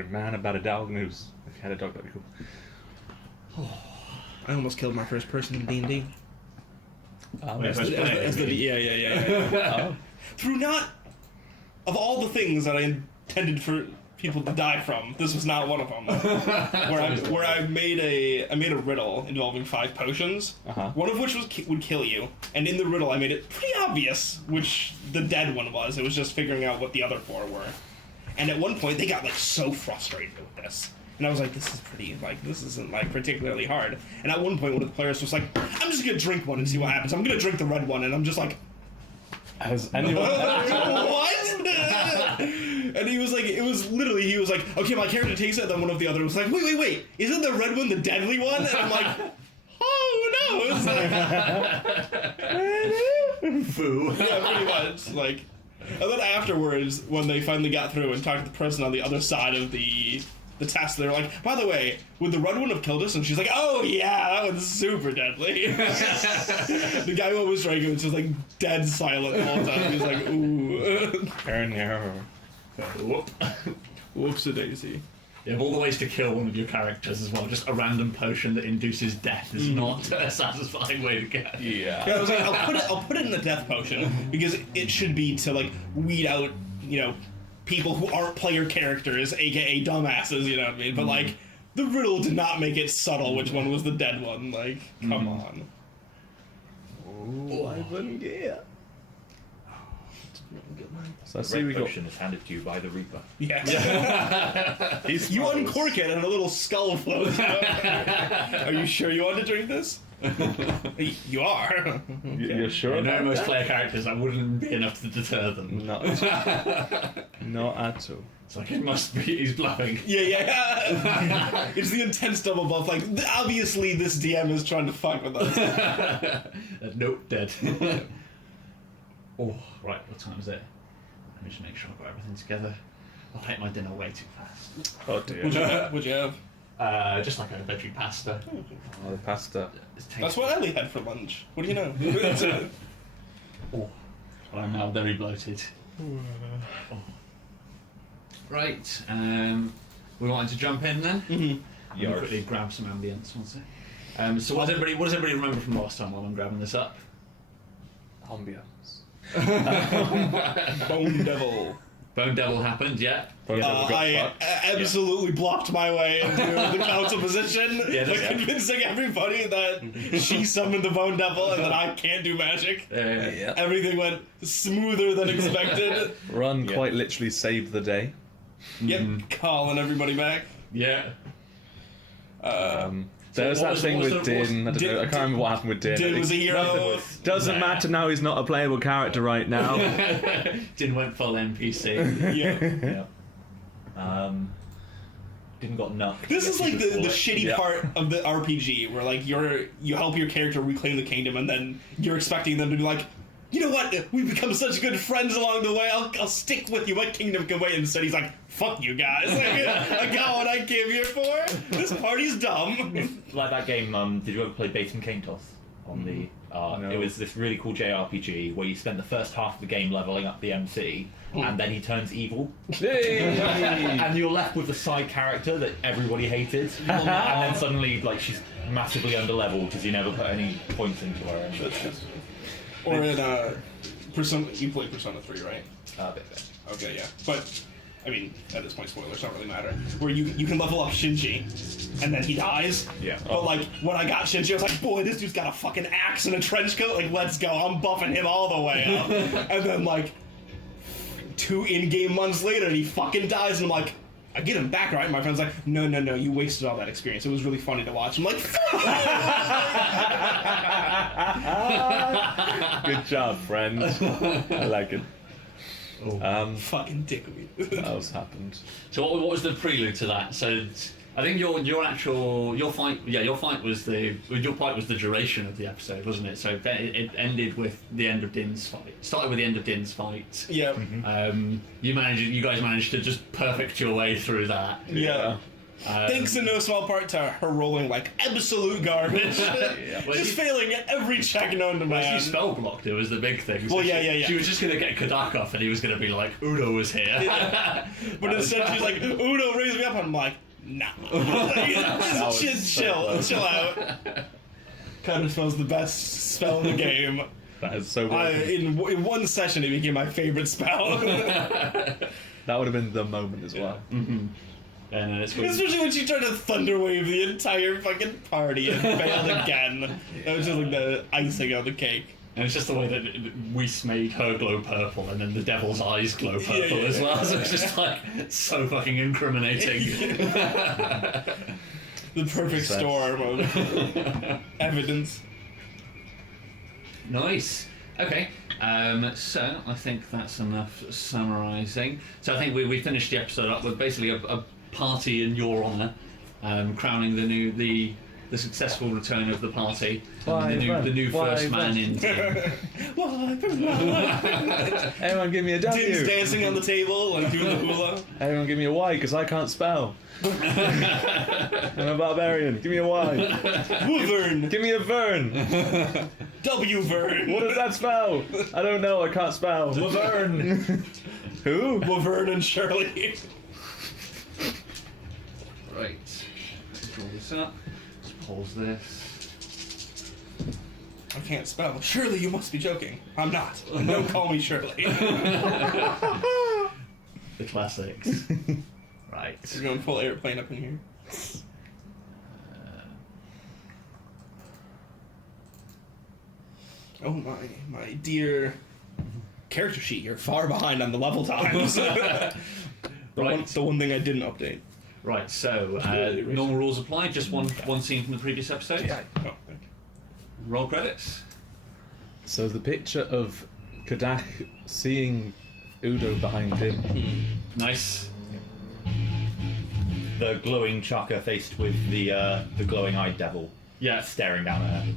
a man about a dog news. If you had a dog, that'd be cool. I almost killed my first person in D&D. Yeah. Through not... Of all the things that I intended for people to die from, this was not one of them. where I made a riddle involving 5 potions, one of which would kill you, and in the riddle I made it pretty obvious which the dead one was. It was just figuring out what the other 4 were. And at one point they got so frustrated with this. And I was like, this isn't particularly hard. And at one point one of the players was like, I'm just gonna drink one and see what happens. I'm gonna drink the red one, and I'm just like, Has anyone... what? And he was like, he was like, okay, my character takes it, and then one of the other was like, wait, isn't the red one the deadly one? And I'm like, oh, no. Foo. Yeah, pretty much. And then afterwards, when they finally got through and talked to the person on the other side of the test, they were like, by the way, would the red one have killed us? And she's like, oh yeah, that one's super deadly. The guy who was drinking was just dead silent the whole time. He's like, ooh. Whoops-a-daisy. Yeah, of all the ways to kill one of your characters as well, just a random potion that induces death is not a satisfying way to get. Yeah. I was like, I'll put it in a death potion because it should be to weed out, people who aren't player characters, aka dumbasses, you know what I mean? But the riddle did not make it subtle which one was the dead one. Come on. Oh, Ivan, yeah. So I The see red we got... potion is handed to you by the Reaper. Yeah. You Uncork it and a little skull floats out. Are you sure you want to drink this? You are. You're sure? I know most player characters, that wouldn't be enough to deter them. Not at all. It's like, it must be, he's bluffing. Yeah. It's the intense double buff. Obviously this DM is trying to fuck with us. Nope, dead. Oh, right, what time is it? Let me just make sure I've got everything together. I'll ate my dinner way too fast. Oh dear. What'd you have? Just like a veggie pasta. Oh, the pasta. That's what Ellie had for lunch. What do you know? Oh, well, I'm now very bloated. Oh. Right, we wanted to jump in then? Mm-hmm. Let me quickly grab some ambience, one sec. So what does everybody remember from last time while I'm grabbing this up? Ambience. Bone Devil. Bone Devil happened, yeah. I absolutely blocked my way into the council position by convincing everybody that she summoned the Bone Devil and that I can't do magic. Everything went smoother than expected. Run quite literally saved the day. Yep, calling everybody back. Yeah. There's that thing with Din. I don't know. I can't remember what happened with Din. Din was a hero. Doesn't matter now. He's not a playable character right now. Din went full NPC. Yeah. Didn't got enough. This is the shitty part of the RPG where you help your character reclaim the kingdom and then you're expecting them to be like, you know what? We've become such good friends along the way. I'll stick with you. My kingdom can wait. Instead, he's like, fuck you guys. I got what I came here for. This party's dumb. Like that game, did you ever play Batum Kaintos? On the, No. It was this really cool JRPG where you spend the first half of the game leveling up the MC, and then he turns evil. And you're left with the side character that everybody hated. And then suddenly, she's massively underleveled because you never put any points into her. Or in Persona, you play Persona 3, right? A bit. Okay, yeah. But, I mean, at this point, spoilers don't really matter. Where you can level up Shinji, and then he dies. Yeah. But, when I got Shinji, I was like, boy, this dude's got a fucking axe and a trench coat. Let's go. I'm buffing him all the way up. And then, 2 in-game months later, and he fucking dies, and I'm like, I get him back, right? And my friend's like, no, you wasted all that experience. It was really funny to watch. I'm like, Good job, friend. I like it. fucking dickweed. What else happened? So what was the prelude to that? So I think your fight was your fight was the duration of the episode, wasn't it? So it ended with the end of Din's fight. Started with the end of Din's fight. Yeah. You guys managed to just perfect your way through that. Yeah. Thanks in no small part to her rolling like absolute garbage. Just failing at every check known to Well, man. she spell blocked. It was the big thing. So Well, yeah. She was just gonna get Kadak off, and he was gonna be like, "Udo was here." But instead she's like, Udo, raise me up. And I'm like, nah. Chill out. Counterspell's the best spell in the game. That is so good. In one session, it became my favorite spell. That would have been the moment as well. And then it's Especially when she tried to thunderwave the entire fucking party and failed again. That was just like the icing on the cake. And it's just the way that Whis made her glow purple, and then the devil's eyes glow purple as well. So it's just like so fucking incriminating. The perfect storm of evidence. Nice. Okay. So I think that's enough summarising. So I think we finished the episode up with basically a party in your honour, crowning the successful return of the party, and the new first man in. Everyone give me a W. Din's dancing on the table, like doing the hula. Everyone give me a Y, because I can't spell. I'm a barbarian. Give me a Y. Wyvern. Give me a Vern. W-vern. What does that spell? I don't know. I can't spell. Vern. Who? Wyvern and Shirley. Right. Let's draw this up. Let's pause this. I can't spell. Shirley, you must be joking. I'm not. Don't call me Shirley. The classics. Right. We're going full airplane up in here. Oh my dear character sheet, you're far behind on the level times. The one thing I didn't update. Right. So normal rules apply. Just one scene from the previous episode. Oh, Roll credits. So the picture of Kadak seeing Udo behind him. Nice. The glowing Chaka faced with the glowing-eyed devil Yeah. staring down at her.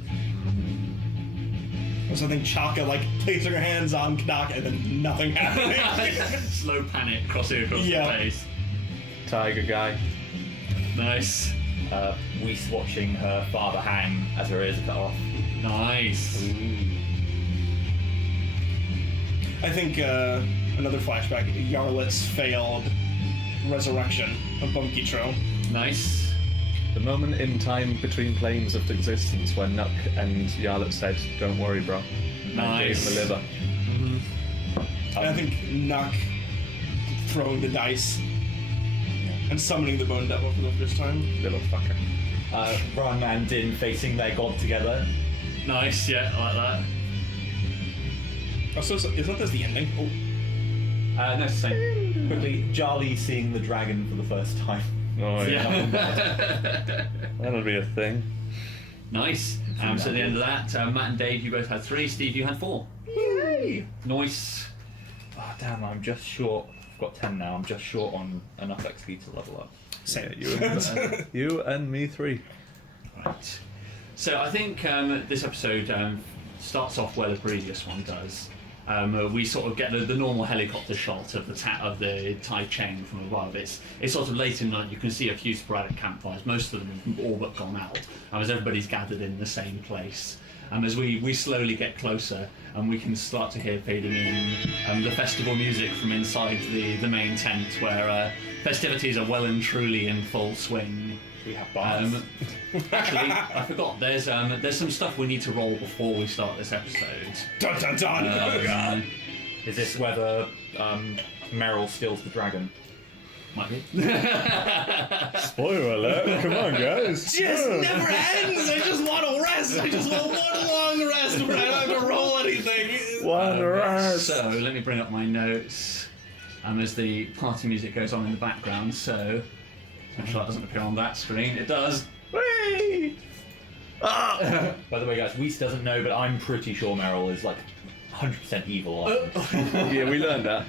so I think Chaka like placing her hands on Kadak and then nothing happening. Slow panic crossing across Yeah. the face. Tiger guy. Nice. Whis watching her father hang as her ears are cut off. Nice. I think another flashback. Yarlet's failed resurrection of Bunkitro. Nice. The moment in time between planes of existence when Nuck and Yarlet said, "Don't worry, bro." And gave him a liver. And I think Nuck throwing the dice and summoning the Bone Devil for the first time. Little fucker. Ron and Din facing their god together. Nice. Yeah, I like that. Oh, so isn't this the ending? Oh. No, it's the same. Quickly, Jarly seeing the dragon for the first time. Oh yeah. Yeah. That'll be a thing. Nice. So at the end of that, Matt and Dave, you both had 3. Steve, you had 4. Yay! Nice. Oh, damn, I'm just short. I've got 10 now. I'm just short on enough XP to level up. Same. You and me 3. Right. So I think this episode starts off where the previous one does. We sort of get the normal helicopter shot of the tide chain from above. It's sort of late in night. You can see a few sporadic campfires. Most of them have all but gone out, as everybody's gathered in the same place. As we slowly get closer, and we can start to hear fading in the festival music from inside the main tent, where festivities are well and truly in full swing. We have bars. Actually, I forgot. There's some stuff we need to roll before we start this episode. Dun dun dun! Oh god! Is this whether Meryl steals the dragon? Might be. Spoiler alert! Come on, guys. Just never ends. I just want to rest. I just want one long rest where I don't have to roll anything. One rest. So let me bring up my notes. As the party music goes on in the background, so I'm sure that doesn't appear on that screen. It does. Whee! By the way, guys, Whis doesn't know, but I'm pretty sure Meryl is like 100% evil. Yeah, we learned that.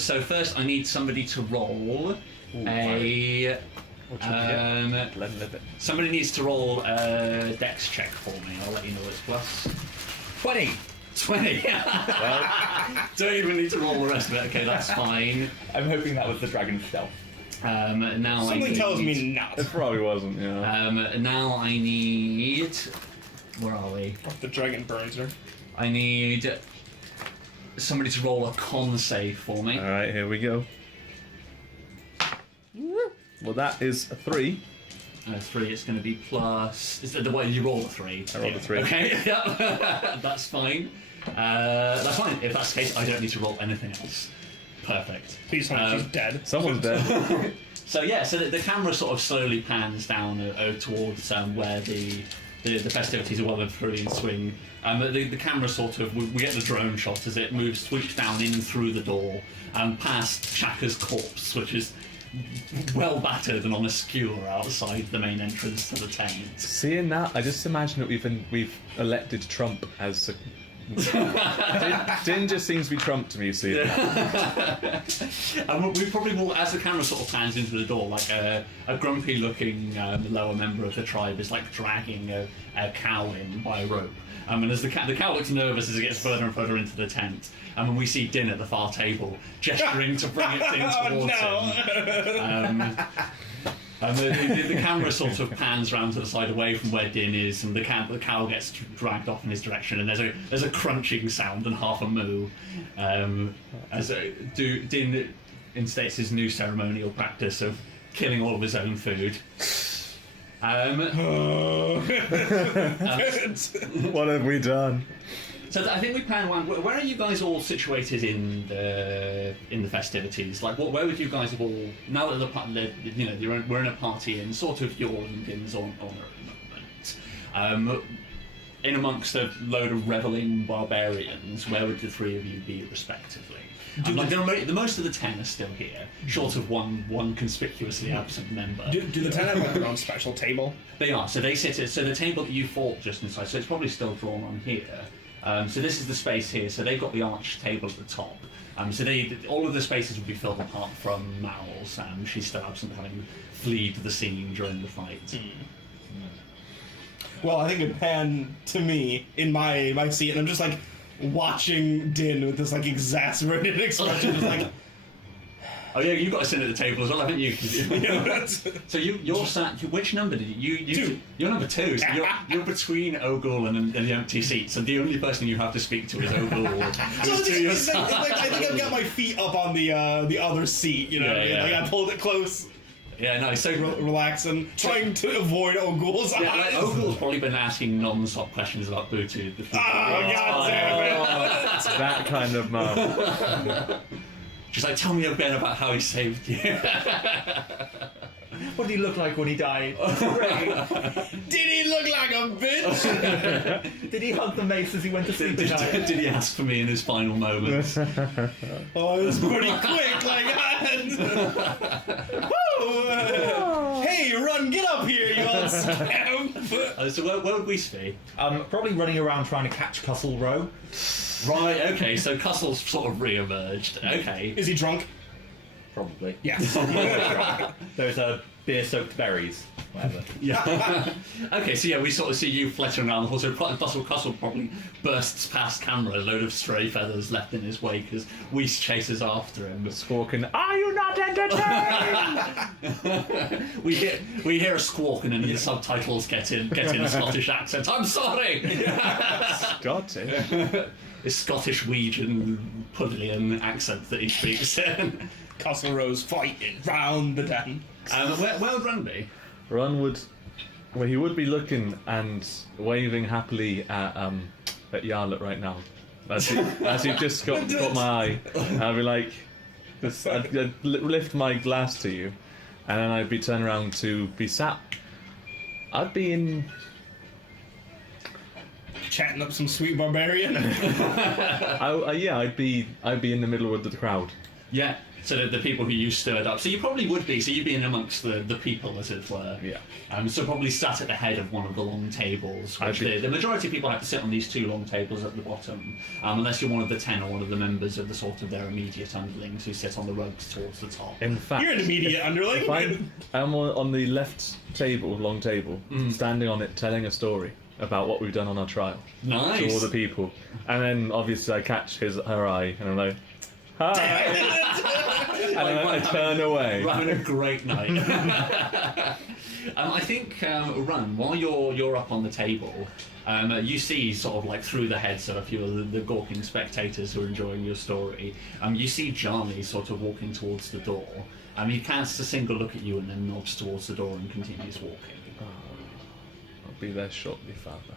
So first, I need somebody to roll a. Somebody needs to roll a dex check for me. I'll let you know what it's plus. 20! 20. Don't even need to roll the rest of it. Okay, that's fine. I'm hoping that was the dragon stealth. Now Something tells me not. It probably wasn't, yeah. Now I need. Where are we? The dragon burns her. I need somebody to roll a con save for me. Alright, here we go. Well, that is a 3. 3, it's going to be plus. Is that the way you roll a 3? I rolled a 3. Okay, yeah, that's fine. That's fine. If that's the case, I don't need to roll anything else. Perfect. Please tell me she's dead. Someone's dead. So the camera sort of slowly pans down towards where the festivities are well and truly in swing. The camera sort of, we get the drone shot as it sweeps down in through the door and past Shaka's corpse, which is well battered and on a skewer outside the main entrance to the tent. Seeing that, I just imagine that we've elected Trump as a... Din just seems to be Trump to me, see. And we probably will, as the camera sort of pans into the door, like a grumpy-looking lower member of the tribe is like dragging a cow in by a rope. And as the cow looks nervous as it gets further and further into the tent, and when we see Din at the far table gesturing to bring it in towards him. And the camera sort of pans round to the side away from where Din is, and the cow gets dragged off in his direction, and there's a crunching sound and half a moo, as Din instates his new ceremonial practice of killing all of his own food. What have we done? So I think we plan one. Where are you guys all situated in the festivities? Like, where would you guys have all, now that we're in a party in sort of your and Din's honour at the moment, in amongst a load of revelling barbarians, where would the three of you be respectively? The most of the 10 are still here, short of one conspicuously absent member. Do the 10 have like their own special table? They are. So they sit. So the table that you fought just inside. So it's probably still drawn on here. So this is the space here. So they've got the arch table at the top. So all of the spaces would be filled apart from Mal's. She's still absent, having fled the scene during the fight. Well, I think it panned to me in my seat, and I'm just like watching Din with this like exasperated expression, just like. Oh yeah, you got to sit at the table as well, haven't you? So you're sat. Which number did you? Two. You're number 2. So you're between Ogul and the empty seat. So the only person you have to speak to is Ogul. It's like, I think I've got my feet up on the other seat. You know, what I mean? Yeah. Like I pulled it close. Yeah, no. So Relaxing, trying to avoid Ogul's eyes. like, Ogul's probably been asking non-stop questions about Butu. Oh god damn it! That kind of man. She's like, tell me again about how he saved you. What did he look like when he died? Did he look like a bitch? Did he hug the mace as he went to sleep at night? Did he ask for me in his final moments? Oh, it was pretty quick, like Woo! Hey, run, get up here, you old scamp! So where would we be? Probably running around trying to catch Cussle Row. Right, okay, so Cussle's sort of re-emerged. Okay. Is he drunk? Probably. Yes. There's beer-soaked berries. Whatever. Yeah. Okay, so yeah, we sort of see you fluttering around the hall. So Cussle probably bursts past camera, a load of stray feathers left in his wake as Weiss chases after him. Squawking, are you not entertained? we hear a squawk and then the subtitles get in a Scottish accent. I'm sorry! Scottish? This Scottish Weegian Pudlian accent that he speaks in. Castle Rose fighting round the den. Where would Run be? Ron would... Well, he would be looking and waving happily at Yarlet right now. As he just got my eye. I'd be like... I'd lift my glass to you. And then I'd be turned around to be sat... I'd be in... Chatting up some sweet barbarian. Yeah, I'd be in the middle of the crowd. Yeah, so the people who you stirred up. So you probably would be. So you'd be in amongst the people, as it were. Yeah. So probably sat at the head of one of the long tables. Which the majority of people have to sit on these 2 long tables at the bottom, unless you're one of the 10 or one of the members of the sort of their immediate underlings who sit on the rugs towards the top. In fact, You're an immediate underling. I'm on the left table, long table, standing on it, telling a story about what we've done on our trial. Nice. To all the people. And then obviously I catch her eye and I'm like, hi. I turn away. We're having a great night. I think, Run, while you're up on the table, you see sort of like through the heads of a few of the gawking spectators who are enjoying your story. You see Johnny sort of walking towards the door. He casts a single look at you and then nods towards the door and continues walking. I'll be there shortly, Father.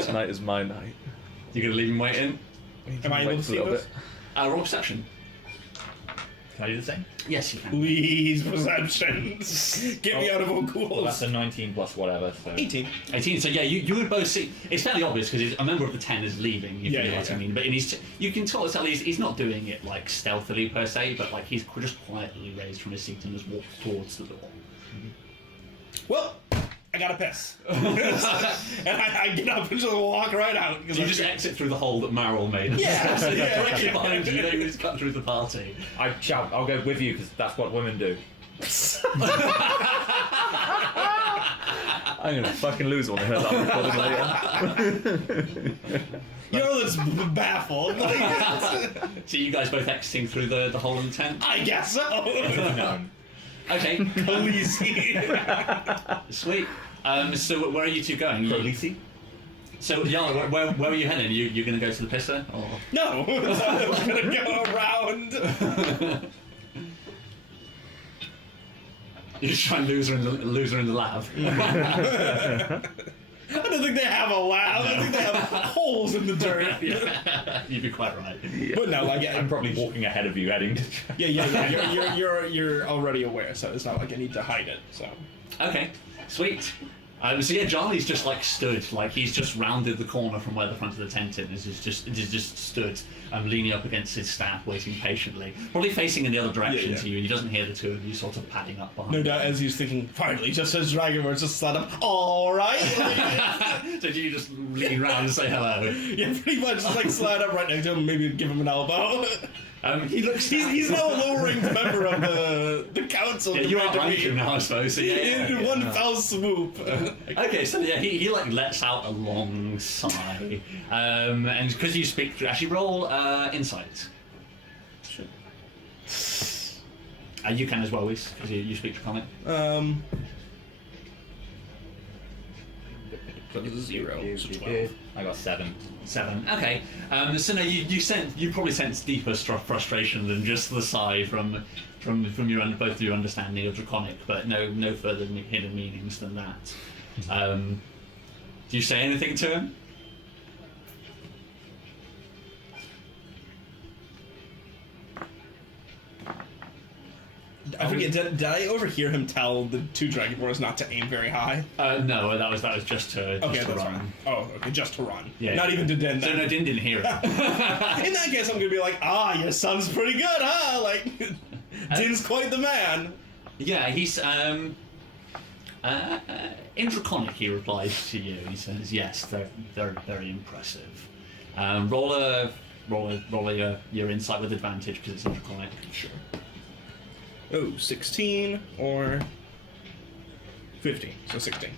Tonight is my night. You're going to leave him waiting? Am I able to see this? Roll perception. Can I do the same? Yes, you can. Please, perception. Get me out of O'Cool's. Well, that's a 19 plus whatever. So 18. 18. So yeah, you would both see. It's fairly obvious because a member of the 10 is leaving. If you know what I mean. But you can sort of tell he's not doing it like stealthily per se, but like he's just quietly raised from his seat and has walked towards the door. Well, I gotta piss. And I get up and just walk right out. So you just exit through the hole that Maril made. Yeah. So directly behind you. You know you just cut through the party. I shout, I'll go with you because that's what women do. I'm gonna fucking lose when I hear that recording later. You're baffled. So you guys both exiting through the hole in the tent? I guess so. No. Okay. Sweet. So where are you two going? Khaleesi? So yeah, where are you heading? You're going to go to the pisser? Or? No, I'm gonna go around. You just try and lose her in the lab. I don't think they have a lab. I think they have holes in the dirt. Yeah. You'd be quite right. But no, like I'm probably walking ahead of you, heading to yeah. You're already aware, so it's not like I need to hide it. So Okay, sweet. So yeah, Charlie's just like stood, like he's just rounded the corner from where the front of the tent is. He's just stood, leaning up against his staff, waiting patiently, probably facing in the other direction to you. And he doesn't hear the two of you sort of padding up behind. no doubt, as he's thinking, finally, just as Dragonverse just slid up. All right. So do you just lean round and say hello? Yeah, pretty much. Just like slide up right next to him, maybe give him an elbow. He looks. He's now a low-ranked member of the council. Yeah, you outrank him now, I suppose. So In one fell swoop. Okay, so yeah, he like lets out a long sigh, and because you speak, actually roll insight. Sure. You can as well, Whis, because you speak Draconic. That was a 0. So 12. I got 7. 7. Okay. So no, you probably sense deeper frustration than just the sigh from your both of your understanding of Draconic, but no further hidden meanings than that. Do you say anything to him? I forget. Did I overhear him tell the two Dragonborns not to aim very high? No, that was just to Okay, just to that's run. fine. Oh, okay, just to run. Yeah. Not even to Din. So no, Din didn't hear it. In that case, I'm gonna be like, your son's pretty good, huh? Like, Din's quite the man. Yeah, he's in Draconic. He replies to you. He says, "Yes, they're very, very impressive." Roll your insight with advantage because it's in Draconic. Sure. Oh, 16 or 15, so 16.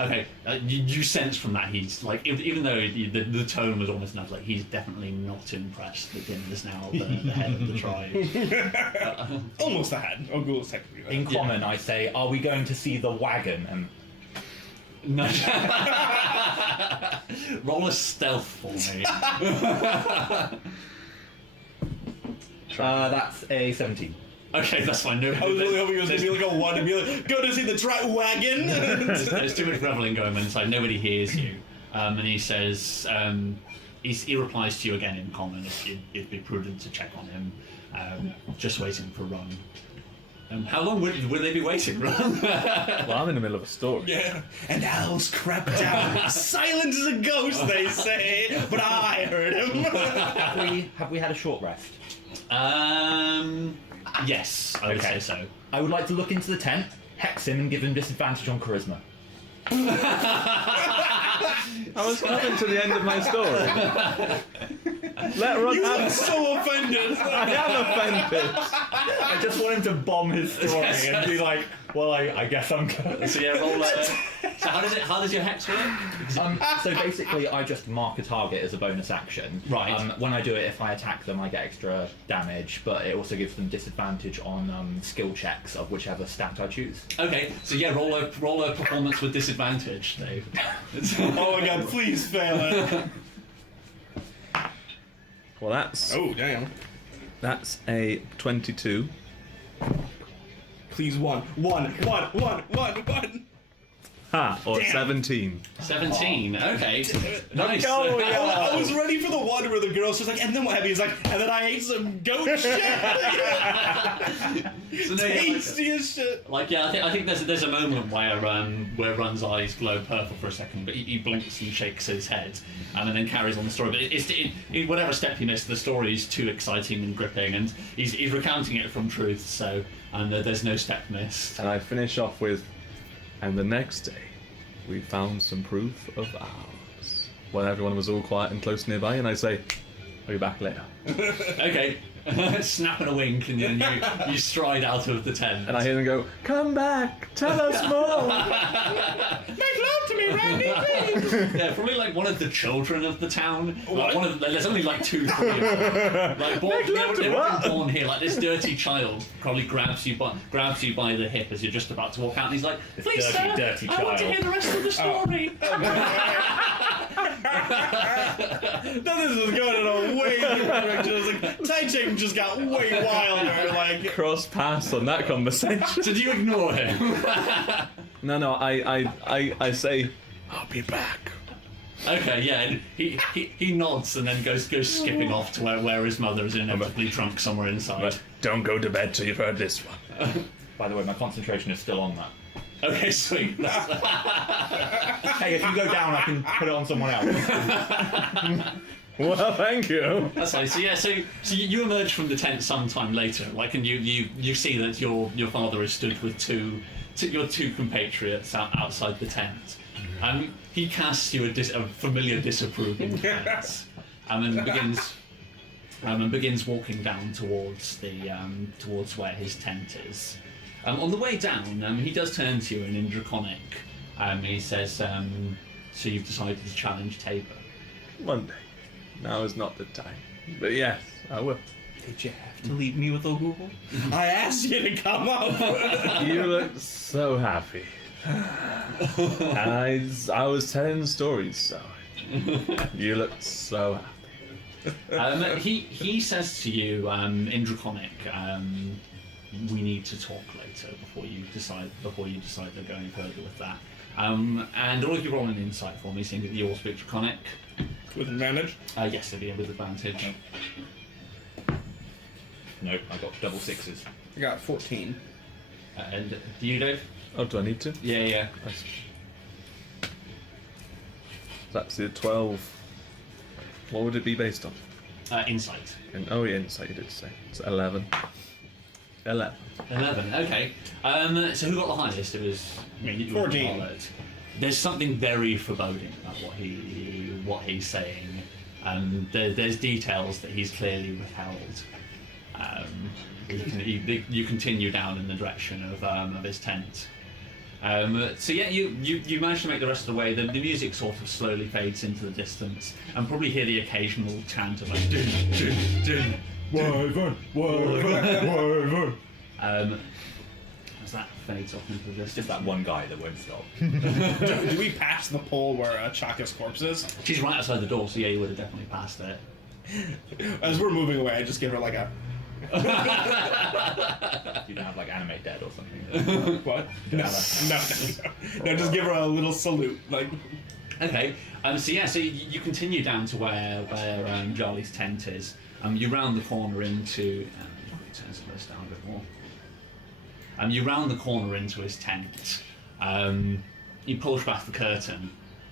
Okay, you sense from that he's like, even though the tone was almost enough, like he's definitely not impressed that Din is now the head of the tribe. Almost the head. O'Ghoul's technically the In head. common, I say, are we going to see the wagon? And No. Roll a stealth for me. that's a 17. Okay, that's fine. No, I was really hoping it was going to be like a 1 and be like, go to see the wagon. There's too much reveling going on inside. Nobody hears you. And he says, he replies to you again in common. It'd be prudent to check on him. Just waiting for Ron. How long would they be waiting, Ron? Well, I'm in the middle of a story. Yeah. And owls crept down. Silent as a ghost, they say. But I heard him. Have we had a short rest? Yes, I would say so. I would like to look into the tent, hex him, and give him disadvantage on charisma. I was coming to the end of my story. Let Ron You have look so offended. I am offended. I just want him to bomb his story and be like, well, I guess I'm good. So yeah, roll. So how does your hex work? So basically, I just mark a target as a bonus action. Right. When I do it, if I attack them, I get extra damage, but it also gives them disadvantage on skill checks of whichever stat I choose. Okay, so yeah, roll a performance with disadvantage, Dave. Oh my god, please fail it. Well, that's Oh, damn. a 22. Please, one. Ha! Or Damn. 17. 17. Okay. Nice. go, I was ready for the one where the girl's just like, and then what happened? He's like, and then I ate some goat shit. So no, yeah, Tasty as shit. like yeah, I think there's a moment where Run's eyes glow purple for a second, but he blinks and shakes his head, and then carries on the story. But whatever step he missed, the story is too exciting and gripping, and he's recounting it from truth. So there's no step missed. And I finish off with, and the next day, we found some proof of ours. When everyone was all quiet and close nearby, and I say, I'll be back later. Okay. Snapping a wink, and then you stride out of the tent. And I hear them go, come back, tell us more. Make love to me, Randy, please. Yeah, probably like one of the children of the town. Like What? there's only like 2, 3 of them. Like born, Make love to they what? were born here. Like this dirty child probably grabs you by the hip as you're just about to walk out, and he's like, "Please, dirty, sir, dirty I want to child." hear the rest of the story." No, this is going in a way different direction. It's like, Tai Ching just got way wilder. Like, Cross paths on that conversation. So do you ignore him? No, I say, I'll be back. Okay, yeah, and he nods and then goes skipping off to where his mother is inevitably drunk somewhere inside. But don't go to bed till you've heard this one. By the way, my concentration is still on that. Okay, sweet. Hey, if you go down, I can put it on someone else. Well, thank you. That's nice. So yeah, so you emerge from the tent sometime later, like, and you see that your father is stood with your two compatriots outside the tent. He casts you a familiar disapproving glance, and begins walking down towards towards where his tent is. On the way down, he does turn to you in Draconic. He says, "So you've decided to challenge Tabor?" One day. Now is not the time. But yes, I will. did you have to leave me with a Google? I asked you to come up. You look so happy. And I was telling stories, so you look so happy. He says to you in Draconic, we need to talk later before you decide to go any further with that. And all of you roll an insight for me, seeing that you all speak Draconic. With advantage? Yes, it'll be with advantage. Nope, I got double sixes. I got 14. And do you, Dave? Oh, do I need to? Yeah. That's the 12. What would it be based on? Insight. Oh, yeah, insight, you did say. It's 11. 11. 11. Okay. So who got the highest? It was 14. There's something very foreboding about what he's saying. There's details that he's clearly withheld. You continue down in the direction of his tent. So yeah, you manage to make the rest of the way. The music sort of slowly fades into the distance, and probably hear the occasional chant of like dun dun dun. Wyvern, wyvern, wyvern. As that fades off into the distance. Just that one guy that won't stop. Do we pass the pole where Chaka's corpse is? She's right outside the door, so yeah, you would have definitely passed it. As we're moving away, I just give her like a... You don't have like animate dead or something. What? No, just give her a little salute. Like, Okay, so you continue down to where Charlie's tent is. You round the corner into... let me turn some of this down a bit more. You round the corner into his tent. He pulls back the curtain,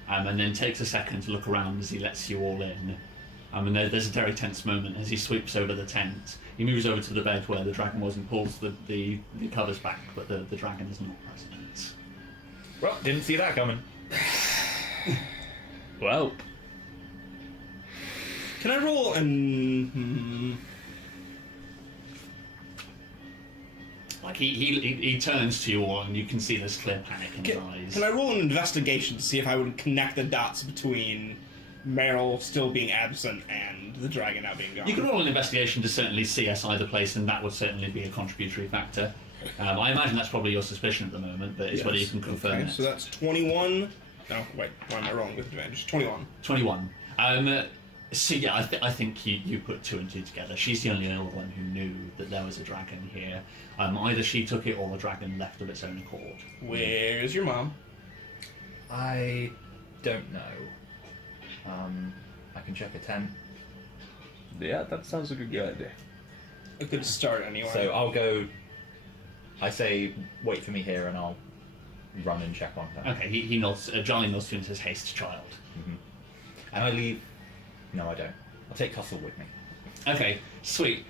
and then takes a second to look around as he lets you all in. And there's a very tense moment as he sweeps over the tent. He moves over to the bed where the dragon was and pulls the covers back, but the dragon is not present. Well, didn't see that coming. Well, Can I roll an... Like he turns to you all, and you can see this clear panic in his eyes. Can I roll an investigation to see if I would connect the dots between Meryl still being absent and the dragon now being gone? You can roll an investigation to certainly CSI either place, and that would certainly be a contributory factor. I imagine that's probably your suspicion at the the but it's whether you can confirm it. So that's 21. No, wait, why am I rolling with advantage? 21. 21. So yeah, I think you put two and two together. She's the only other one who knew that there was a dragon here. Either she took it or the dragon left of its own accord. Where's your mom? I don't know. I can check a tent. Yeah, that sounds like a good idea. A good start, anyway. So I'll go. I say, wait for me here, and I'll run and check on her. Okay, he nods. Johnny nods to him and says, "Haste, child." Mm-hmm. And I leave. No, I don't. I'll take Cussle with me. Okay, sweet.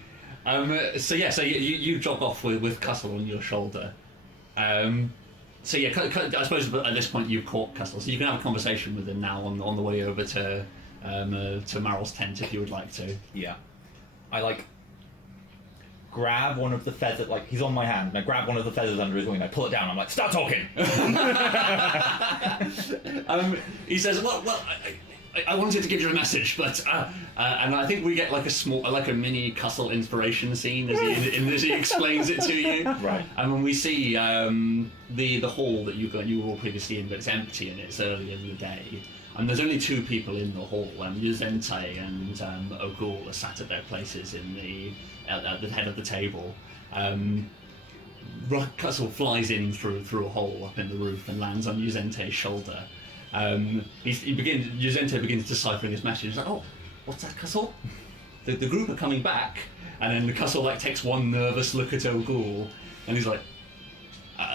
So you jog off with Cussle on your shoulder. So yeah, I suppose at this point you've caught Cussle, so you can have a conversation with him now on the way over to Maryl's tent if you would like to. Yeah. I grab one of the feathers, he's on my hand, and I grab one of the feathers under his wing, and I pull it down, I'm like, start talking! He says, well, I wanted to give you a message, but and I think we get a mini Cussle inspiration scene as he explains it to you. Right. And when we see the hall that you were all previously in, but it's empty and it's early in the day, and there's only two people in the hall, Yuzente and Ogul are sat at their places at the head of the table. Cussle flies in through a hole up in the roof and lands on Yuzente's shoulder. Yuzente begins deciphering his message. He's like, "Oh, what's that, Cussle? The group are coming back." And then the Cussle takes one nervous look at Ogul, and he's like,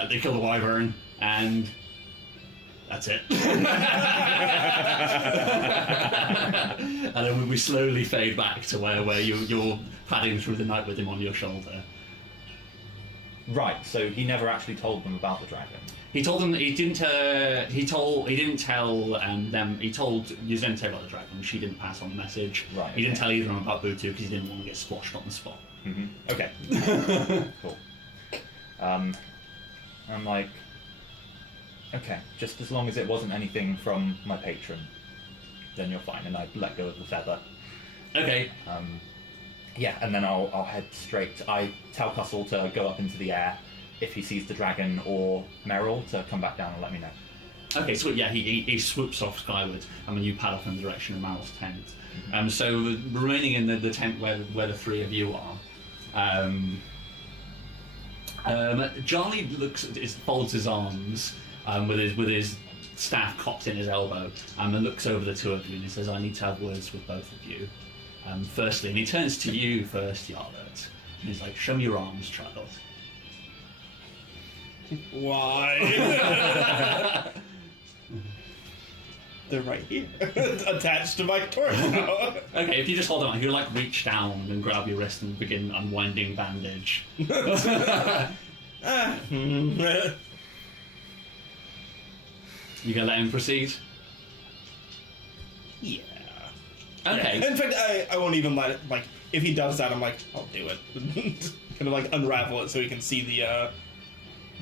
"They killed the wyvern, and that's it." And then we slowly fade back to where you're padding through the night with him on your shoulder. Right, so he never actually told them about the dragon. He told them that he didn't tell them. He told Yuzente about the dragon. She didn't pass on the message. Right. He didn't tell either of them about Butu because he didn't want to get squashed on the spot. Mm-hmm. Okay. Cool. I'm like, okay, just as long as it wasn't anything from my patron, then you're fine. And I let go of the feather. Okay. Yeah, and then I'll head straight. I tell Cussle to go up into the air if he sees the dragon, or Meryl to come back down and let me know. Okay, so yeah, he swoops off skyward, and when you pad off in the direction of Meryl's tent. So remaining in the tent where the three of you are, Charlie folds his arms with his staff cocked in his elbow, and looks over the two of you and he says, "I need to have words with both of you. Firstly," and he turns to you first, Yarlet, and he's like, "Show me your arms, child." Why? They're right here, attached to my torso. Okay, if you just hold on, he'll reach down and grab your wrist and begin unwinding bandage. You gonna let him proceed? Yeah. Okay. Yeah. In fact, I won't even let it, if he does that, I'm like, I'll do it. Kind of unravel it so he can see the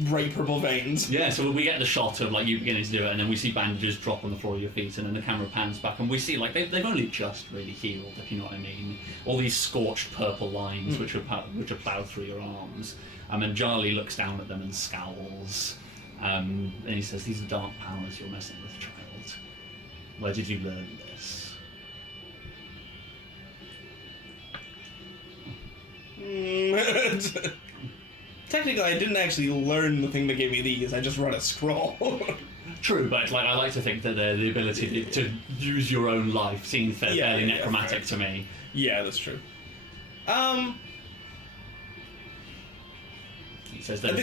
bright purple veins. Yeah, so we get the shot of you beginning to do it, and then we see bandages drop on the floor of your feet, and then the camera pans back, and we see they've only just really healed, if you know what I mean. All these scorched purple lines which are ploughed through your arms. And then Charlie looks down at them and scowls, and he says, "These are dark powers you're messing with, child. Where did you learn this?" Technically, I didn't actually learn the thing that gave me these. I just read a scroll. True, but I like to think that the ability to use your own life seems fairly necromantic to me. Yeah, that's true. He says that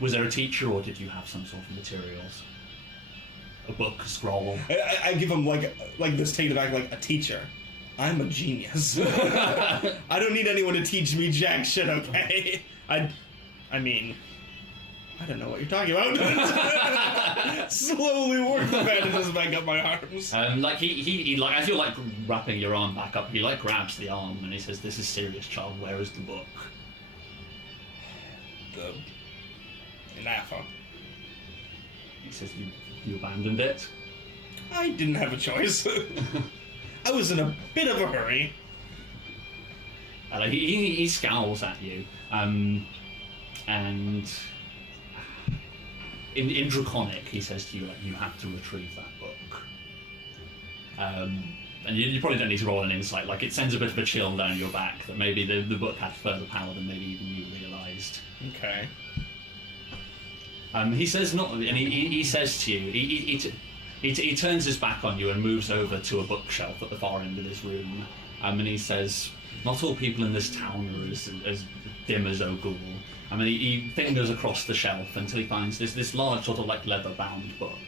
was there a teacher, or did you have some sort of materials? A book, a scroll? I give him this take back like a teacher. I'm a genius. I don't need anyone to teach me jack shit, okay? I mean, I don't know what you're talking about. Slowly work the bandages back up my arms. Like he like as you're like wrapping your arm back up, he like grabs the arm and he says, "This is serious, child. Where is the book?" In Alpha. He says, "You abandoned it." I didn't have a choice. I was in a bit of a hurry. Like he scowls at you, and in Draconic he says to you, like, you have to retrieve that book. And you probably don't need to roll an insight. Like, it sends a bit of a chill down your back that maybe the book had further power than maybe even you realised. Okay. He says not, and he says to you, he turns his back on you and moves over to a bookshelf at the far end of his room, and he says, "Not all people in this town are as dim as O'Ghoul." I mean, he fingers across the shelf until he finds this large sort of like leather-bound book.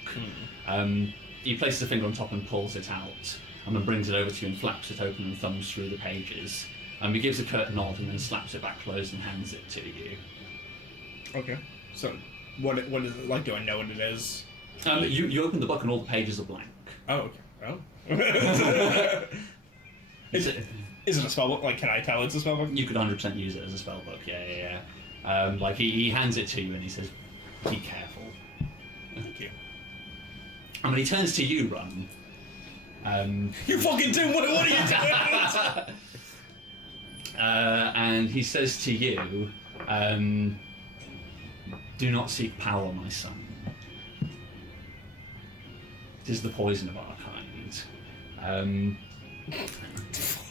He places a finger on top and pulls it out, and then brings it over to you and flaps it open and thumbs through the pages. He gives a curt nod and then slaps it back closed and hands it to you. Okay. So, what is it like? Do I know what it is? You open the book and all the pages are blank. Oh, okay. Oh. Is it a spellbook? Like, can I tell it's a spellbook? You could 100% use it as a spellbook. Yeah. Like he hands it to you and he says, "Be careful." Thank you. I mean, he turns to you, Ron. You fucking do! What are you doing? And he says to you, "Do not seek power, my son. It is the poison of our kind."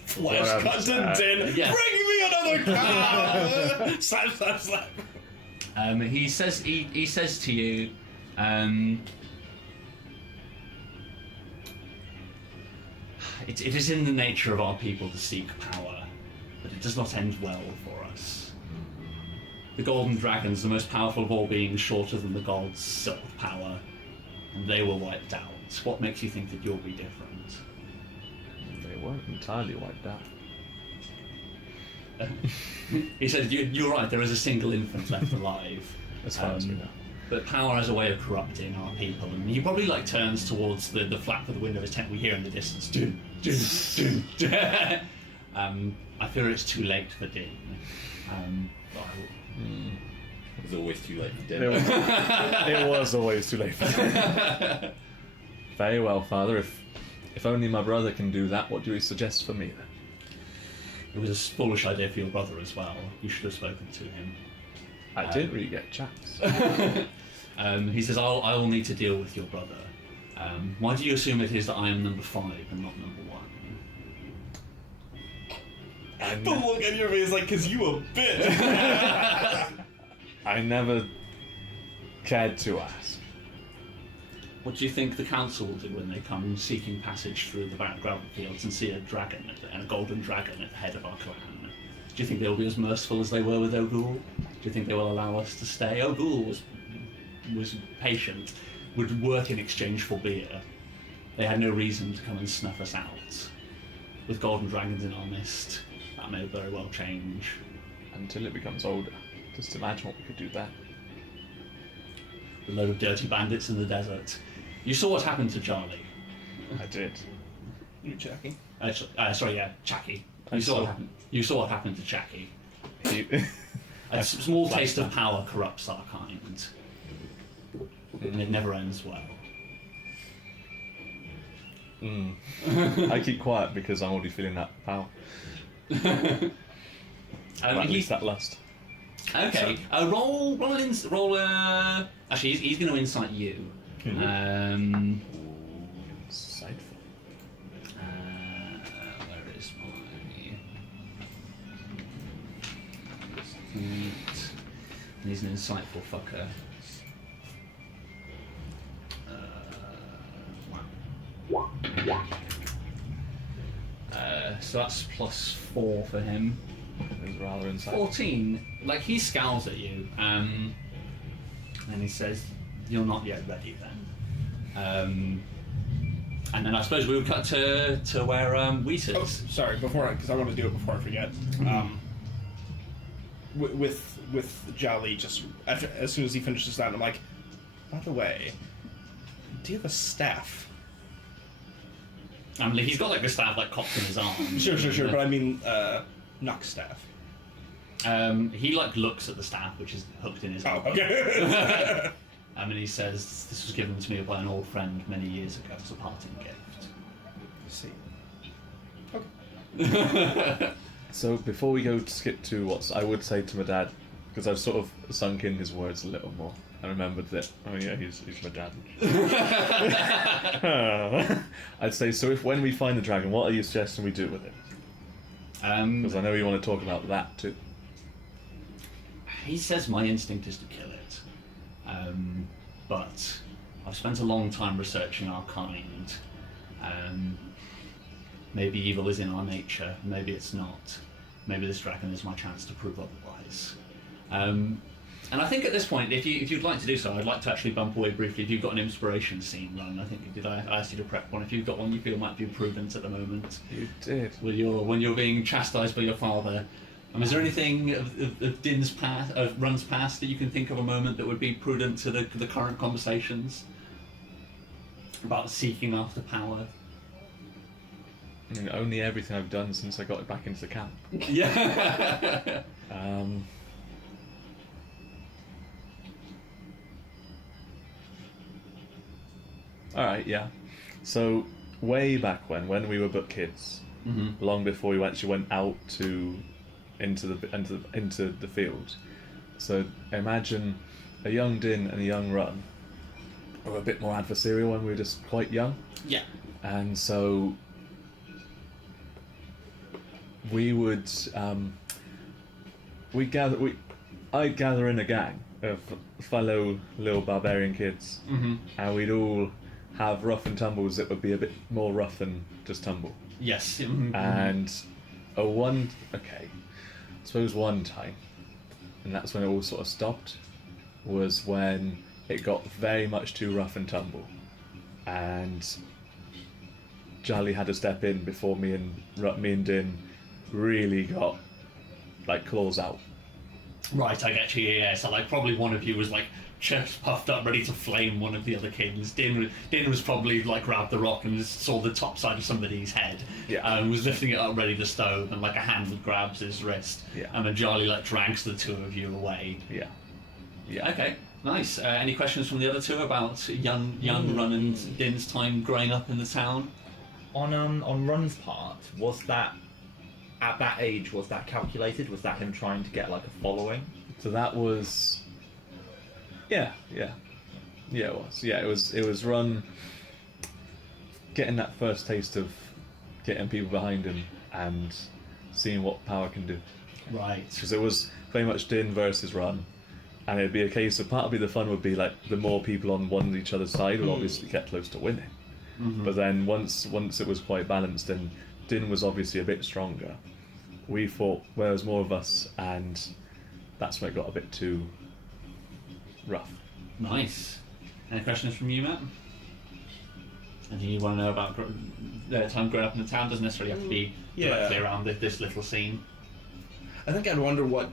Flesh cut to tin. yeah. Bring me another cow! Slap, slap, slap. He says to you, it is in the nature of our people to seek power, but it does not end well for us. The golden dragons, the most powerful of all beings, shorter than the gods, sought power, and they were wiped out. What makes you think that you'll be different? They weren't entirely wiped out. He said, "You're right. There is a single infant left alive, As far as we know. but power has a way of corrupting our people." And he probably like turns towards the flap of the window of his tent. We hear in the distance, "Dun, dun, dun." I fear it's too late for Din. It was always too late for It dinner. was, it was always too late. Very well, Father. If only my brother can do that, what do you suggest for me then? It was a foolish idea for your brother as well. You should have spoken to him. I didn't really get a chance. He says, I will need to deal with your brother. Why do you assume it is that I am number 5 and not number 1? The look on your face, like, "Cause you a bitch." I never cared to ask. What do you think the council will do when they come seeking passage through the gravel fields and see a dragon and a golden dragon at the head of our clan? Do you think they'll be as merciful as they were with O'Ghoul? Do you think they will allow us to stay? O'Ghoul was patient, would work in exchange for beer. They had no reason to come and snuff us out. With golden dragons in our midst, that may very well change. Until it becomes older. Just imagine what we could do then. A load of dirty bandits in the desert. You saw what happened to Charlie. I did. You checking? Chacky. You saw what happened to Chacky. He, A small taste of power corrupts our kind, and it never ends well. I keep quiet because I'm already feeling that power. Or at least that lust. Okay. Roll. Actually, he's going to insight you. Insightful. Where is my? He's an insightful fucker. So that's +4 for him. It was rather insightful. 14. Like, he scowls at you, and he says, "You're not yet ready then." And then I suppose we would cut to where Wheat is. Oh, sorry. Because I want to do it before I forget. with Jolly just as soon as he finishes that, I'm like, by the way, do you have a staff? I mean, he's got like the staff like cocked in his arm. Sure, but I mean, Nuck staff. He like looks at the staff which is hooked in his arm. Oh, okay. And he says, "This was given to me by an old friend many years ago as a parting gift." See. So before we go to skip to what I would say to my dad, because I've sort of sunk in his words a little more. I remembered that. Oh yeah, he's my dad. I'd say so. If when we find the dragon, what are you suggesting we do with it? Because I know you want to talk about that too. He says my instinct is to kill it, but I've spent a long time researching our kind. Maybe evil is in our nature. Maybe it's not. Maybe this dragon is my chance to prove otherwise. And I think at this point, if you'd like to do so, I'd like to actually bump away briefly. If you've got an inspiration scene run, I think I asked you to prep one. If you've got one you feel might be prudent at the moment. You did. When you're being chastised by your father. Is there anything of Din's past, of Run's past, that you can think of a moment that would be prudent to the current conversations about seeking after power? I mean, only everything I've done since I got it back into the camp. Yeah. Alright, yeah. So, way back when we were but kids, long before we actually went out into the field. So, imagine a young Din and a young Run were a bit more adversarial when we were just quite young. Yeah. And so, we would, I'd gather in a gang of fellow little barbarian kids, and we'd all have rough and tumbles that would be a bit more rough than just tumble. Yes. And I suppose one time, and that's when it all sort of stopped, was when it got very much too rough and tumble, and Jolly had to step in before me and Din really got like claws out. Right, I get you. Yeah. So like probably one of you was like chest puffed up, ready to flame one of the other kids. Din was probably like grabbed the rock and saw the top side of somebody's head. Yeah. And was lifting it up, ready to stove, and like a hand grabs his wrist. Yeah. And then Charlie like drags the two of you away. Yeah. Yeah. Okay. Nice. Any questions from the other two about young Run and Din's time growing up in the town? On Run's part, was that at that age? Was that calculated? Was that him trying to get like a following? So that was. Yeah, it was. Yeah, it was Run getting that first taste of getting people behind him and seeing what power can do. Right. Because it was very much Din versus Run, and it'd be a case of partly the fun would be like the more people on each other's side would obviously get close to winning. But then once it was quite balanced and Din was obviously a bit stronger, we fought where there was more of us, and that's when it got a bit too rough. Nice. Any questions from you, Matt? Anything you want to know about time growing up in the town? Doesn't necessarily have to be directly around this little scene. I think I'd wonder what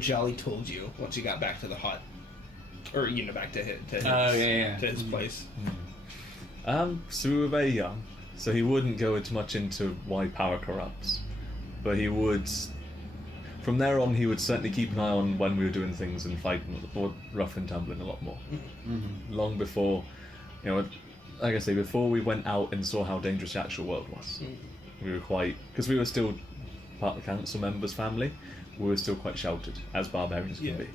Jolly told you once you got back to the hut, or back to his place. So we were very young, so he wouldn't go too much into why power corrupts, but he would. From there on, he would certainly keep an eye on when we were doing things and fighting, or rough and tumbling a lot more. Long before, like I say, before we went out and saw how dangerous the actual world was, we were because we were still part of the council members' family, we were still quite sheltered, as barbarians can be.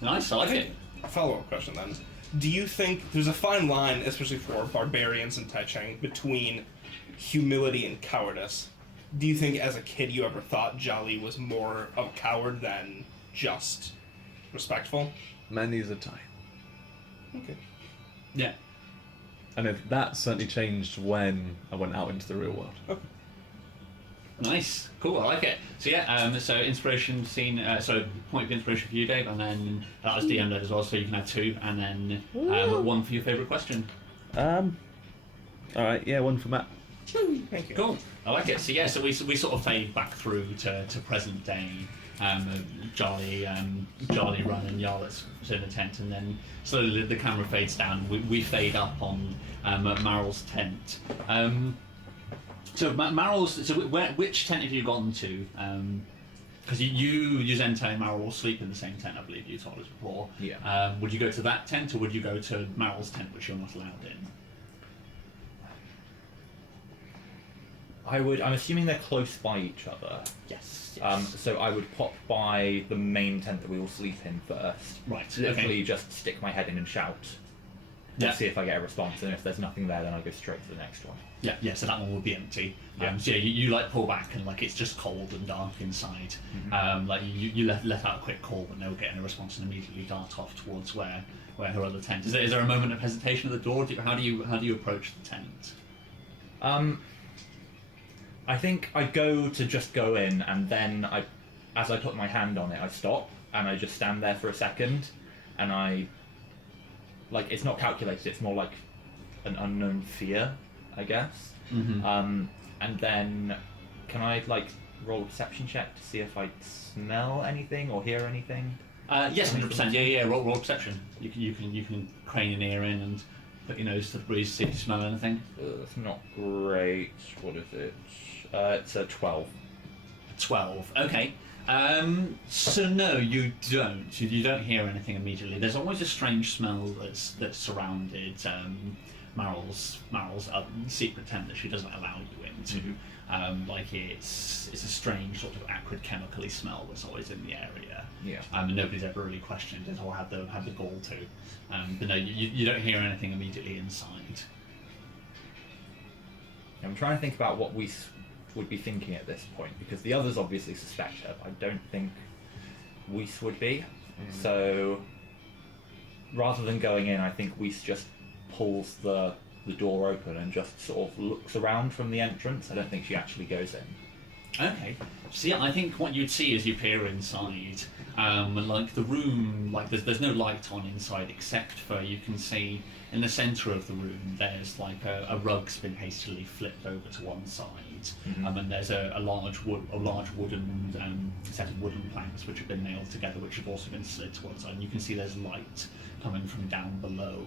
Nice, I like it. A follow-up question then. Do you think there's a fine line, especially for barbarians and Taichung, between humility and cowardice? Do you think as a kid you ever thought Jolly was more of a coward than just respectful? Many's a time. Okay. Yeah. And that certainly changed when I went out into the real world. Okay. Nice, cool, I like it. So yeah, so inspiration scene, so point of inspiration for you, Dave, and then that was DM'd as well, so you can have two, and then one for your favourite question. Alright, yeah, one for Matt. Thank you. Cool, I like it. So yeah, so we sort of fade back through to present day. Charlie run and Yarlet's in the tent, and then slowly the camera fades down. We fade up on Maryl's tent. So Maryl's. So which tent have you gone to? Because you Zento and Meryl all sleep in the same tent, I believe you told us before. Yeah. Would you go to that tent, or would you go to Meryl's tent, which you're not allowed in? I'm assuming they're close by each other. Yes. So I would pop by the main tent that we all sleep in first. Right. Literally Okay. just stick my head in and shout. Yeah. See if I get a response, and if there's nothing there, then I go straight to the next one. Yeah. So that one would be empty. Yeah. So yeah, you like pull back and like it's just cold and dark inside. Like you let out a quick call, but no getting a response, and immediately dart off towards where her other tent is. Is there a moment of hesitation at the door? How do you approach the tent? I think I go to just go in, and then as I put my hand on it, I stop, and I just stand there for a second, and it's not calculated, it's more like an unknown fear, I guess. And then, can I roll a perception check to see if I smell anything or hear anything? Yes, 100%. Yeah. Roll perception. You can crane your ear in and put your nose to the breeze, see if you smell anything. That's not great. What is it? It's a 12. 12. Okay. So no, you don't. You don't hear anything immediately. There's always a strange smell that's surrounded Maryl's secret tent that she doesn't allow you into. It's a strange sort of acrid chemically smell that's always in the area. Yeah. And nobody's ever really questioned it or had the gall to. But no, you don't hear anything immediately inside. I'm trying to think about what we would be thinking at this point, because the others obviously suspect her, but I don't think Weiss would be. So rather than going in, I think Weiss just pulls the door open and just sort of looks around from the entrance. I don't think she actually goes in. Okay. So yeah, I think what you'd see as you peer inside, like the room, there's no light on inside except for you can see in the centre of the room there's like a rug's been hastily flipped over to one side, and there's a large wooden set of wooden planks which have been nailed together, which have also been slid to one side, and you can see there's light coming from down below,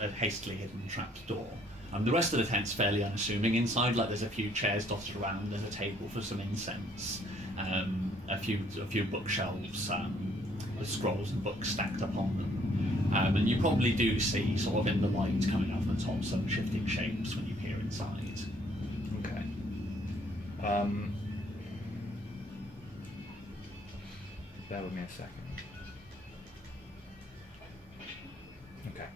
a hastily hidden trapped door. The rest of the tent's fairly unassuming. Inside, there's a few chairs dotted around. There's a table for some incense, a few bookshelves with scrolls and books stacked up on them. And you probably do see, sort of in the light coming out from the top, some shifting shapes when you peer inside. Okay. Bear with me a second. Okay.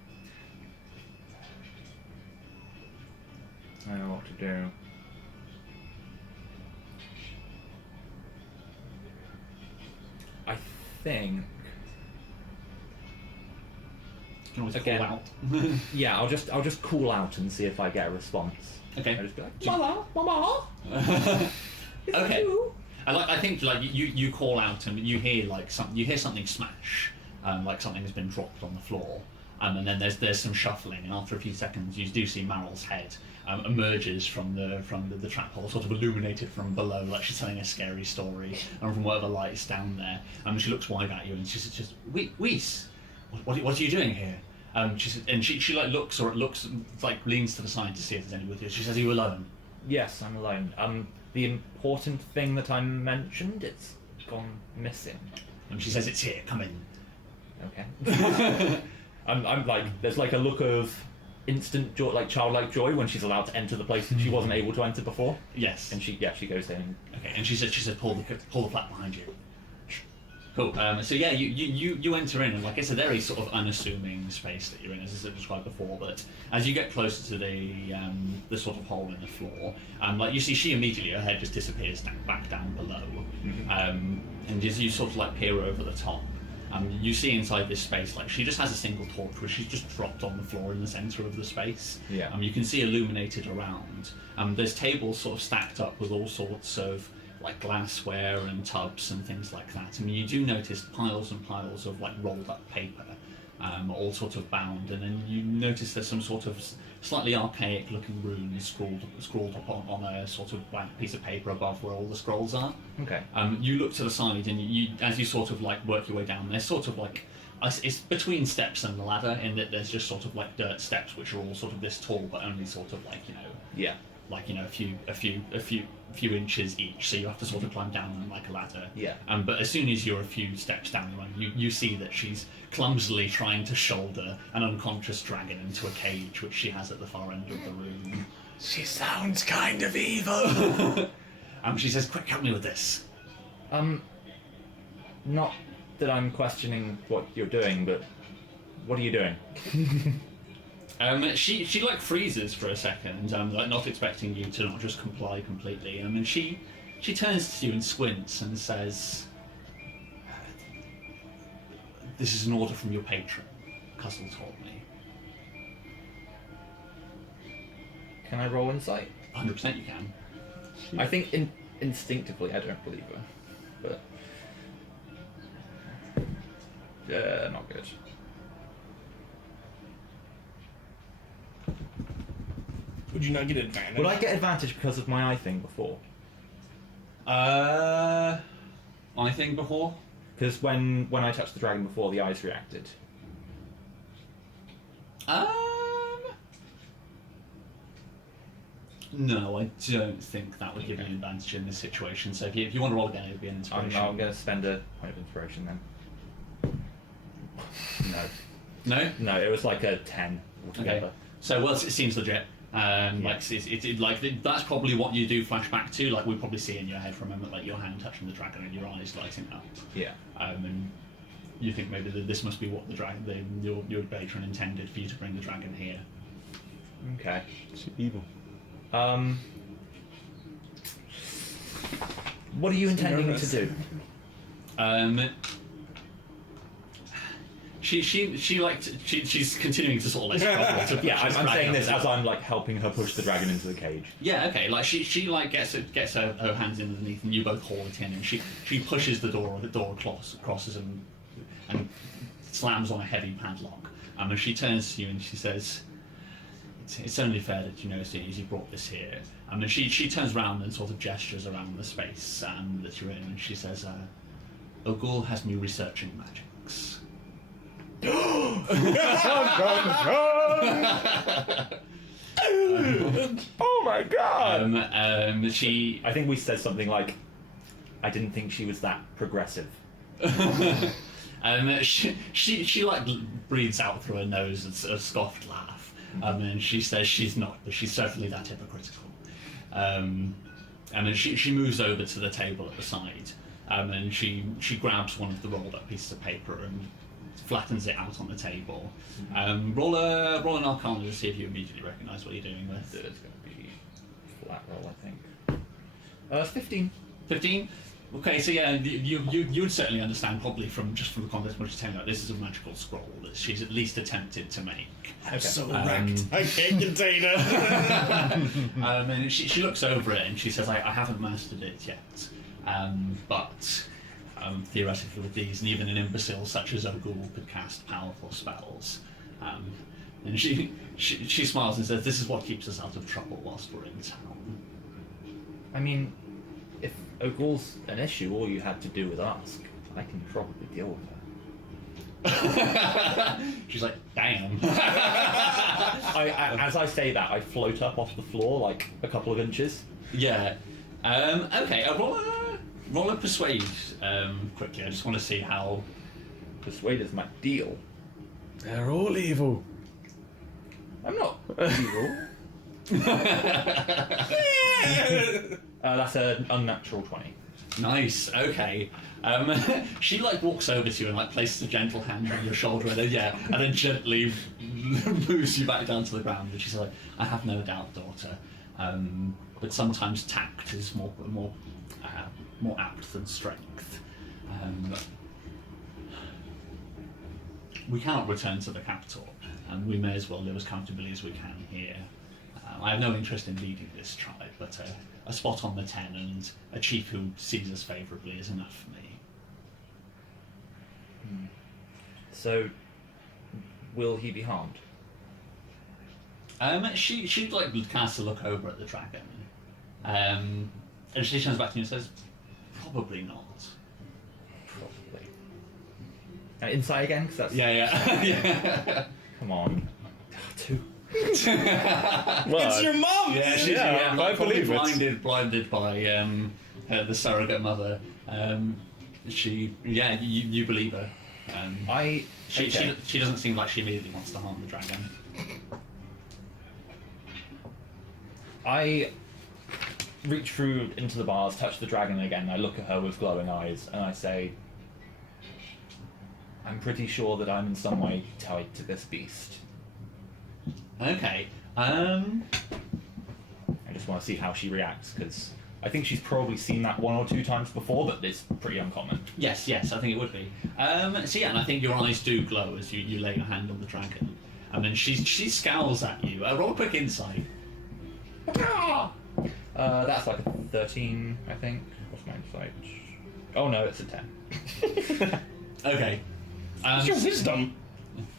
I know what to do. I think. You can always Again. call out. Yeah, I'll just call out and see if I get a response. Okay. I'll just be like, Mama, Mama. Is that Okay. you? I think you call out and you hear something smash, like something has been dropped on the floor, and then there's some shuffling, and after a few seconds you do see Maryl's head emerges from the trap hole, sort of illuminated from below, like she's telling a scary story, and from whatever light is down there. And she looks wide at you, and she says, "Just Weiss, what are you doing here?" She said, and she looks leans to the side to see if there's anyone with you. She says, "Are you alone?" Yes, I'm alone. The important thing that I mentioned, it's gone missing. And she says, "It's here. Come in." Okay. I'm like, there's like a look of instant joy, like childlike joy, when she's allowed to enter the place that she wasn't able to enter before. Yes. And she goes in. Okay. And she said, "Pull the flap behind you." Cool. So yeah, you enter in, and like it's a very sort of unassuming space that you're in, as I described before. But as you get closer to the sort of hole in the floor, like you see, she immediately, her head just disappears back down below, and as you sort of like peer over the top, you see inside this space, like she just has a single torch, which she's just dropped on the floor in the centre of the space. Yeah. You can see illuminated around. There's tables sort of stacked up with all sorts of like glassware and tubs and things like that. I mean, you do notice piles and piles of like rolled up paper all sort of bound, and then you notice there's some sort of slightly archaic looking runes scrawled up on a sort of blank piece of paper above where all the scrolls are. Okay. You look to the side, and you as you sort of like work your way down, there's sort of like it's between steps and the ladder in that there's just sort of like dirt steps which are all sort of this tall, but only sort of like Yeah. like a few inches each. So you have to sort of climb down them like a ladder. Yeah. But as soon as you're a few steps down the run, you see that she's clumsily trying to shoulder an unconscious dragon into a cage which she has at the far end of the room. She sounds kind of evil. She says, "Quick, help me with this." Not that I'm questioning what you're doing, but what are you doing? She like freezes for a second, like not expecting you to not just comply completely. She turns to you and squints and says, "This is an order from your patron, Cuzzle told me." Can I roll insight? 100% you can. I think instinctively I don't believe her, but not good. Would you not get advantage? Would I get advantage because of my eye thing before? I think before. Because when I touched the dragon before, the eyes reacted. No, I don't think that would give you an advantage in this situation. So if you want to roll again, it would be an inspiration. I'm going to spend a point of inspiration then. No. No? No, it was like a 10 altogether. Okay. So, well, it seems legit. Like, like that's probably what you do flashback to. Like, we probably see in your head for a moment, like your hand touching the dragon and your eyes lighting up. Yeah. And you think maybe that this must be what the dragon, your patron intended for you to bring the dragon here. Okay. She's evil. What are you intending to do? She's continuing to sort of like struggle to Yeah, push I'm this saying dragon this up. as I'm like helping her push the dragon into the cage. Yeah, okay. Like she like gets her hands in underneath, and you both haul it in, and she pushes the door crosses and slams on a heavy padlock. And she turns to you and she says, "It's only fair that you know as soon as you brought this here." And then she turns around and sort of gestures around the space that you're in, and she says, "Ogul has me researching magics." Oh my god! I think we said something like, I didn't think she was that progressive. She like breathes out through her nose a scoffed laugh, and she says she's not, but she's certainly that hypocritical. And then she moves over to the table at the side, and she grabs one of the rolled up pieces of paper and flattens it out on the table. Roll an Arcana to see if you immediately recognise what you're doing with. It's going to be flat roll, I think. 15. 15? Okay, so yeah, you'd certainly understand probably from the context of what she's telling you, this is a magical scroll that she's at least attempted to make. I'm so wrecked. I can't contain it. And she looks over it and she says, I haven't mastered it yet, but theoretically with these, and even an imbecile such as Ogul could cast powerful spells. And she smiles and says, this is what keeps us out of trouble whilst we're in town. I mean, if Ogul's an issue, all you had to do was ask. I can probably deal with her. She's like, damn. As I say that, I float up off the floor like a couple of inches. Yeah. Okay, roll a persuade quickly. I just want to see how... Persuade is my deal. They're all evil. I'm not evil. That's an unnatural 20. Nice. Okay. She like walks over to you and like places a gentle hand on your shoulder, and then gently moves you back down to the ground. And she's like, "I have no doubt, daughter, but sometimes tact is more apt than strength. We cannot return to the capital, and we may as well live as comfortably as we can here. I have no interest in leading this tribe, but a spot on the 10 and a chief who sees us favourably is enough for me." So, will he be harmed? She like casts a look over at the dragon, and she turns back to you and says, "Probably not." Probably. Insight again, because that's Yeah. Come on. 2. It's your mom! Yeah, she's Yeah, I probably believe it. blinded by the surrogate mother. You believe her. She doesn't seem like she immediately wants to harm the dragon. I reach through into the bars, touch the dragon again. I look at her with glowing eyes, and I say, "I'm pretty sure that I'm in some way tied to this beast." Okay. I just want to see how she reacts, because I think she's probably seen that 1 or 2 times before, but it's pretty uncommon. Yes, I think it would be. So yeah, and I think your eyes do glow as you lay your hand on the dragon, and then she scowls at you. Roll a quick insight. That's like a 13, I think. What's my insight? Oh no, it's a 10. Okay. What's your wisdom?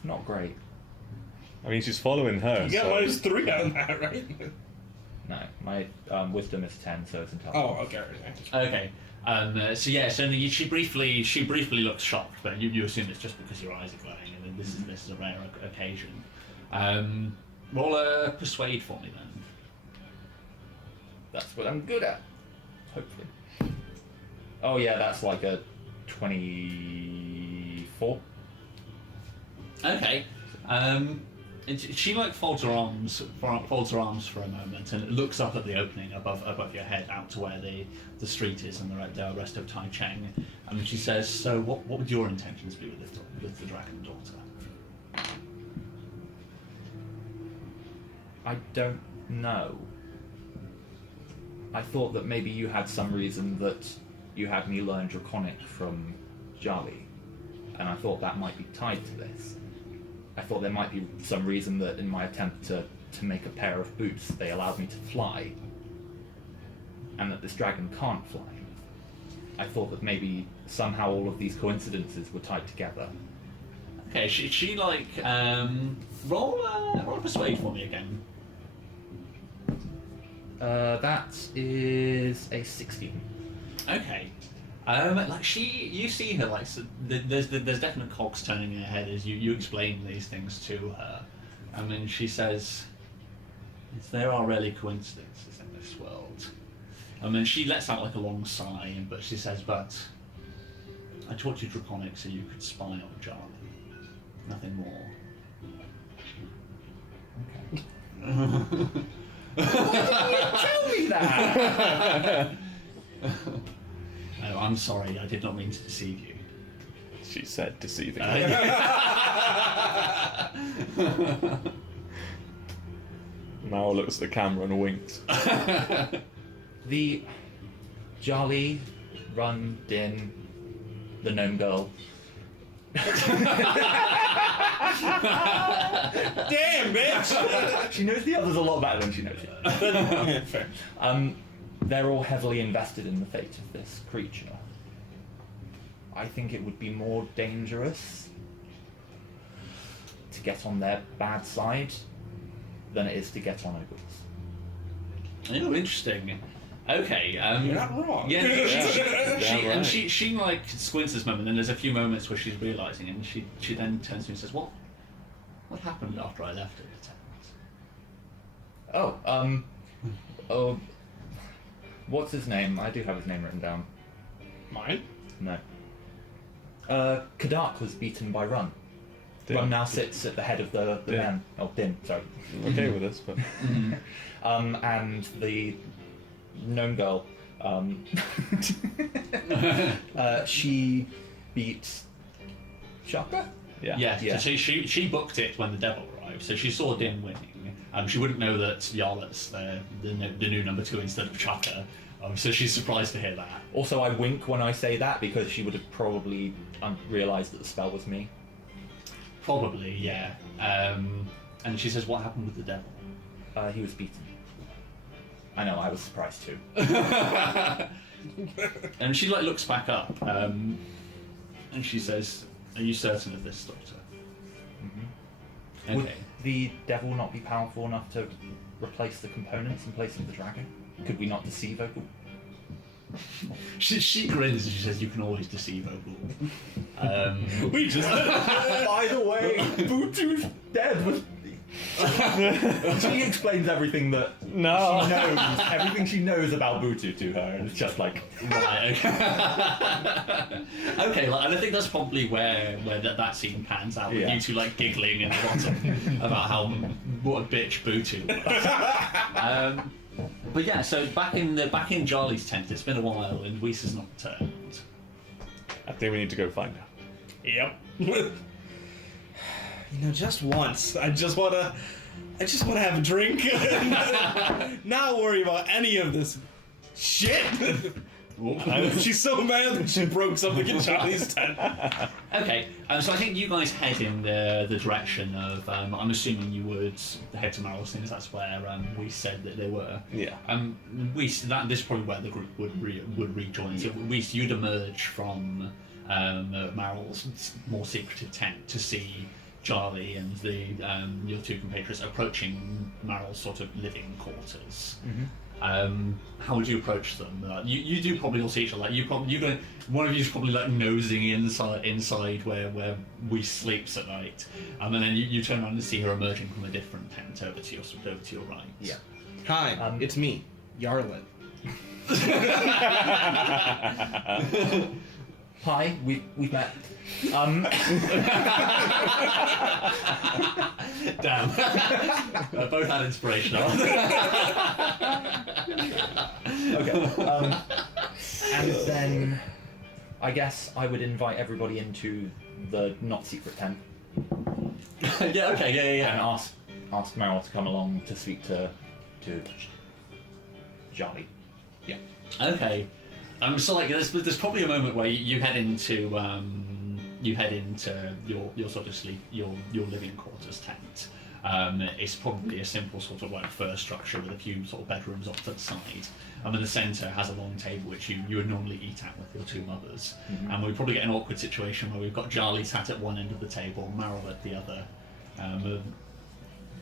Not great. I mean, she's following her. You got so- -3 on that, right? No, my wisdom is 10, so it's intelligence. Oh, okay. Okay. She briefly looks shocked, but you assume it's just because your eyes are glowing, and then this is a rare occasion. Roll a persuade for me then. That's what I'm good at. Hopefully. Oh yeah, that's like a 24. Okay. And she like folds her arms for a moment and looks up at the opening above your head, out to where the street is and the rest of Tai Cheng, and she says, "So what would your intentions be with the dragon daughter?" I don't know. I thought that maybe you had some reason that you had me learn Draconic from Jali, and I thought that might be tied to this. I thought there might be some reason that in my attempt to make a pair of boots, they allowed me to fly, and that this dragon can't fly. I thought that maybe somehow all of these coincidences were tied together. Okay, she like roll a persuade for me again. That is a 16. Okay. You see her like there's definite cogs turning in her head as you explain these things to her, and then she says, "There are rarely coincidences in this world." And then she lets out like a long sigh, but she says, "But I taught you Draconic so you could spy on Charlie. Nothing more." Okay. Tell me that! No, I'm sorry, I did not mean to deceive you. She said deceiving. Now looks at the camera and winks. The Jolly, Run, Din, the gnome girl. Damn, bitch! She knows the others a lot better than she knows you. Fair. They're all heavily invested in the fate of this creature. I think it would be more dangerous to get on their bad side than it is to get on Ogre's. Oh, interesting. Okay. You're not wrong. Yeah, right. she like squints this moment, and there's a few moments where she's realizing, and she then turns to me and says, "What happened after I left it?" Oh, what's his name? I do have his name written down. Mine? No. Kadak was beaten by Run. Din. Run now sits at the head of the Din. men. Oh, Din, sorry. Okay with this, but And the gnome girl, she beat Shaka? yeah. Yeah. So she booked it when the devil arrived, so she saw Din winning. She wouldn't know that Yarlet's the new number 2 instead of Chaka. So she's surprised to hear that. Also, I wink when I say that because she would have probably realised that the spell was me. Probably, yeah. And she says, "What happened with the devil?" He was beaten. I know, I was surprised too. And she like looks back up, and she says, "Are you certain of this, Doctor?" Would Okay. the devil not be powerful enough to replace the components in place of the dragon? Could we not deceive Vogel? She grins and she says, "You can always deceive Vogel." We just. By the way, Butu's dead. She explains everything that No. she knows, everything she knows about Butu to her, and it's just like, Right. Okay. Okay. Like, and I think that's probably where that scene pans out with Yeah. you two like giggling in the bottom about how what a bitch Butu was. But yeah, so back in Charlie's tent, it's been a while, and Weiss has not returned. I think we need to go find her. Yep. Just once. I just wanna have a drink. Not worry about any of this shit. She's so mad that she broke something in Charlie's tent. Okay, so I think you guys head in the direction of. I'm assuming you would head to Marl, since that's where we said that they were. Yeah. This is probably where the group would rejoin. So you'd emerge from Marl's more secretive tent to see Charlie and your two compatriots approaching Marl's sort of living quarters. How would you approach them? You do probably all see each other. Like one of you's probably like nosing inside where we sleeps at night, and then you turn around and see her emerging from a different tent over to your right. yeah. Hi, it's me, Yarlet. Hi, we've met. Damn. Both had inspiration. Okay. And then I guess I would invite everybody into the not secret tent Yeah. Okay. Yeah. and ask Meryl to come along to speak to Charlie. Yeah. Okay. So like there's probably a moment where you head into your sort of your living quarters tent. It's probably a simple sort of like fur structure with a few sort of bedrooms off to the side. And in the centre has a long table which you would normally eat at with your two mothers. And we probably get an awkward situation where we've got Charlie sat at one end of the table, Meryl at the other.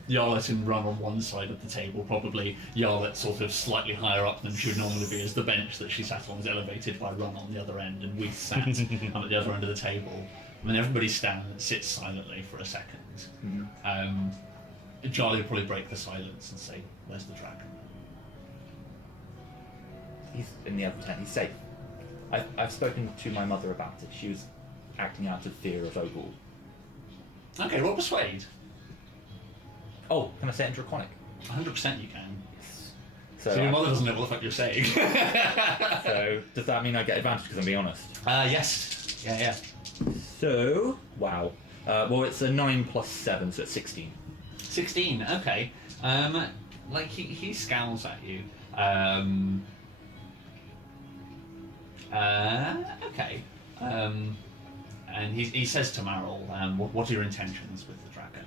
Yarlet and Run on one side of the table, probably Yarlet sort of slightly higher up than she would normally be, as the bench that she sat on is elevated by Run on the other end, and we sat at the other end of the table. And then everybody sits silently for a second. Charlie will probably break the silence and say, "Where's the dragon?" He's in the other tent. He's safe. I've spoken to my mother about it. She was acting out of fear of Ogul. Okay, roll persuade. Oh, can I say it in Draconic? 100% you can. So, So your mother doesn't know what the fuck you're saying. so does that mean I get advantage because I'm being honest? Yes. Yeah. So, wow. Well, it's a 9 plus 7, so it's 16. 16. Okay. Like he scowls at you. Okay. And he says to Meryl, what are your intentions with the dragon?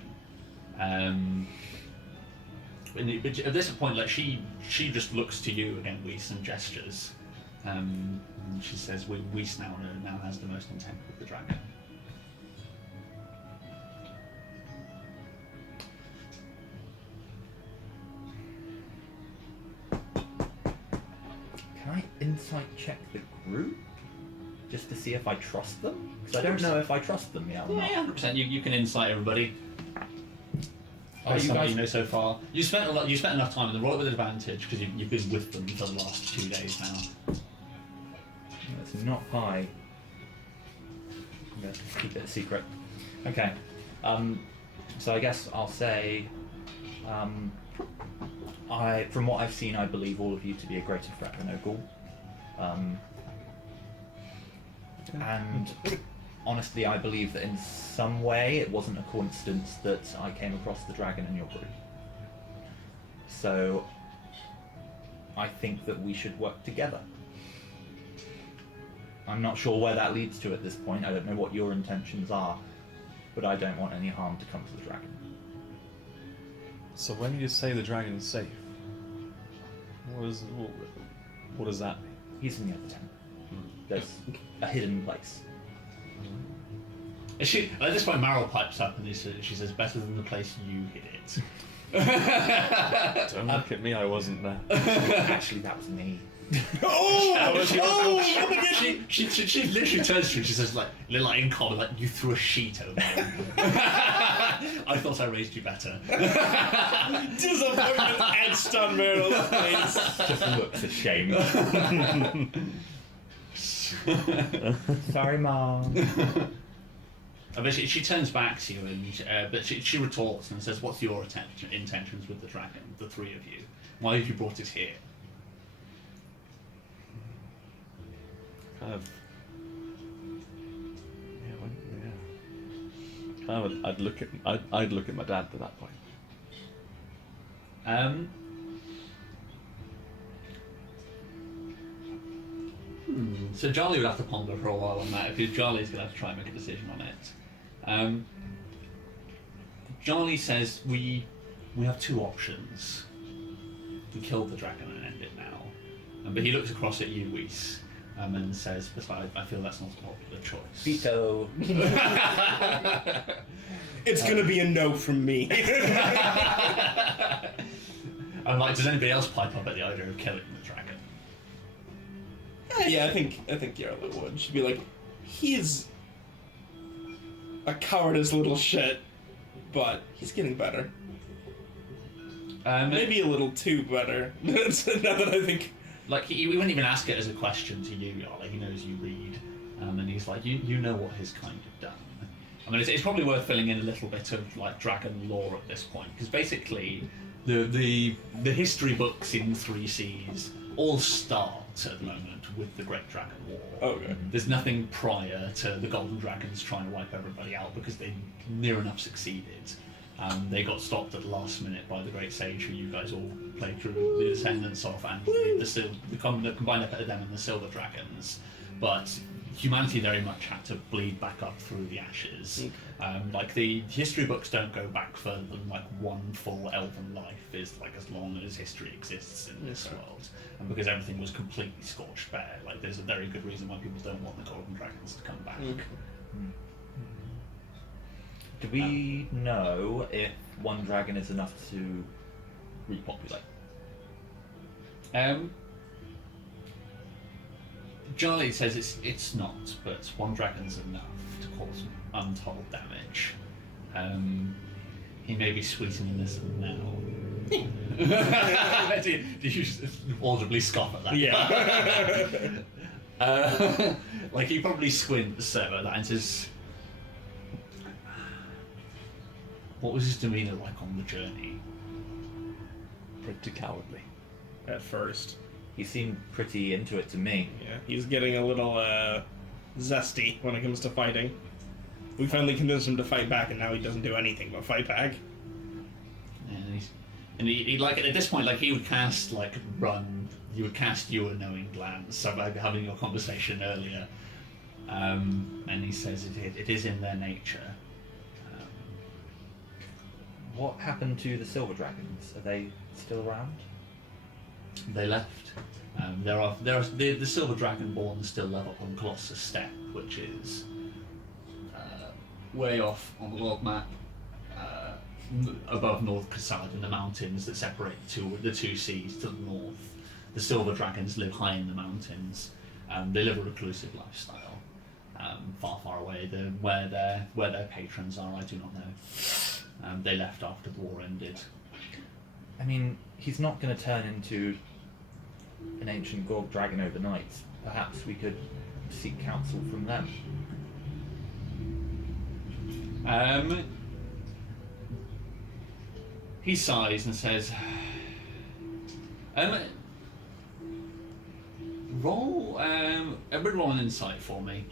But at this point, like she just looks to you again, Weiss, and gestures. And she says, Weiss now has the most intent with the dragon. Can I insight check the group? Just to see if I trust them? Because I don't know if I trust them yet or not. Yeah, 100%. You can insight everybody. Are you guys... you know so far. You spent enough time in the roll with advantage because you've been with them for the last 2 days now. It's not high. I'm going to keep it a secret. Okay. So I guess I'll say... from what I've seen, I believe all of you to be a greater threat than Ogul. And honestly, I believe that in some way it wasn't a coincidence that I came across the dragon in your group. So I think that we should work together. I'm not sure where that leads to at this point. I don't know what your intentions are, but I don't want any harm to come to the dragon. So when you say the dragon's safe, what does that mean? He's in the other tent. There's a hidden place. At this point, Meryl pipes up and she says, "Better than the place you hid it." Don't look at me, I wasn't there. Actually, that was me. She literally turns to you and she says, like in common, like, "You threw a sheet over me." I thought I raised you better. Disappointment etched on Meryl's face. Just looks ashamed. Sorry, Mom. But she turns back to you, and but she retorts and says, "What's your intentions with the dragon, the three of you? Why have you brought it here?" Kind of. Yeah. Kind of. I'd look at my dad at that point. So Charlie would have to ponder for a while on that. If Charlie's going to have to try and make a decision on it. Charlie says we have two options. We kill the dragon and end it now. But he looks across at you, Weiss, and says, "But I feel that's not a popular choice." Veto. It's gonna be a no from me. I'm like, does anybody else pipe up at the idea of killing the dragon? Yeah, I think Yarla would. She'd be like, he's a cowardice little shit, but he's getting better. Maybe a little too better. Now that I think. Like, he wouldn't even ask it as a question to you, Yarla. He knows you read. And he's like, you know what he's kind of done. I mean, it's probably worth filling in a little bit of, like, dragon lore at this point. Because basically, the history books in 3Cs all start at the moment with the Great Dragon War. Okay. There's nothing prior to the Golden Dragons trying to wipe everybody out because they near enough succeeded. They got stopped at the last minute by the Great Sage, who you guys all played through the Descendants of, and the combined effort of them and the Silver Dragons. But humanity very much had to bleed back up through the ashes. Like, the history books don't go back further than like one full elven life is like as long as history exists in this world. And because everything was completely scorched bare, like, there's a very good reason why people don't want the Golden Dragons to come back. Do we know if one dragon is enough to repopulate? Charlie says it's not, but one dragon's enough to cause untold damage. He may be sweetening this now. Do you audibly scoff at that? Yeah. Like, he probably squints at that and says, "What was his demeanour like on the journey?" Pretty cowardly. At first. He seemed pretty into it to me. Yeah, he's getting a little zesty when it comes to fighting. We finally convinced him to fight back, and now he doesn't do anything but fight back. And he like, at this point, like, he would cast like run. He would cast you a knowing glance. So, like, having your conversation earlier, and he says it is in their nature. What happened to the silver dragons? Are they still around? They left. There are the silver dragonborn still live up on Colossus Step, which is way off on the world map, above North Kasad in the mountains that separate the two seas to the north. The silver dragons live high in the mountains. They live a reclusive lifestyle, far away. Where their patrons are, I do not know. They left after the war ended. I mean, he's not going to turn into an ancient Gorg dragon overnight. Perhaps we could seek counsel from them. He sighs and says, everyone roll an insight for me.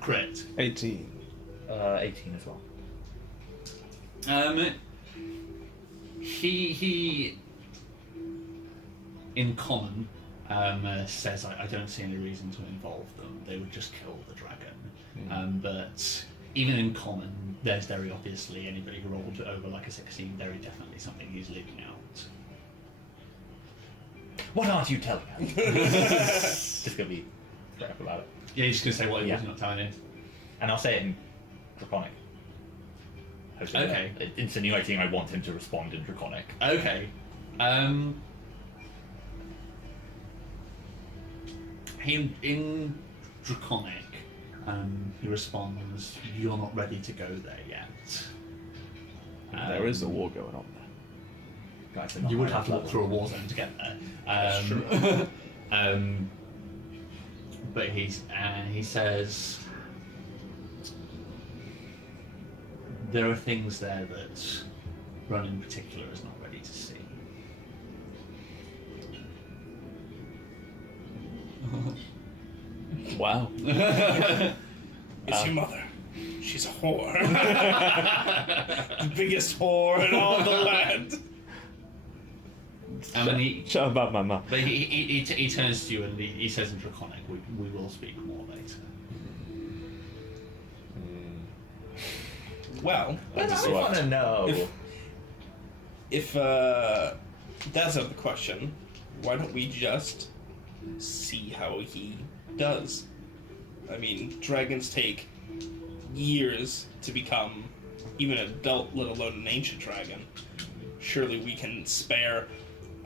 Crit. 18. 18 as well. He in common says, I don't see any reason to involve them. They would just kill the dragon. But even in common, there's very obviously anybody who rolled over like a 16, very definitely something he's leaving out. What aren't you telling us? Just gonna be straight up about it. Yeah, you're just gonna say what Yeah. you're not telling him. And I'll say it in Draconic. Hoping Okay. that- insinuating I want him to respond in Draconic. Okay. He in Draconic, he responds, "You're not ready to go there yet." There is a war going on there. Guys, they're not You would high have to walk level. through a war zone to get there. That's true. But he says there are things there that Run in particular is not ready to see. Wow. It's your mother. She's a whore. The biggest whore in all the land. I mean, he Shut about my mouth. But he turns to you and he says in Draconic, we will speak more later. Well, I want to know. if that's out of the question, why don't we just see how he does? I mean, dragons take years to become even an adult, let alone an ancient dragon. Surely we can spare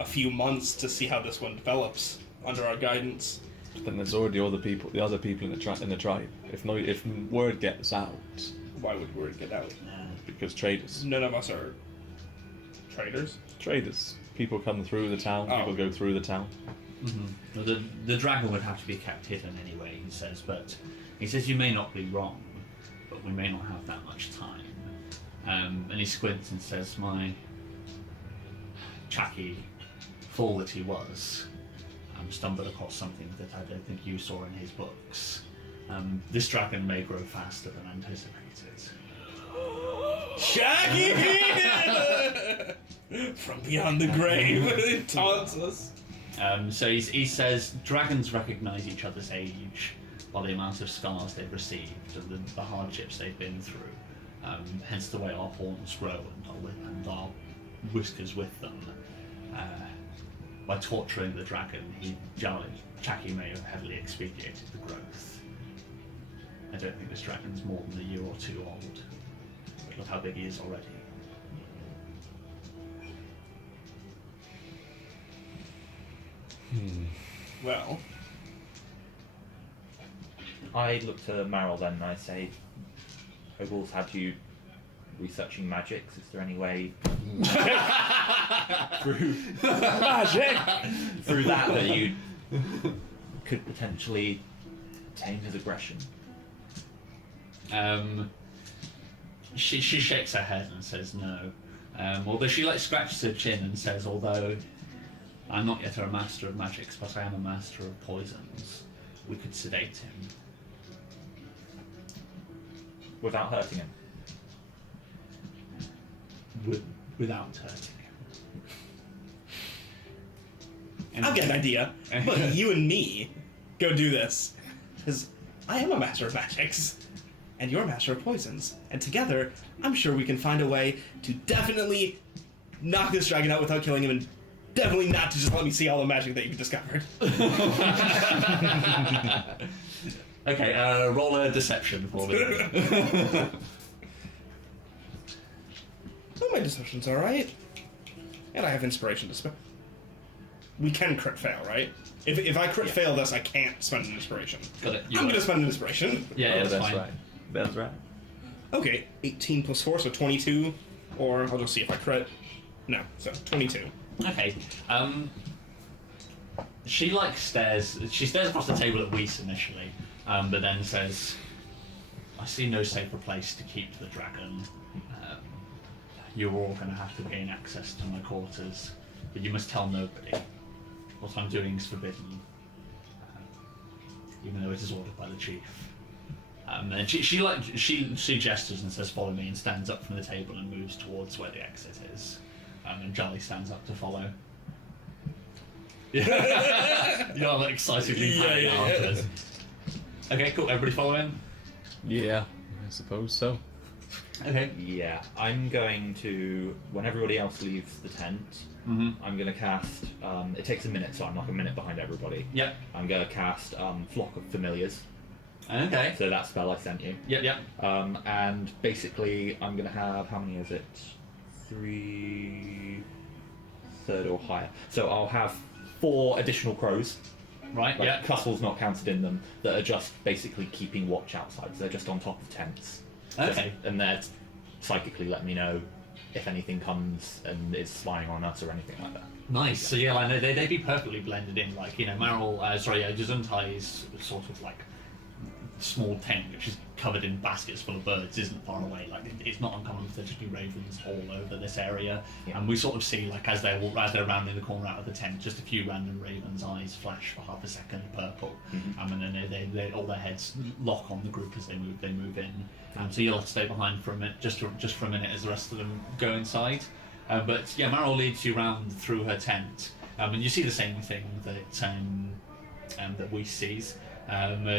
a few months to see how this one develops under our guidance. Then there's already the other people in the tribe. If word gets out, Why would word get out? because traders, None of us are traders. people come through the town. Oh. People go through the town. Well, the dragon would have to be kept hidden anyway, he says, but he says you may not be wrong, but we may not have that much time. And he squints and says, my Chucky, fool that he was, stumbled across something that I don't think you saw in his books. This dragon may grow faster than anticipated. Shaggy! From beyond the grave, it taunts us. So he says dragons recognize each other's age by the amount of scars they've received and the hardships they've been through. Hence the way our horns grow and our whiskers with them. By torturing the dragon, Chucky may have heavily expedited the growth. I don't think this dragon's more than a year or two old. But look how big he is already. Well, I look to Meryl then and I say, Ogles had you researching magics. Is there any way through that you could potentially tame his aggression? She shakes her head and says no. Although she scratches her chin and says, although I'm not yet a master of magics, but I am a master of poisons, we could sedate him. Without hurting him? Without hurting him. I'll get an idea. Look, you and me go do this. Because I am a master of magics. And you're a master of poisons. And together, I'm sure we can find a way to definitely knock this dragon out without killing him, and definitely not to just let me see all the magic that you've discovered. Okay, roll a deception for me. Oh, my deception's alright. And I have inspiration to spend. We can crit fail, right? If I crit fail this, I can't spend an inspiration. Got it. I'm gonna spend an inspiration. Yeah, that's fine. right. That's right. Okay, 18 plus 4, so 22. Or I'll just see if I crit. No, so 22. Okay. She stares across the table at Weiss initially, but then says, I see no safer place to keep the dragon. You're all going to have to gain access to my quarters, but you must tell nobody. What I'm doing is forbidden, even though it is ordered by the chief. And she gestures and says, follow me, and stands up from the table and moves towards where the exit is. And Jolly stands up to follow. You're excitedly panning afterwards. Okay, cool. Everybody following? Yeah, I suppose so. Okay. Yeah, I'm going to, when everybody else leaves the tent, I'm going to cast, it takes a minute, so I'm like a minute behind everybody. Yep. I'm going to cast Flock of Familiars. Okay. So that spell I sent you. Yep. And basically, I'm going to have, how many is it? 3 third or higher. So I'll have 4 additional crows. Right, Like, yeah. castles not counted in them, that are just basically keeping watch outside. So they're just on top of tents. Okay. And they're psychically letting me know if anything comes and is spying on us or anything like that. Nice. So yeah, like they'd be perfectly blended in. Like, you know, Gesundtai's sort of like small tent, which is covered in baskets full of birds, isn't far away. Like, it's not uncommon for there to be ravens all over this area. Yeah. And we sort of see, like, as they're rounding the corner out of the tent, just a few random ravens' eyes flash for half a second purple, and then they all their heads lock on the group as they move in. So you'll have to stay behind for a minute, just for a minute, as the rest of them go inside. But yeah, Meryl leads you round through her tent, and you see the same thing that we sees.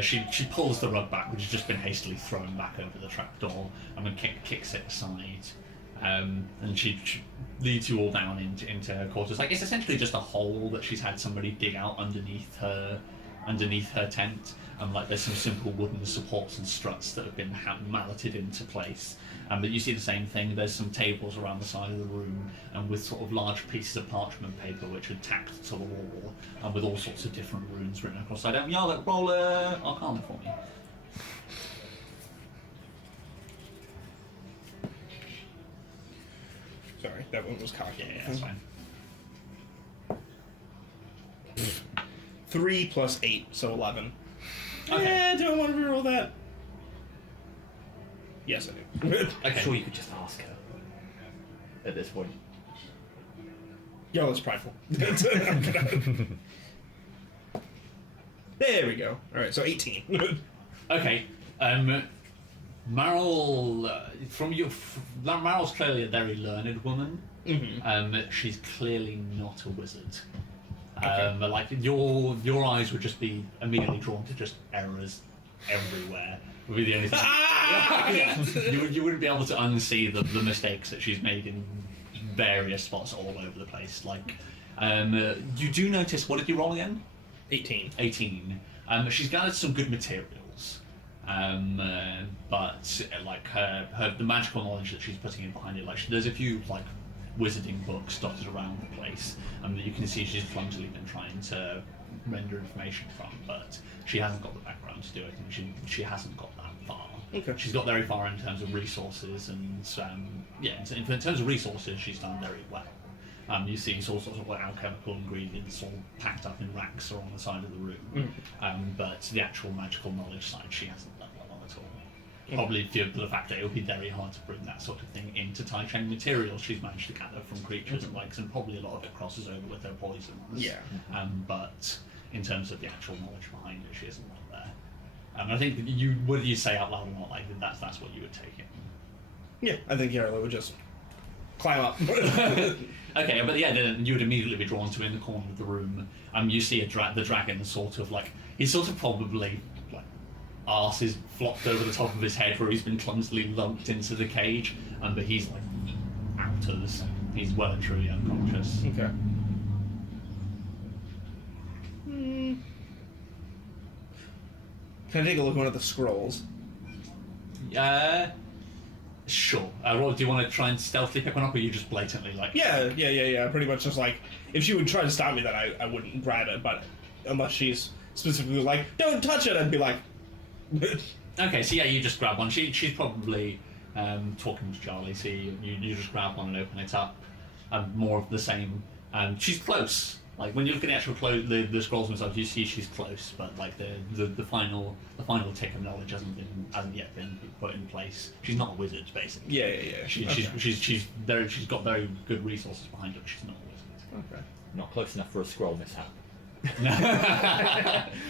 She pulls the rug back, which has just been hastily thrown back over the trapdoor, and then kicks it aside. And she leads you all down into her quarters. Like, it's essentially just a hole that she's had somebody dig out underneath her tent. And like, there's some simple wooden supports and struts that have been malleted into place. But you see the same thing. There's some tables around the side of the room, and with sort of large pieces of parchment paper which are tacked to the wall, and with all sorts of different runes written across. Roll Arcana for me. Sorry, that one was cocky. Yeah, that's fine. 3 plus 8, so 11. Okay. Yeah, do I want to reroll that? Yes, I do. Okay. I'm sure you could just ask her at this point. Yo, that's prideful. There we go. Alright, so 18. Okay. Maryl's clearly a very learned woman. She's clearly not a wizard. But like, your eyes would just be immediately drawn to just errors everywhere. Would be the only thing. You wouldn't be able to unsee the mistakes that she's made in various spots all over the place. Like, you do notice. What did you roll again? 18. 18. She's gathered some good materials, but like the magical knowledge that she's putting in behind it. Like, there's a few like wizarding books dotted around the place, that you can see she's clumsily been trying to render information from, but she hasn't got the background to do it, and she hasn't got that far. Okay. She's got very far in terms of resources, and in terms of resources, she's done very well. You see all sorts of alchemical ingredients all packed up in racks or on the side of the room, but the actual magical knowledge side she hasn't done well on at all. Probably due to the fact that it would be very hard to bring that sort of thing into Tai Chang materials she's managed to gather from creatures and likes, and probably a lot of it crosses over with her poisons. Yeah. But in terms of the actual knowledge behind it, she isn't there. I think that whether you say out loud or not, like that's what you would take it. Yeah, I think Yarla would just climb up. Okay, but yeah, then you would immediately be drawn to in the corner of the room. You see the dragon sort of like, he's sort of probably like arse is flopped over the top of his head where he's been clumsily lumped into the cage, but he's like out of this. He's well and truly unconscious. Okay. Can I take a look at one of the scrolls? Sure. Do you want to try and stealthily pick one up, or you just blatantly like? Yeah. Pretty much just like, if she would try to stop me, then I wouldn't grab it. But unless she's specifically like, "Don't touch it," I'd be like. Okay, so yeah, you just grab one. She's probably talking to Charlie. So you just grab one and open it up. More of the same. She's close. Like, when you look at the actual the scrolls themselves, you see she's close, but like the final tick of knowledge hasn't yet been put in place. She's not a wizard, basically. Yeah. She's got very good resources behind her, but she's not a wizard. Okay. Not close enough for a scroll mishap.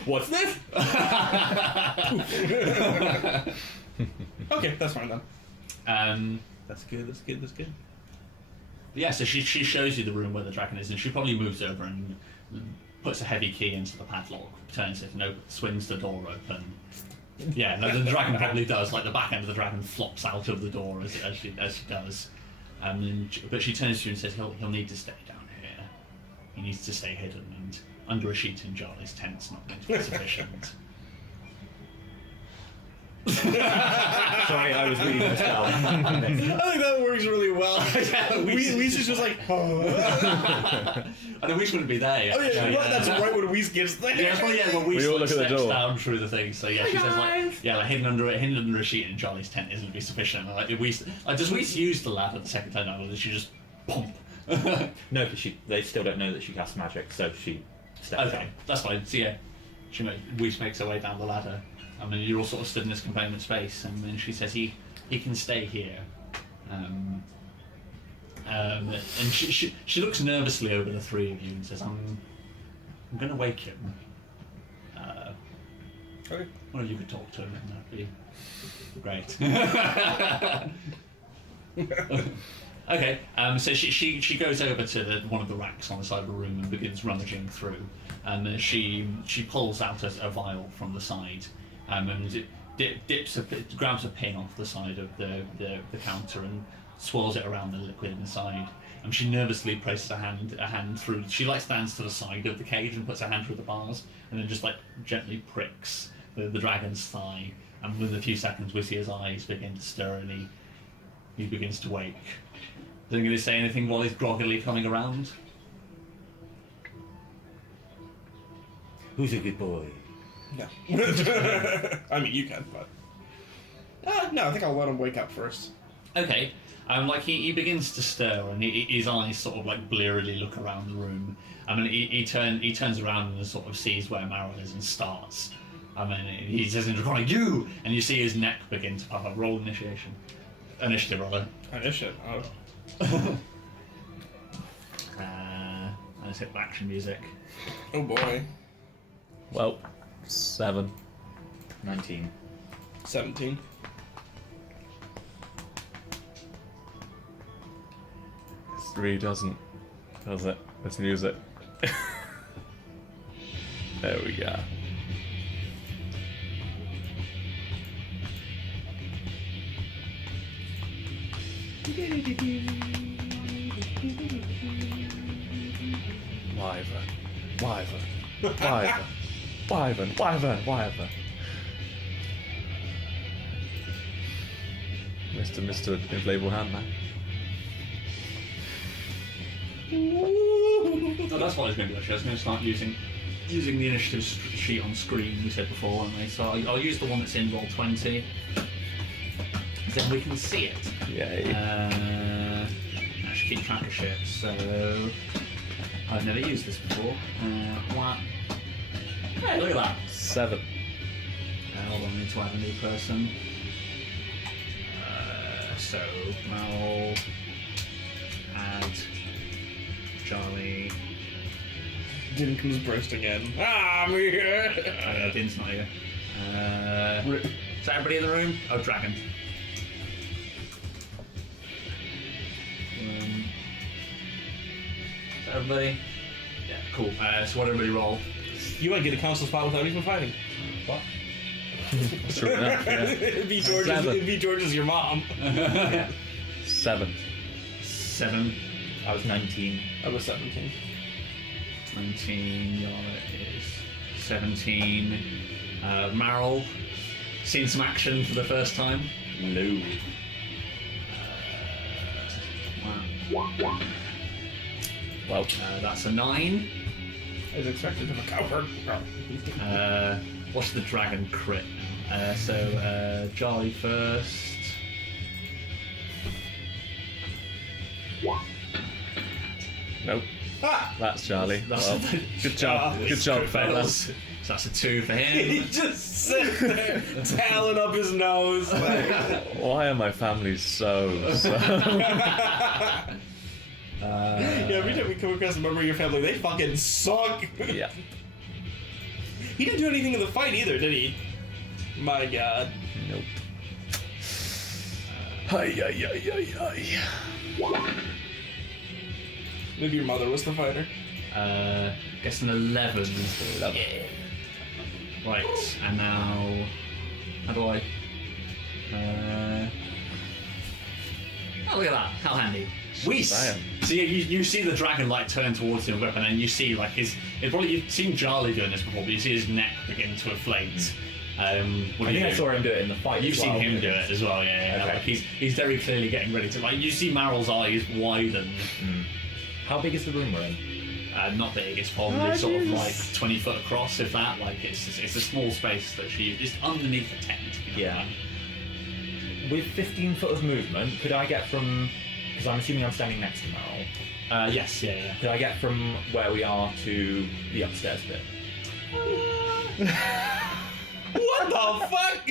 What's this? Okay, that's fine then. That's good. Yeah, so she shows you the room where the dragon is, and she probably moves over and puts a heavy key into the padlock, turns it, and swings the door open. Yeah, no, the dragon probably does. Like the back end of the dragon flops out of the door as she does. But she turns to you and says, "He'll need to stay down here. He needs to stay hidden, and under a sheet in Charlie's tent's not going to be sufficient." Sorry, I was reading the spell. I think that works really well. Weiss is just like, I know Weiss wouldn't be there yet. oh yeah, right, that's right when Weiss gets there. Yeah, when Weiss We all look at the steps door. down through the thing. So yeah, she says like, hidden under a sheet in Charlie's tent isn't going to be sufficient. And, like, does Weiss use the ladder the second time, or does she just pump? No, because they still don't know that she casts magic, so she steps Okay, down. that's fine. So yeah, Weiss makes her way down the ladder. I mean, you're all sort of stood in this confinement space, and then she says he can stay here. And she looks nervously over the three of you and says, I'm going to wake him. Okay. One of you could talk to him, and that'd be great. Okay, so she goes over to one of the racks on the side of the room and begins rummaging through. And she pulls out a vial from the side, and grabs a pin off the side of the counter and swirls it around the liquid inside. And she nervously places a hand through. She stands to the side of the cage and puts her hand through the bars, and then just gently pricks the dragon's thigh. And within a few seconds, we see his eyes begin to stir, and he begins to wake. Is he going to say anything while he's groggily coming around? Who's a good boy? No. I mean, you can, but... no, I think I'll let him wake up first. Okay. He begins to stir, and his eyes sort of blearily look around the room. I mean, he turns around and sort of sees where Meryl is and starts. I mean, he says in Draconic, "You!" And you see his neck begin to pop up. Roll initiative, rather. Initiative. Oh. Let's hit action music. Oh boy. Well, 7. 19. 17. Three doesn't, does it? Let's music. There we go. Wyvern. Mr. Inflatable Handman. So that's what I was going to do. Actually, I was going to start using the initiative sheet on screen we said before, and so I'll use the one that's in roll 20. Then we can see it. Yay. I should keep track of shit. So I've never used this before. What? Hey, look at that. 7. Hold on, I need to add a new person. So Mal, add Charlie. Din comes bursting in. I'm here! Oh yeah, Din's not here. Is that everybody in the room? Oh, Dragon. Is that everybody? Yeah, cool. So what everybody roll? You might get a council spot without even fighting. What? True enough, yeah. it'd be Seven. George's your mom. 7. 7. I was 19. I was 17. 19. Yara is 17. Meryl, seen some action for the first time? No. Wow. Well, That's a 9. I was expected to have a coward. What's the dragon crit? So Charlie first. nope. Ah! That's Charlie. That's Well, good job. Good job, fellas. So that's a 2 for He him. just sits there, talon up his nose. Like, Why are my families so? yeah, every time we come across a member of your family, they fucking suck. Yeah. He didn't do anything in the fight either, did he? My god. Nope. Hi. Maybe your mother was the fighter. Guess an 11. Love. Right, and now How do I? Oh, look at that! How handy. Damn. So yeah, you see the dragon like turn towards him, whip, and then you see like you've seen Charlie doing this before, but you see his neck begin to inflate. I think I saw him do it in the fight. You've as seen well. him do it as well, yeah. Okay. Like he's very clearly getting ready to. Like you see Maryl's eyes widen. How big is the room we're in? Not big. It's probably sort of like 20 foot across, if that. Like it's a small space that she is underneath the tent. Yeah. With 15 foot of movement, could I get from? Because I'm assuming I'm standing next to Meryl. Yes, yeah. Could I get from where we are to the upstairs bit? What the fuck?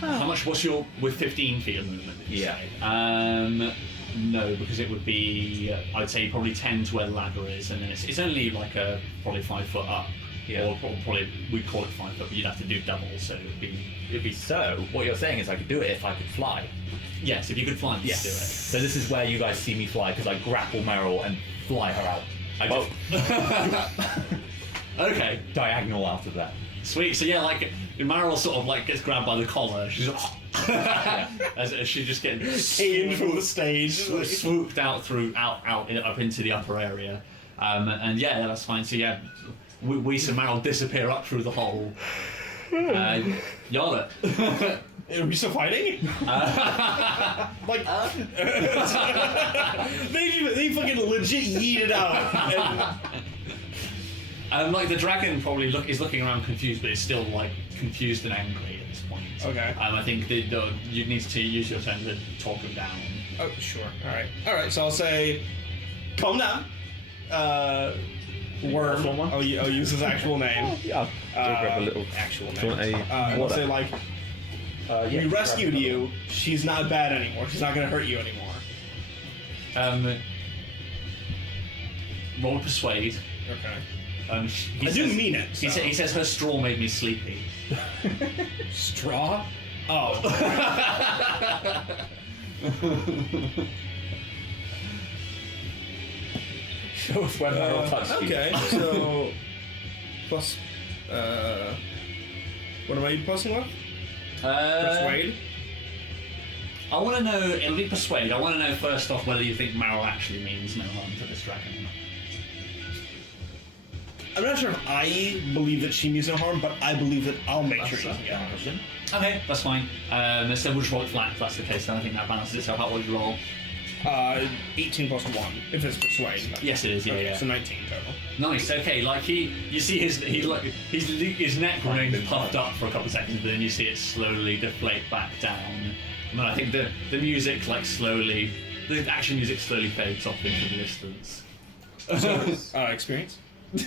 How much? What's your with 15 feet of movement? Did you Yeah. say? No, because it would be I'd say probably 10 to where the ladder is, and then it's only like probably 5 foot up. Yeah. Or probably we'd call it 5 foot, but you'd have to do double, so it'd be. So what you're saying is I could do it if I could fly. Yes, if you could fly, you Yes. could do it. So this is where you guys see me fly because I grapple Meryl and fly her out. I just Okay, diagonal out of that. sweet. So yeah, like Meryl sort of like gets grabbed by the collar. She's as she just gets Came from the stage. swooped out up into the upper area, and yeah, that's fine. So yeah, Weiss and Meryl disappear up through the hole. Yarlet. Are we still fighting? Like, they fucking legit yeeted out. Like the dragon probably is looking around confused, but it's still like confused and angry at this point. Okay. I think you need to use your turn to talk him down. Oh, sure. All right. So I'll say, calm down. Worm. I'll use his actual name. Yeah. Grab a little. Actual Do you want name. a I'll water? say like, we rescued you. She's not bad anymore. She's not gonna hurt you anymore. Roll persuade. Okay. He I do says- mean it. He so. says her straw made me sleepy. Straw? Oh. Show us where Meryl touched you. Okay, so plus what am I plusing with? Persuade? I want to know. It'll be persuade. I want to know first off whether you think Meryl actually means no harm to this dragon or not. I'm not sure if I believe that she means no harm, but I believe that I'll make sure she doesn't get harmed. Okay, that's fine. So we'll just roll it flat if that's the case. Then I think that balances itself out. What you roll? 18 plus 1, if it's persuade. Yes, it is. Yeah, Okay, yeah. so 19 total. Nice. Okay, like you see his neck remains puffed up for a couple of seconds, but then you see it slowly deflate back down. And then I think the music the action music slowly fades off into the distance. Experience? Is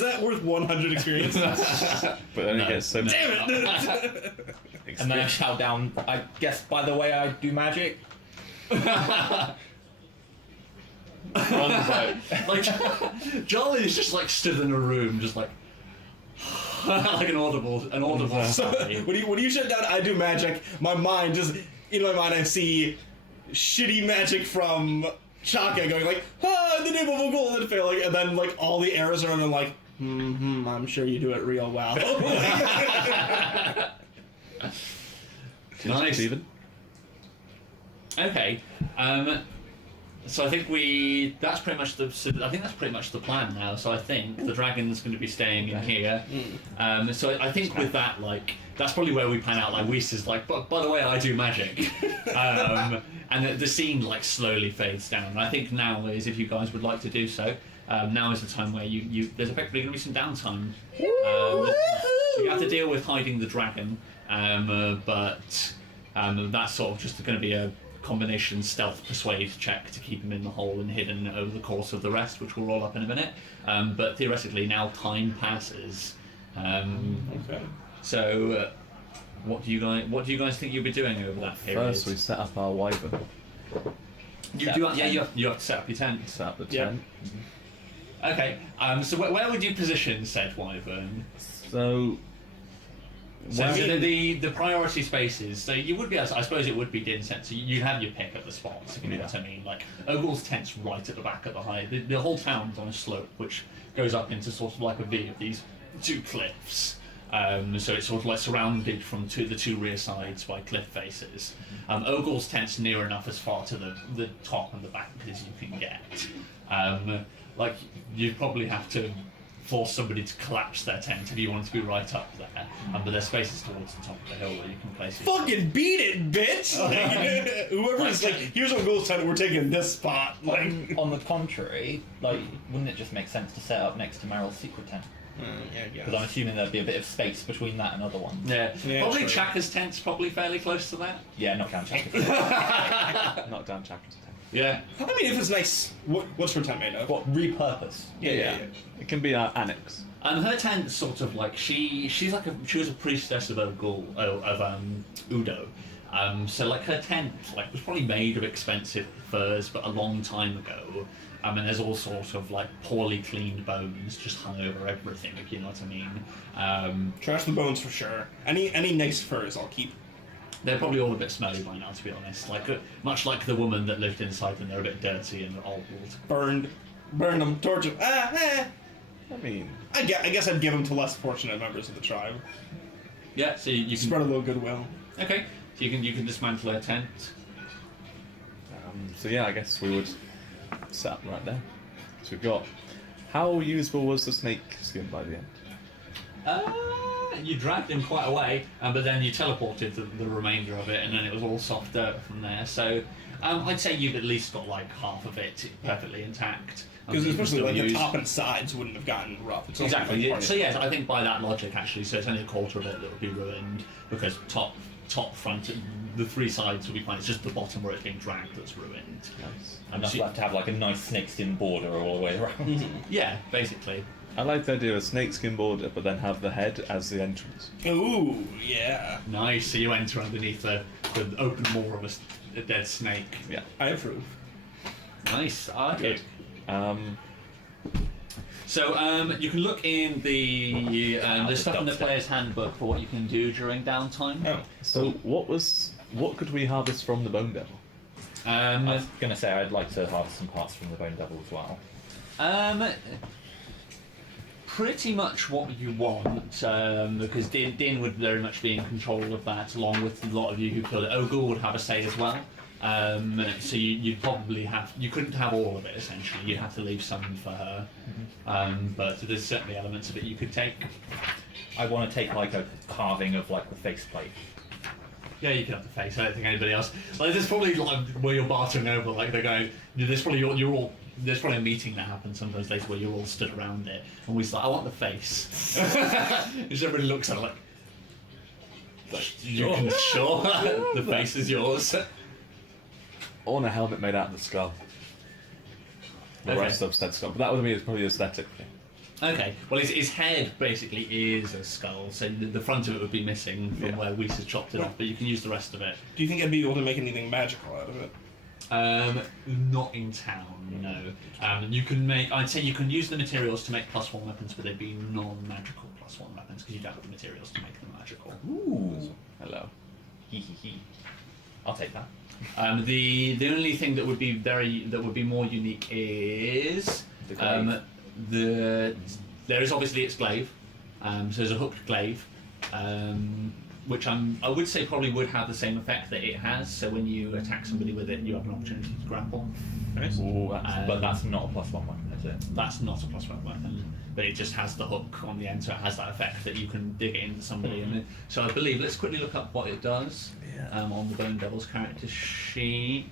that worth 100 experience? But then it gets so much. Damn it! And then I shout down, I guess by the way I do magic. Like Charlie is just like stood in a room, just like like an audible sigh. When you shut down I do magic, my mind just, in my mind I see shitty magic from Chaka going like, in the name of a golden failing, and then like all the arrows are on and like, I'm sure you do it real well. Nice. Steven? Okay. So I think that's pretty much the plan now. So I think the dragon's going to be staying in here. So I think with that, like, that's probably where we pan out. Like Weiss is like, but by the way, I do magic, and the scene like slowly fades down. And I think now is, if you guys would like to do so, now is the time where there's effectively going to be some downtime. So you have to deal with hiding the dragon, but that's sort of just going to be a combination stealth persuade check to keep him in the hole and hidden over the course of the rest, which we'll roll up in a minute. But theoretically, now time passes. Okay. So, what do you guys think you'll be doing over that period? First, we set up our wyvern. You have to set up your tent. Set up the Yeah. tent. Okay. So where would you position said wyvern? So, So the priority spaces. So you would be able to, I suppose it would be Din's tent. So you'd have your pick at the spots. If you know what I mean. Like Ogle's tent's right at the back at the high. The whole town's on a slope which goes up into sort of like a V of these two cliffs. So it's sort of like surrounded from the two rear sides by cliff faces. Ogul's tent's near enough as far to the top and the back as you can get. Like you'd probably have to force somebody to collapse their tent if you want to be right up there. But there's spaces towards the top of the hill where you can place it. Fucking beat it, bitch! Like, whoever's like, here's Ogul's tent, we're taking this spot. Like, On the contrary, like, wouldn't it just make sense to set up next to Meryl's secret tent? yeah, Because I'm assuming there'd be a bit of space between that and other ones. Yeah, Yeah, probably true. Chaka's tent's probably fairly close to that. Yeah, knock down Chaka. Knock down Chaka's tent. Yeah. I mean, if it's nice, what's her tent made of? What, repurpose? Yeah. It can be our annex. And her tent's sort of like she was a priestess of Udo. So like her tent like was probably made of expensive furs, but a long time ago. And there's all sorts of like poorly cleaned bones just hung over everything, if you know what I mean. Trash the bones for sure. Any nice furs I'll keep. They're probably all a bit smelly by now, to be honest. Like much like the woman that lived inside them, they're a bit dirty and old. Burn them, torch them. I mean, I guess I'd give them to less fortunate members of the tribe. Yeah, so you can Spread a little goodwill. Okay, so you can dismantle her tent. so yeah, I guess we would set up right there. So we've got. How usable was the snake skin by the end? You dragged him quite a way, but then you teleported the remainder of it, and then it was all soft dirt from there. So I'd say you've at least got like half of it perfectly intact. Because you can especially still like the use- top and sides wouldn't have gotten rough. It's only Exactly. like Yeah. part of So it. yes, I think by that logic, actually, so it's only a quarter of it that would be ruined because top, front, and the three sides will be fine. It's just the bottom where it's being dragged that's ruined. Nice. And that's left to have like a nice snakeskin border all the way around. Yeah, basically. I like the idea of a snakeskin border, but then have the head as the entrance. Ooh, yeah. Nice. So you enter underneath the open maw of a dead snake. Yeah. I approve. Nice. I like it. Um, So you can look in the there's stuff in the dubstep. player's handbook for what you can do during downtime. Oh. so what could we harvest from the Bone Devil? I was going to say I'd like to harvest some parts from the Bone Devil as well. Pretty much what you want, because Din would very much be in control of that, along with a lot of you who killed it. Ogul would have a say as well. So you'd probably you couldn't have all of it essentially. You'd have to leave some for her. But there's certainly elements of it you could take. I want to take like a carving of like the faceplate. Yeah, you can have the face. I don't think anybody else. Like, there's probably like where you're bartering over. Like they're going. There's probably you're all. There's probably a meeting that happens sometimes later where you're all stood around it, and we're like, I want the face. Just everybody looks at it like, you can sure the face is yours. I want a helmet made out of the skull. The Okay. rest of said skull, but that would be probably aesthetic thing. Okay, well his head basically is a skull, so the front of it would be missing from Yeah. where Weiss has chopped it off, but you can use the rest of it. Do you think I'd be able to make anything magical out of it? Not in town, no. You can I'd say you can use the materials to make +1 weapons, but they'd be non-magical +1 weapons because you don't have the materials to make them magical. Ooh. Hello. Hee hee hee. I'll take that. The only thing that would be more unique is The glaive. there is obviously its glaive. So there's a hooked glaive, which I would say probably would have the same effect that it has. So when you attack somebody with it, you have an opportunity to grapple. Nice. Ooh, But that's not a +1 weapon, is it? That's not a +1 weapon, but it just has the hook on the end, so it has that effect that you can dig it into somebody. And so I believe, let's quickly look up what it does on the Bone Devil's character sheet.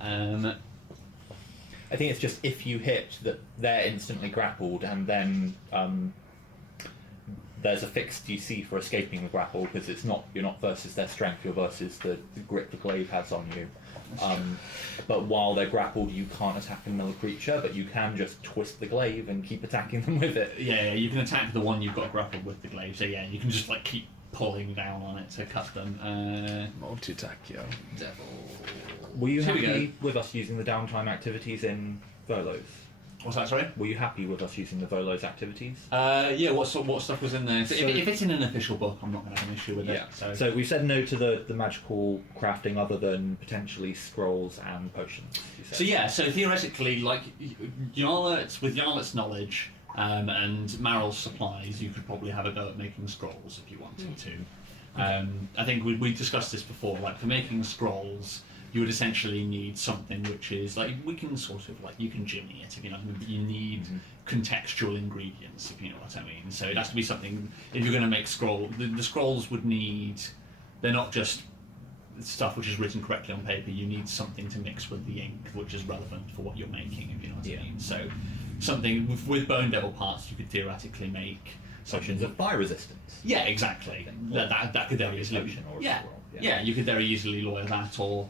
I think it's just if you hit that they're instantly grappled, and then there's a fixed DC for escaping the grapple because you're not versus their strength, you're versus the grip the glaive has on you. But while they're grappled, you can't attack another creature, but you can just twist the glaive and keep attacking them with it. Yeah, you can attack the one you've got grappled with the glaive. So yeah, you can just like keep pulling down on it to cut them. Multi-attack, yo. Devil. Were you Here we happy with us using the downtime activities in Volos? What's that? Sorry. Were you happy with us using the Volos activities? Yeah. What stuff was in there? So So- if it's in an official book, I'm not going to have an issue with it. Yeah. So we said no to the magical crafting other than potentially scrolls and potions. You said. So yeah, so theoretically, like with Yarlet's knowledge, and Maryl's supplies, you could probably have a go at making scrolls if you wanted to. I think we discussed this before. Like for making scrolls, you would essentially need something which is like we can sort of like you can jimmy it if you know what I mean, but you need contextual ingredients if you know what I mean. So it has to be something. If you're going to make scroll, the scrolls would need. They're not just stuff which is written correctly on paper. You need something to mix with the ink which is relevant for what you're making if you know what I mean. So something with Bone Devil parts, you could theoretically make. Potions of fire resistance. Yeah, exactly. That could very easily. Potion or a Yeah. scroll, Yeah, you could very easily lawyer that, or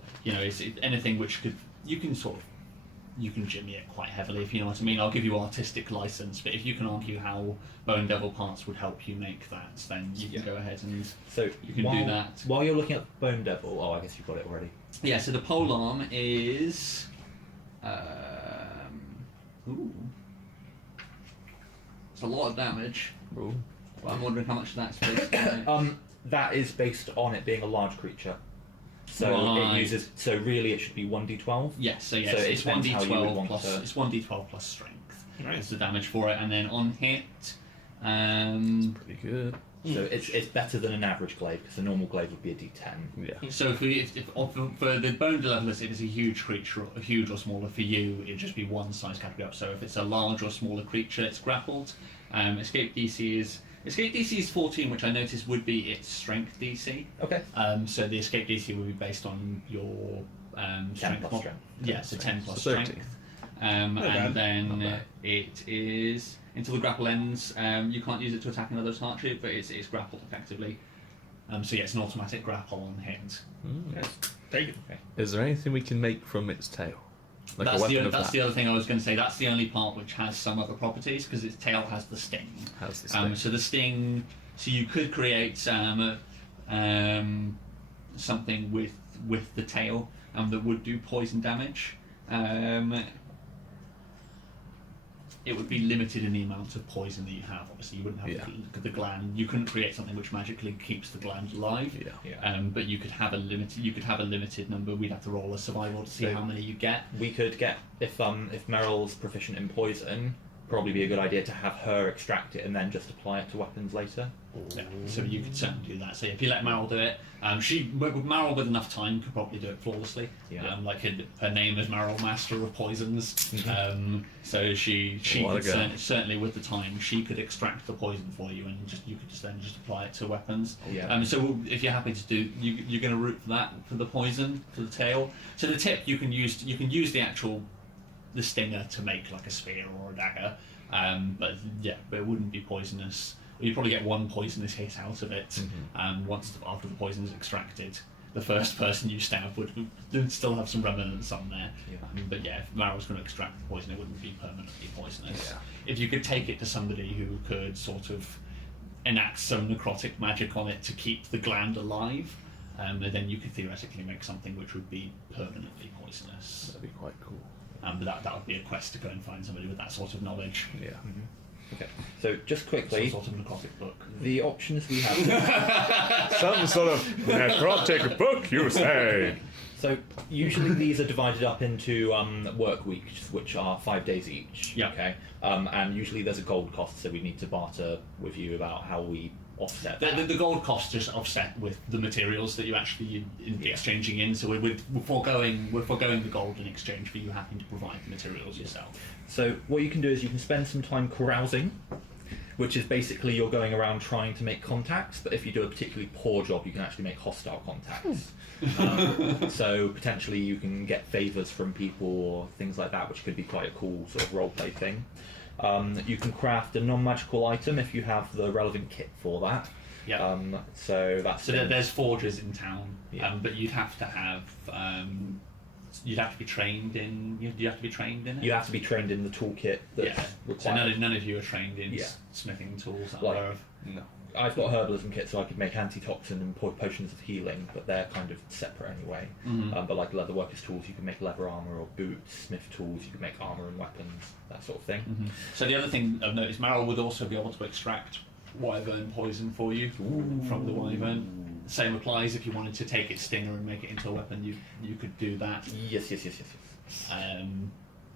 anything which could you can jimmy it quite heavily if you know what I mean. I'll give you artistic license, but if you can argue how Bone Devil parts would help you make that, then you can go ahead and So you can do that. While you're looking at Bone Devil, I guess you've got it already. Yeah. So the polearm is. It's a lot of damage. Ooh. Well, I'm wondering how much of that's based on it. That is based on it being a large creature. So Right. it uses. So really, it should be 1d12. Yes, so So it it's depends how you would 1d12 want plus to- it's 1d12 plus strength. Right. That's the damage for it, and then on hit, Pretty good. So it's better than an average glaive because a normal glaive would be a d10. Yeah. so for the bone level, if it's a huge creature, a huge or smaller for you, it'd just be one size category up. So if it's a large or smaller creature, it's grappled. Escape DC is 14, which I noticed would be its strength DC. Okay. So the escape DC would be based on your strength. plus mod- strength. Yeah, so 10 plus 13. strength. bad. And then Not bad. it is until the grapple ends. You can't use it to attack another target, but it's grappled effectively. So yeah, it's an automatic grapple on hit. Take it. Is there anything we can make from its tail? Like That's a weapon of that's that? the other thing I was going to say. That's the only part which has some other properties because its tail has the sting. Has the sting. So the sting. So you could create something with the tail that would do poison damage. It would be limited in the amount of poison that you have. Obviously, you wouldn't have the gland. You couldn't create something which magically keeps the gland alive. Yeah. But you could have a limited number. We'd have to roll a survival to see So- how many you get. We could get if Meryl's proficient in poison, probably be a good idea to have her extract it and then just apply it to weapons later. Yeah, so you could certainly do that. So if you let Meryl do it, Meryl with enough time could probably do it flawlessly. Yeah. Like her name is Meryl, Master of Poisons. So she What a could girl. certainly with the time she could extract the poison for you, and you could then apply it to weapons. Yeah. So if you're happy to do, you're going to root for that for the poison for the tail. So the tip you can use the stinger to make like a spear or a dagger. But it wouldn't be poisonous. You'd probably get one poisonous hit out of it. After the poison is extracted, the first person you stab would still have some remnants on there. Yeah. But yeah, if Mara was going to extract the poison, it wouldn't be permanently poisonous. Yeah. If you could take it to somebody who could sort of enact some necrotic magic on it to keep the gland alive, then you could theoretically make something which would be permanently poisonous. That'd be quite cool. But that would be a quest to go and find somebody with that sort of knowledge. Yeah. Okay. So just quickly, Some sort of necrotic book. the options we have. Some sort of necrotic book, you say? So usually these are divided up into work weeks, which are 5 days each. Yeah. Okay. And usually there's a gold cost, so we need to barter with you about how we offset that. The gold cost just offset with the materials that you actually exchanging in. So we're foregoing the gold in exchange for you having to provide the materials yourself. So what you can do is you can spend some time carousing, which is basically you're going around trying to make contacts, but if you do a particularly poor job, you can actually make hostile contacts. So potentially you can get favours from people or things like that, which could be quite a cool sort of roleplay thing. You can craft a non-magical item if you have the relevant kit for that. Yeah. So that's There's forges in town, Yeah. but you'd have to have you'd have to be trained in. You have to be trained in it. You have to be trained in the toolkit that's So required. none of you are trained in Yeah. smithing tools. I'm Like- aware of. No. I've got a herbalism kit, so I could make antitoxin and potions of healing, but they're kind of separate anyway. But like leatherworkers' tools, you can make leather armor or boots. Smith tools, you can make armor and weapons, that sort of thing. So the other thing I've noticed, Meryl would also be able to extract wyvern poison for you from the wyvern. Same applies if you wanted to take its stinger and make it into a weapon. You could do that. Yes.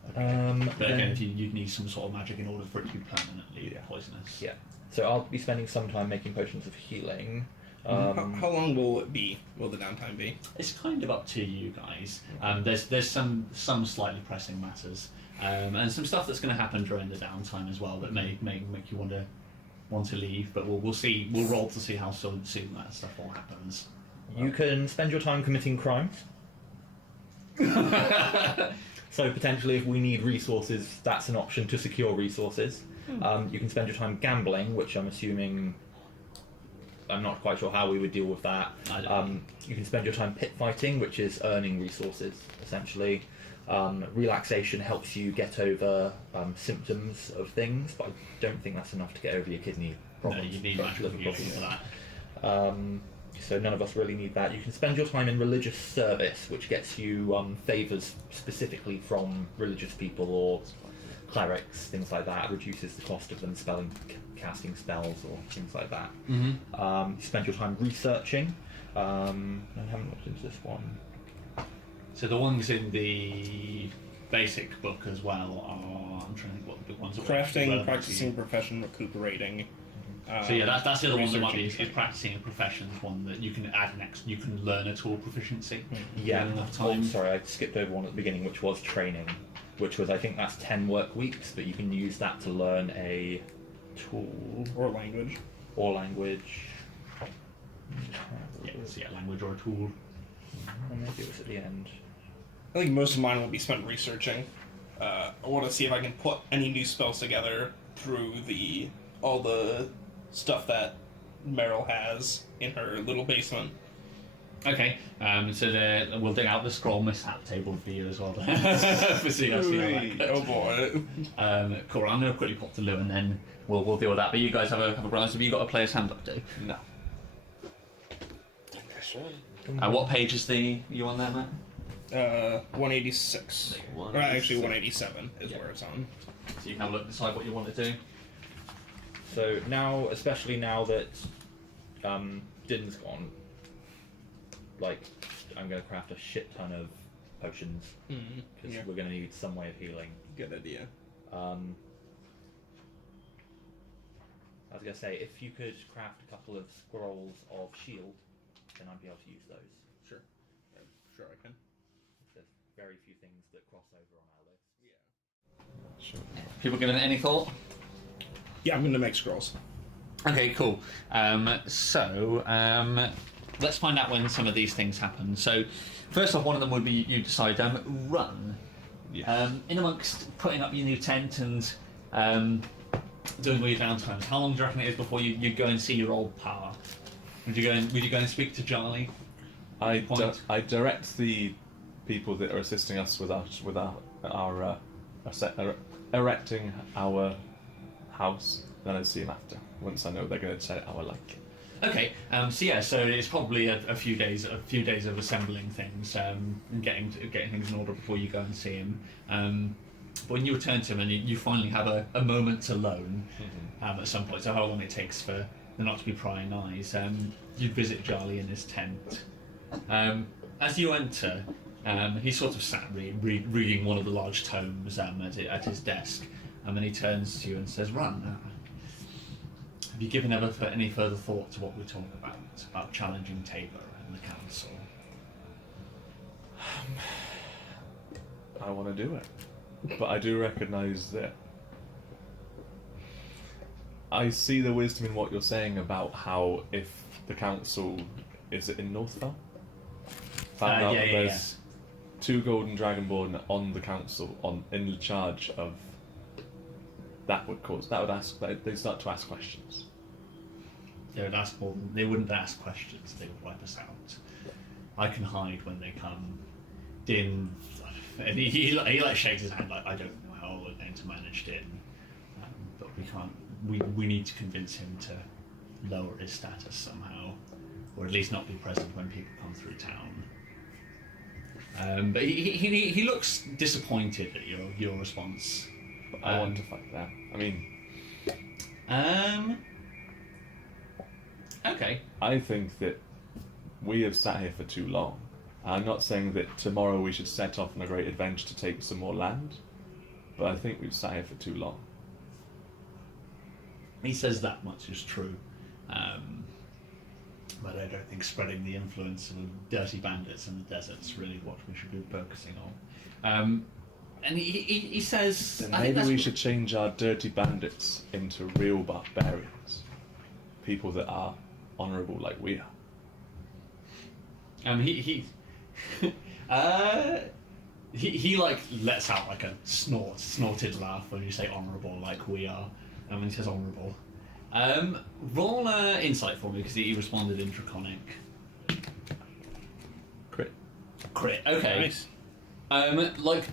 But again, then- if you'd need some sort of magic in order for it to be permanently poisonous. Yeah. So I'll be spending some time making potions of healing. How long will it be? Will the downtime be? It's kind of up to you guys. There's some slightly pressing matters, and some stuff that's going to happen during the downtime as well that may make you want to leave. But we'll see. We'll roll to see how soon that stuff all happens. You can spend your time committing crimes. So potentially, if we need resources, that's an option to secure resources. You can spend your time gambling, which I'm assuming. I'm not quite sure how we would deal with that. I don't know. You can spend your time pit fighting, which is earning resources, essentially. Relaxation helps you get over symptoms of things, but I don't think that's enough to get over your kidney No, problems. you need magical fusion for that. So none of us really need that. You can spend your time in religious service, which gets you favours specifically from religious people or clerics, things like that. It reduces the cost of them casting spells or things like that. Mm-hmm. You spend your time researching. I haven't looked into this one. So the ones in the basic book as well are, I'm trying to think what the big ones are. Crafting, practicing profession, recuperating. So yeah, that's the other one that might be researching. is practicing a profession, one that you can add you can learn a tool proficiency. Yeah. in enough Oh, time. sorry, I skipped over one at the beginning, which was training, which was, I think that's 10 work weeks, but you can use that to learn a tool Or language. or language. Yeah, so yeah, language or a tool. Or maybe it was at the end. I think most of mine will be spent researching. I want to see if I can put any new spells together through all the stuff that Meryl has in her little basement. Okay, so we'll dig out the scroll mishap table for you as well. For CRC. Oh boy. Cool. I'm going to quickly pop to Lou and then we'll deal with that. But you guys have a browse. Have you got a player's handbook, Dave? No. What page is you on there, Matt? 186. Or actually 187 is where it's on. So you can have a look, decide what you want to do. So now, especially now that Din's gone, like, I'm going to craft a shit ton of potions because Yeah. we're going to need some way of healing. Good idea. I was going to say, if you could craft a couple of scrolls of shield, then I'd be able to use those. Sure. Sure I can. There's very few things that cross over on our list. Sure. People giving it any thought? Yeah, I'm going to make scrolls. Okay, cool. Let's find out when some of these things happen. So, first off, one of them would be you decide run. Yes. In amongst putting up your new tent and doing all your downtimes, how long do you reckon it is before you go and see your old pal? Would you go and speak to Charlie? I Point. direct the people that are assisting us with our erecting our house. Then I see him after. Once I know they're going to set it how I like it. Okay, so it's probably a few days of assembling things, and getting things in order before you go and see him. But when you return to him and you finally have a moment alone, at some point, so how long it takes for there not to be prying eyes, you visit Charlie in his tent. As you enter, he's sort of sat reading one of the large tomes at his desk, and then he turns to you and says, "Run. Have you given any further thought to what we're talking about challenging Tabor and the council?" I want to do it, but I do recognise that I see the wisdom in what you're saying about how if the council is it in Northfell? Found out that there's 2 golden dragonborn on the council in charge of. That would they start to ask questions. They wouldn't ask questions. They would wipe us out. I can hide when they come. Din, and he like shakes his hand like, I don't know how we're going to manage Din, but we can't. We need to convince him to lower his status somehow, or at least not be present when people come through town. But he looks disappointed at your response. But I want to fight them. I mean, okay. I think that we have sat here for too long. I'm not saying that tomorrow we should set off on a great adventure to take some more land, but I think we've sat here for too long. He says that much is true. But I don't think spreading the influence of dirty bandits in the desert's really what we should be focusing on. And he says... Then I think maybe we that's should change our dirty bandits into real barbarians. People that are honourable like we are. He like lets out like a snorted laugh when you say honourable like we are. And when he says honourable. Roll insight for me because he responded in Draconic. Crit. Okay. Nice. Like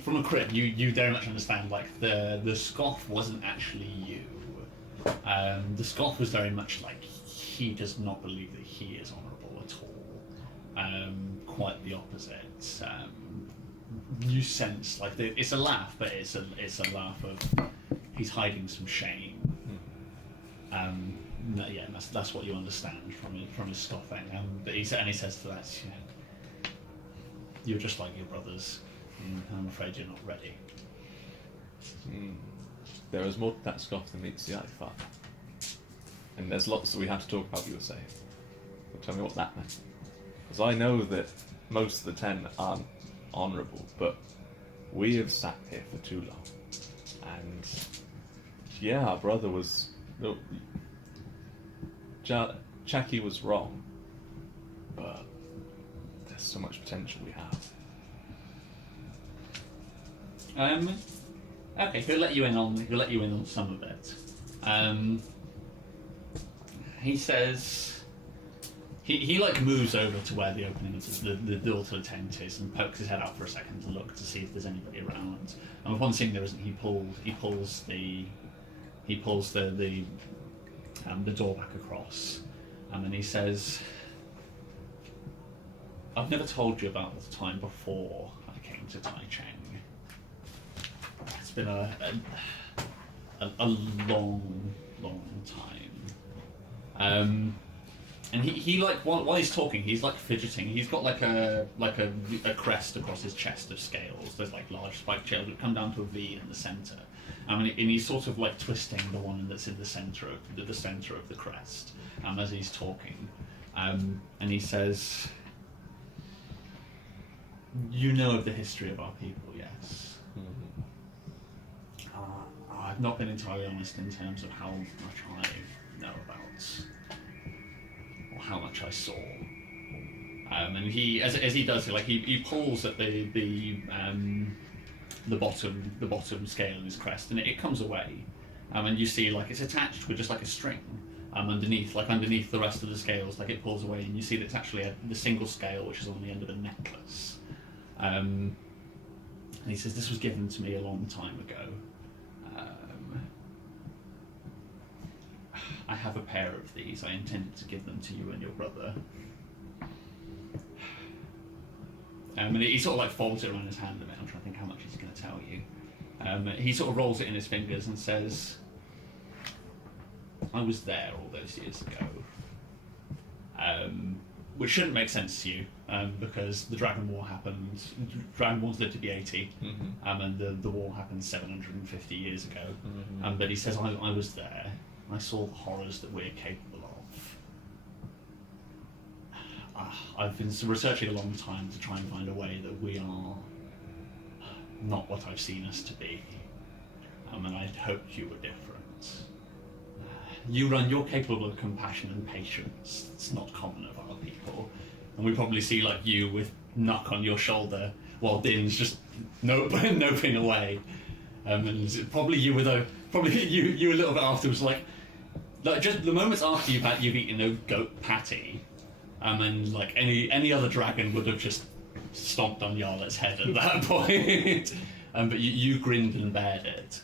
from a crit, you very much understand. Like the scoff wasn't actually you. The scoff was very much like he does not believe that he is honourable at all. Quite the opposite. You sense like it's a laugh, but it's a laugh of he's hiding some shame. Yeah, that's what you understand from his scoffing. But he says to that, you know, you're just like your brothers. I'm afraid you're not ready. There is more to that scoff than meets the eye, Father. And there's lots that we have to talk about, you were saying. So tell me what that meant. Because I know that most of the 10 aren't honourable, but we have sat here for too long. And yeah, our brother was... Jackie was wrong, but there's so much potential we have. Okay, he'll let you in on some of it. He says he like moves over to where the opening of the door to the tent is and pokes his head out for a second to look to see if there's anybody around. And upon seeing there isn't, he pulls the door back across, and then he says, "I've never told you about the time before I came to Tai Cheng. It's been a long time." And he like while he's talking, he's like fidgeting. He's got like a crest across his chest of scales. There's like large spiked scales that come down to a V in the center. And he's sort of like twisting the one that's in the center of the crest as he's talking. And he says, "You know of the history of our people, yes? I've not been entirely honest in terms of how much I know about, or how much I saw." And he, as he does it, like he pulls at the bottom scale in his crest, and it comes away, and you see like it's attached with just like a string underneath the rest of the scales. Like it pulls away, and you see that it's actually the single scale which is on the end of a necklace. And he says, "This was given to me a long time ago. I have a pair of these. I intended to give them to you and your brother." And he sort of like folds it around his hand a bit. I'm trying to think how much he's going to tell you. He sort of rolls it in his fingers and says, "I was there all those years ago." Which shouldn't make sense to you, because the Dragon War happened. Dragon War's lived to be 80, and the war happened 750 years ago. But he says, I was there. I saw the horrors that we're capable of. I've been researching a long time to try and find a way that we are not what I've seen us to be. And I'd hoped you were different. You're capable of compassion and patience. It's not common of our people. And we probably see like you with Nuck on your shoulder while Din's just noping away. And probably you a little bit afterwards, like just the moments after you've eaten a goat patty, and like any other dragon would have just stomped on Yarlet's head at that point. But you grinned and bared it.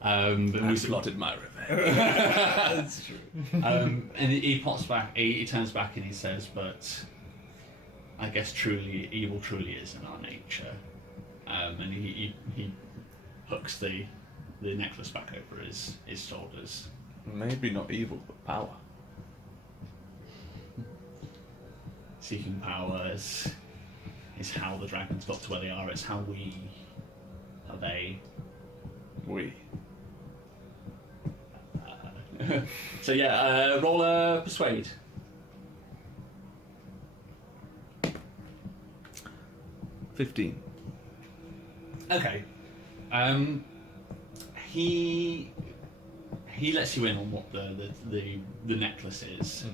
But I plotted my revenge. That's true. And he pops back. He turns back and he says, "But I guess evil truly is in our nature." And he hooks the necklace back over his shoulders. Maybe not evil, but power. Seeking power is how the dragons got to where they are. It's how they We. So yeah, roll a persuade. 15. Okay. He lets you in on what the necklace is,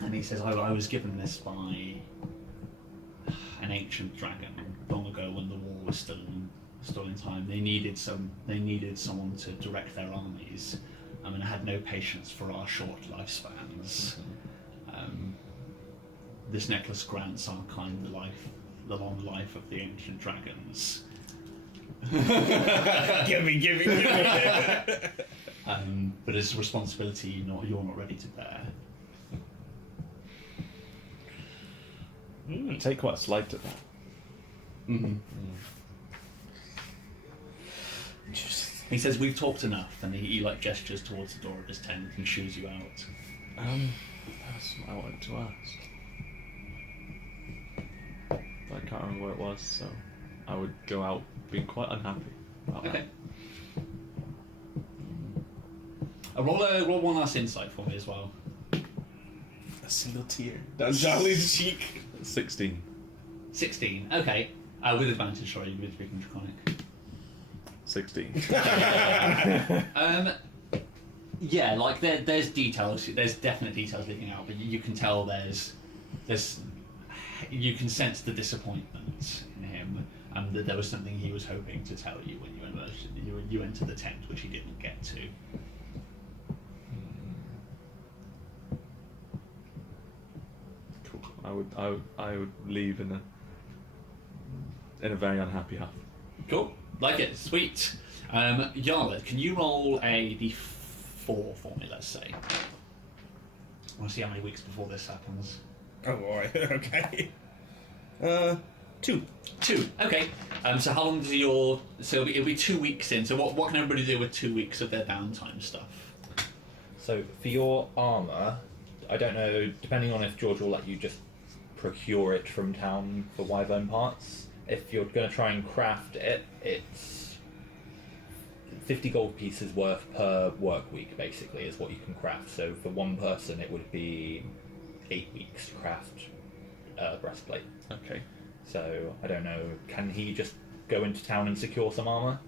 and he says, "I was given this by an ancient dragon long ago when the war was still in time. They needed someone to direct their armies. I mean, I had no patience for our short lifespans. This necklace grants our kind the long life of the ancient dragons." Give me. But it's a responsibility you're not ready to bear. I take quite a slight at that. He says, "We've talked enough," and he like gestures towards the door of his tent and shoos you out. That's what I wanted to ask. I can't remember what it was, so I would go out being quite unhappy about Okay. Roll one last insight for me as well. A single tear down Jolly's cheek. that. 16. 16. Okay. With advantage, sorry, with speaking draconic. 16. Yeah, like there's details. There's definite details leaking out, but you can tell there's you can sense the disappointment in him, and that there was something he was hoping to tell you when you emerged. You entered the tent, which he didn't get to. Cool. I would leave in a very unhappy huff. Cool. Like it. Sweet. Yarlet, can you roll a d4 for me, let's say? I want to see how many weeks before this happens. Oh boy. Okay. 2. 2. Okay. So how long does your... So it'll be 2 weeks in. So what can everybody do with 2 weeks of their downtime stuff? So for your armour, I don't know, depending on if George will let you just procure it from town for Wyvern parts. If you're going to try and craft it, it's 50 gold pieces worth per work week, basically, is what you can craft. So for one person, it would be 8 weeks to craft a breastplate. Okay. So I don't know, can he just go into town and secure some armour?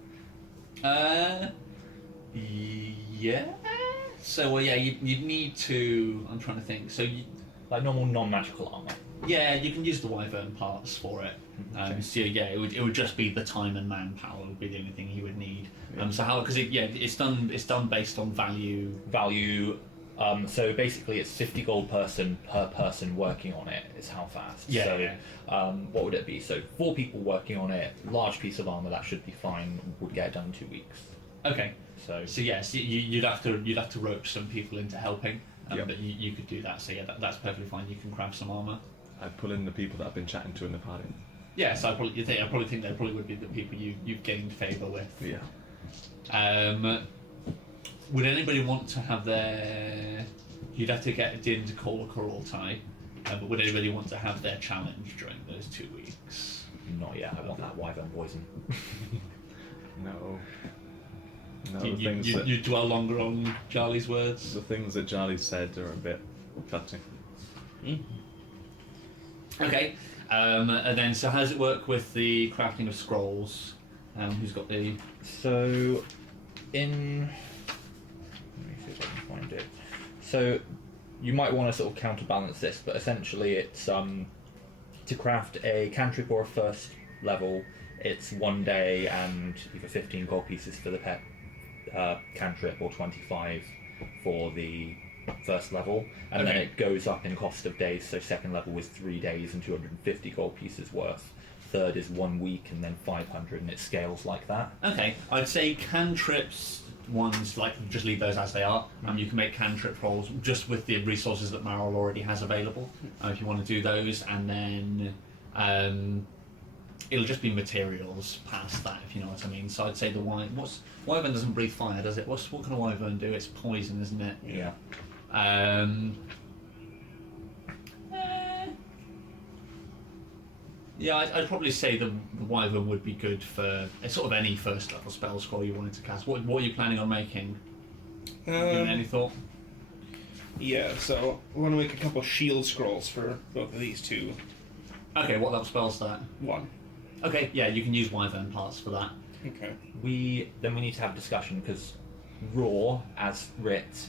Yeah. So well, yeah, you'd need to... I'm trying to think. So Like normal non-magical armour. yeah, you can use the Wyvern parts for it. Okay. So yeah, it would just be the time and manpower would be the only thing he would need. So how? Because it's done based on value. Value. So basically, it's 50 gold per person working on it is how fast. Yeah, So, yeah. what would it be? So 4 people working on it, large piece of armor that should be fine. Would get it done in 2 weeks. Okay. So So yes, you'd have to rope some people into helping. Yep. But you could do that. So yeah, that's perfectly fine. You can craft some armor. I'd pull in the people that I've been chatting to in the party. Yeah. So I probably think they probably would be the people you've gained favour with. Yeah. Would anybody want to have their... You'd have to get Din to call a Kurultai, but would anybody want to have their challenge during those 2 weeks? not yet. I want that wyvern poison. No. No, the things You dwell longer on Charlie's words? the things that Charlie said are a bit cutting. Okay. And then, so how does it work with the crafting of scrolls? Who's got the... So, let me see if I can find it. So, you might want to sort of counterbalance this, but essentially it's to craft a cantrip or a first level, it's 1 day and either 15 gold pieces for the cantrip or 25 for the first level, and then it goes up in cost of days. So second level is 3 days and 250 gold pieces worth. Third is 1 week and then 500, and it scales like that. Okay, I'd say cantrips ones, like, just leave those as they are. You can make cantrip rolls just with the resources that Maril already has available, if you want to do those, and then it'll just be materials past that, if you know what I mean. So I'd say the wyvern doesn't breathe fire, does it? What can a wyvern do? It's poison, isn't it? Yeah. Yeah, I'd probably say the Wyvern would be good for sort of any first level spell scroll you wanted to cast. What are you planning on making? Given any thought? Yeah, so I want to make a couple shield scrolls for both of these two. Okay, what level spell's that? 1. Okay, yeah, you can use Wyvern parts for that. Okay. We need to have a discussion because raw as writ,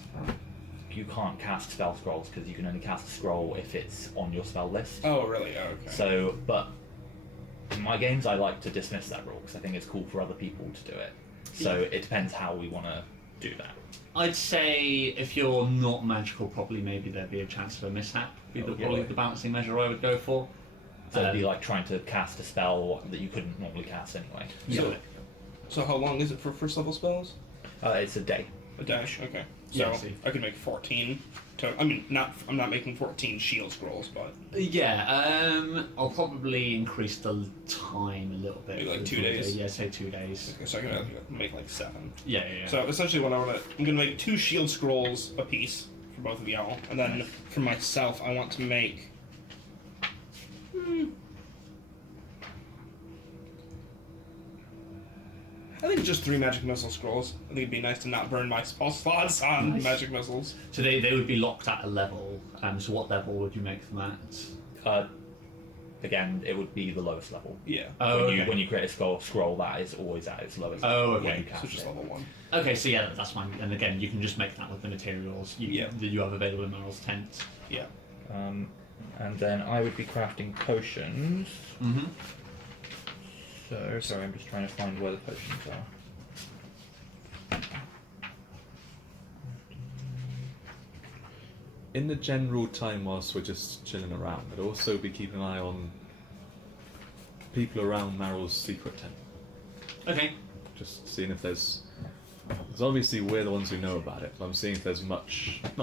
you can't cast spell scrolls because you can only cast a scroll if it's on your spell list. Oh, really? Oh, okay. So, but in my games, I like to dismiss that rule because I think it's cool for other people to do it. So it depends how we want to do that. I'd say if you're not magical properly, maybe there'd be a chance of a mishap. Probably the balancing measure I would go for. So it'd be like trying to cast a spell that you couldn't normally cast anyway. So how long is it for first level spells? It's a day. A dash. Okay. So Yeah, I see. I could make 14. I'm not making 14 shield scrolls, but Yeah, I'll probably increase the time a little bit. Maybe like for 2 the days? Yeah, say 2 days. okay, so I can make like 7. Yeah. So essentially, I'm gonna make 2 shield scrolls a piece for both of y'all, and then for myself, I want to make. I think just 3 magic missile scrolls. I think it'd be nice to not burn my spell slots on Nice. magic missiles. So they would be locked at a level. So what level would you make them at? Again, it would be the lowest level. Yeah. Oh, okay. When you create a scroll, that is always at its lowest Oh, level okay. when you So cast just it. level 1. Okay, so yeah, that's fine. And again, you can just make that with the materials that you have available in Meryl's tent. Yeah. And then I would be crafting potions. Mm-hmm. So, sorry, I'm just trying to find where the potions are. In the general time whilst we're just chilling around, I'd also be keeping an eye on people around Meryl's secret tent. Okay. Just seeing if there's obviously we're the ones who know about it, but I'm seeing if there's not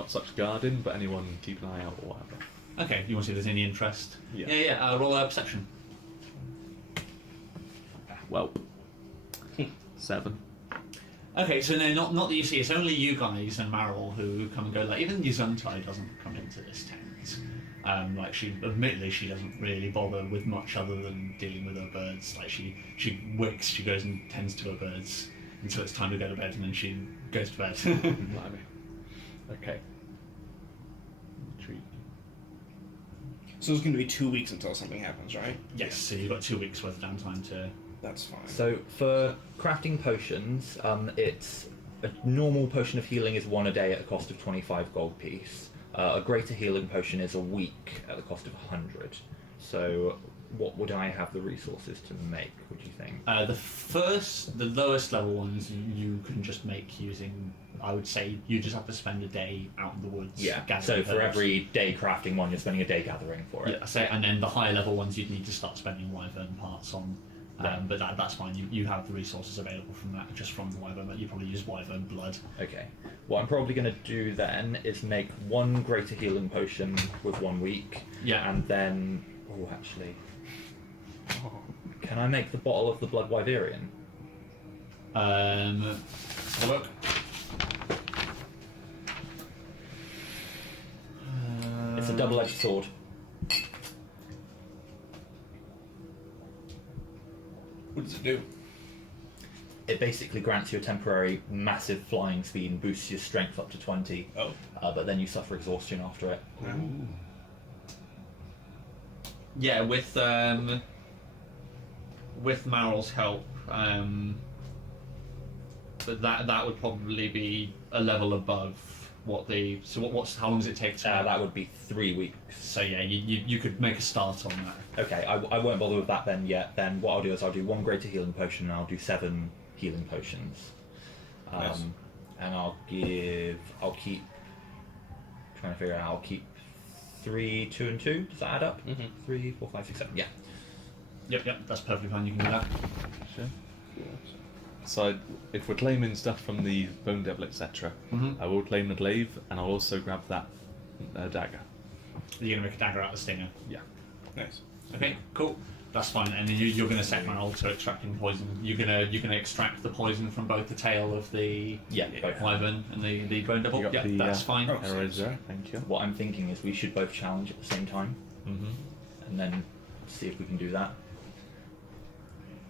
such guarding, but anyone keep an eye out or whatever. Okay, you want to see if there's any interest? Yeah. Yeah. Roll a perception. Well, 7. Okay, so no, not that you see. It's only you guys and Meryl who come and go. Like even Yuzuntai doesn't come into this tent. Like she doesn't really bother with much other than dealing with her birds. Like she wicks, she goes and tends to her birds until it's time to go to bed, and then she goes to bed. Blimey. Okay. Retreat. So it's going to be 2 weeks until something happens, right? Yes, so you've got 2 weeks worth of downtime to. That's fine. So for crafting potions, it's a normal potion of healing is 1 a day at a cost of 25 gold piece. A greater healing potion is a week at the cost of 100. So what would I have the resources to make? What do you think? The lowest level ones you can just make using. I would say you just have to spend a day out in the woods. So gathering for herbs. every day crafting one, you're spending a day gathering for it. Yeah, so, and then the higher level ones you'd need to start spending Wyvern parts on. Right. But that's fine. You have the resources available from that, just from the Wyvern. But you probably use Wyvern blood. Okay. What I'm probably going to do then is make 1 greater healing potion with 1 week. Yeah. And then... Oh, actually... Can I make the bottle of the Blood Wyverian? Have a look. It's a double-edged sword. What does it do? It basically grants you a temporary massive flying speed and boosts your strength up to 20. Oh. But then you suffer exhaustion after it. Yeah, with Meryl's help, but that would probably be a level above what the. So how long does it take to? That would be 3 weeks. So yeah, you could make a start on that. Okay, I won't bother with that then yet. Then what I'll do is I'll do 1 greater healing potion and I'll do 7 healing potions. Nice. And I'll keep trying to figure out. I'll keep 3, 2, and 2. Does that add up? Mhm. 3, 4, 5, 6, 7. Yeah. Yep, that's perfectly fine. You can do that. Sure. So if we're claiming stuff from the Bone Devil, etc., I will claim the glaive, and I'll also grab that dagger. You're gonna make a dagger out of the stinger. Yeah. Nice. Okay, cool. That's fine. And then you're going to set Meryl to extracting poison. You're gonna extract the poison from both the tail of the Wyvern and the Bone Devil. You got Yeah, the, that's fine. Arrows there, thank you. What I'm thinking is we should both challenge at the same time, Mm-hmm. and then see if we can do that.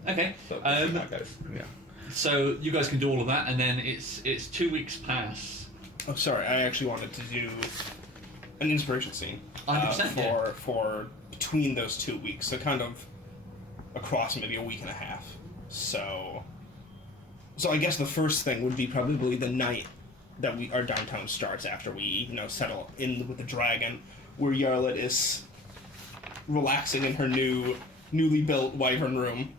Okay. So we'll see how that goes. Yeah. So you guys can do all of that, and then it's 2 weeks pass. Oh, sorry. I actually wanted to do an inspiration scene 100%, for between those 2 weeks. So kind of across maybe a week and a half. So I guess the first thing would be probably the night that our downtown starts after we settle in with the dragon, where Yarlet is relaxing in her newly built wyvern room.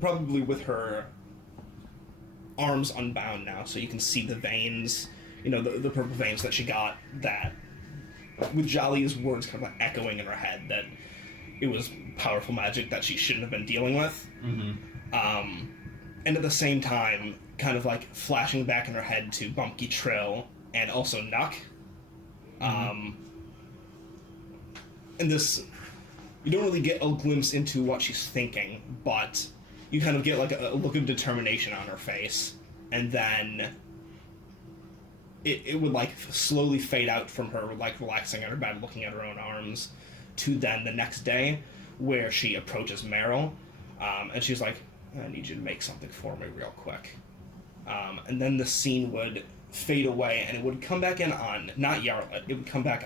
Probably with her arms unbound now, so you can see the veins, the purple veins that she got, that with Jolly's words kind of like echoing in her head that it was powerful magic that she shouldn't have been dealing with. And at the same time, kind of like flashing back in her head to Bumpky Trill and also Nuck. And this, you don't really get a glimpse into what she's thinking, but you kind of get like a look of determination on her face, and then it would like slowly fade out from her, like relaxing on her bed, looking at her own arms, to then the next day, where she approaches Meryl, and she's like, I need you to make something for me real quick. And then the scene would fade away, and it would come back in on, not Yarlet, it would come back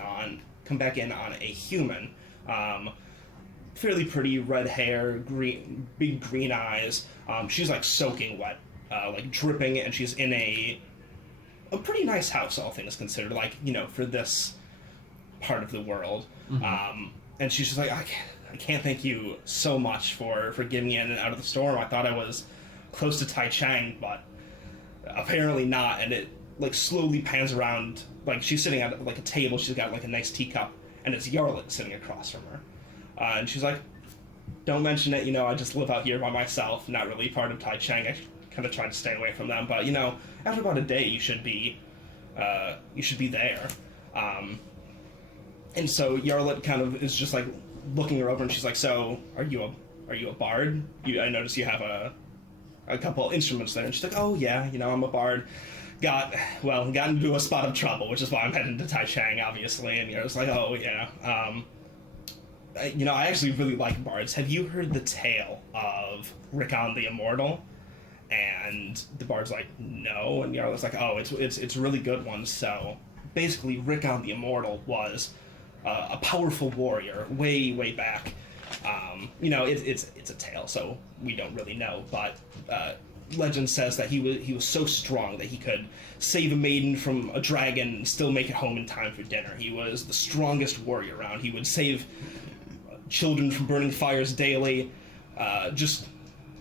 in on a human, fairly pretty, red hair, big green eyes. She's like soaking wet, like dripping, and she's in a pretty nice house, all things considered, like, for this part of the world. And she's just like, I can't thank you so much for getting me in and out of the storm. I thought I was close to Tai Chang, but apparently not. And it like slowly pans around, like she's sitting at like a table, she's got like a nice teacup, and it's Yarlet sitting across from her. And she's like, don't mention it, I just live out here by myself, not really part of Tai Chang. I kind of try to stay away from them, but after about a day you should be there. And so Yarlet kind of is just like looking her over, and she's like, so are you a bard? I notice you have a couple instruments there. And she's like, oh yeah, I'm a bard. Got into a spot of trouble, which is why I'm heading to Tai Chang, obviously. And it's like, oh yeah. I actually really like bards. Have you heard the tale of Rickon the Immortal? And the bard's like, no. And Yarlet's like, oh, it's a really good one. So basically, Rickon the Immortal was a powerful warrior way back. It's a tale, so we don't really know. But legend says that he was so strong that he could save a maiden from a dragon and still make it home in time for dinner. He was the strongest warrior around. He would save children from burning fires daily. Just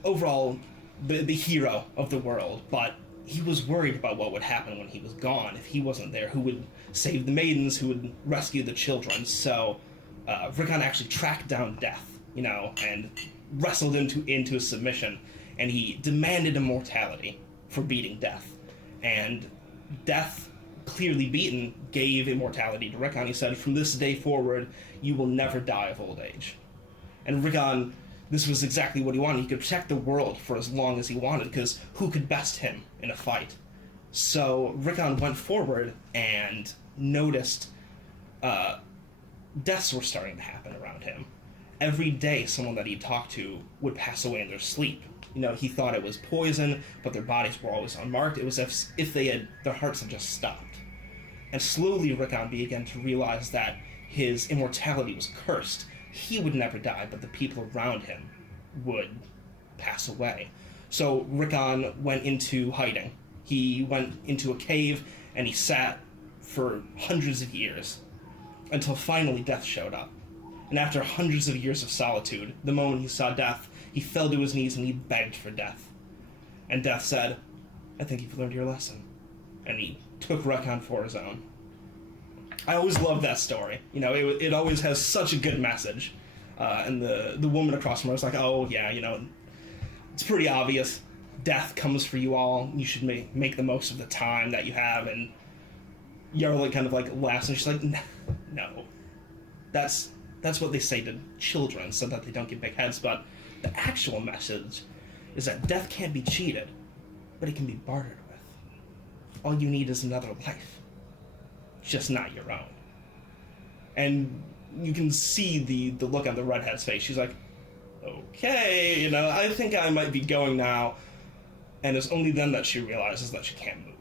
overall, the hero of the world. But he was worried about what would happen when he was gone. If he wasn't there, who would save the maidens, who would rescue the children? So Rickon actually tracked down Death, and wrestled into a submission, and he demanded immortality for beating Death. And Death, clearly beaten, gave immortality to Rickon. He said, from this day forward, you will never die of old age. And Rickon, this was exactly what he wanted. He could protect the world for as long as he wanted, because who could best him in a fight? So Rickon went forward and noticed deaths were starting to happen around him. Every day, someone that he talked to would pass away in their sleep. He thought it was poison, but their bodies were always unmarked. It was as if their hearts had just stopped. And slowly, Rickon began to realize that his immortality was cursed. He would never die, but the people around him would pass away. So Rickon went into hiding. He went into a cave, and he sat for hundreds of years, until finally Death showed up. And after hundreds of years of solitude, the moment he saw Death, he fell to his knees and he begged for Death. And Death said, I think you've learned your lesson. And he took Rickon for his own. I always love that story. It always has such a good message. And the woman across from her was like, oh yeah, it's pretty obvious. Death comes for you all. You should make the most of the time that you have. And Yarlet kind of like laughs, and she's like, no. That's what they say to children so that they don't get big heads, but the actual message is that death can't be cheated, but it can be bartered with. All you need is another life, just not your own. And you can see the look on the redhead's face. She's like, okay, you know, I think I might be going now. And it's only then that she realizes that she can't move.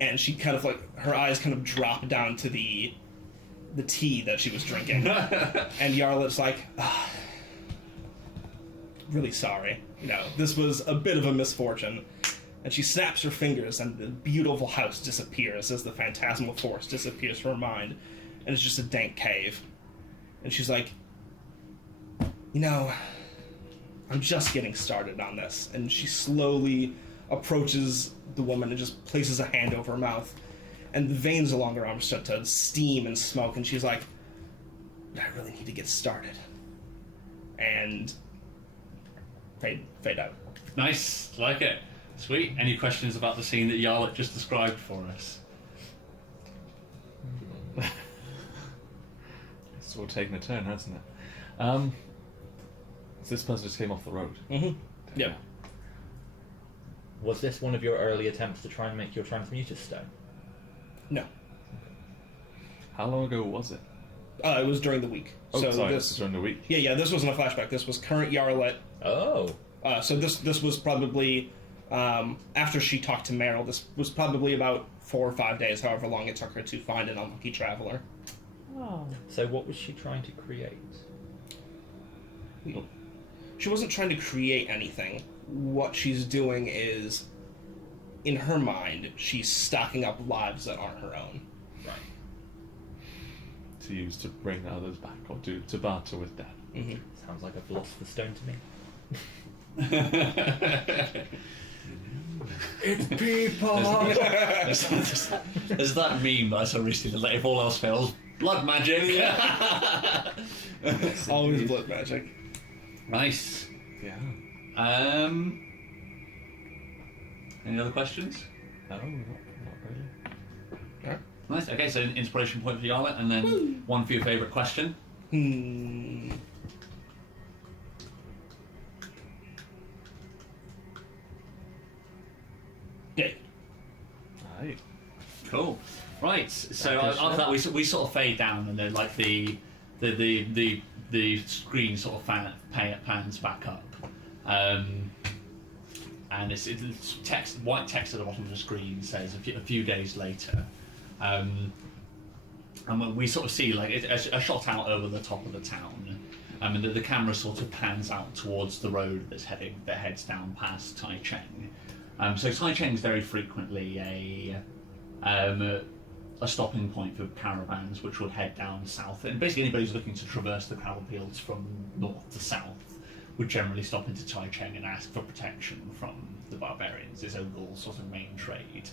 And she kind of like, her eyes kind of drop down to the tea that she was drinking. And Yarlet's like, really sorry. You know, this was a bit of a misfortune. And she snaps her fingers and the beautiful house disappears as the phantasmal force disappears from her mind. And it's just a dank cave. And she's like, you know, I'm just getting started on this. And she slowly approaches the woman and just places a hand over her mouth. And the veins along her arm start to steam and smoke. And she's like, I really need to get started. And fade out. Nice, like it. Sweet. Any questions about the scene that Yarlet just described for us? It's all taken a turn, hasn't it? So this person just came off the road. Mm-hmm. Yeah. Was this one of your early attempts to try and make your transmuter stone? No. How long ago was it? It was during the week. Oh, so sorry, this this is during the week. Yeah, this wasn't a flashback. This was current Yarlet. Oh. So this was probably after she talked to Meryl. This was probably about 4 or 5 days, however long it took her to find an unlucky traveler. Oh. So what was she trying to create? She wasn't trying to create anything. What she's doing is, in her mind, she's stocking up lives that aren't her own. Right. To use to bring others back or to barter with death. Mm-hmm. Sounds like a philosopher's stone to me. It's people! There's that meme that I saw recently that if all else fails, blood magic! Always blood magic. Nice. Yeah. Any other questions? No, not really. Alright. Nice. Okay, so an inspiration point for Yarlet, and then one for your favourite question. Dave. Right. Cool. Right. So after that, we sort of fade down, and then like the screen sort of pans back up, and it's text, white text at the bottom of the screen says a few days later, and we sort of see like a shot out over the top of the town. And the camera sort of pans out towards the road that heads down past Tai Cheng. So Tai Cheng is very frequently a stopping point for caravans which would head down south. And basically anybody who's looking to traverse the gravel fields from north to south would generally stop into Tai Cheng and ask for protection from the barbarians. It's Ogul's sort of main trade.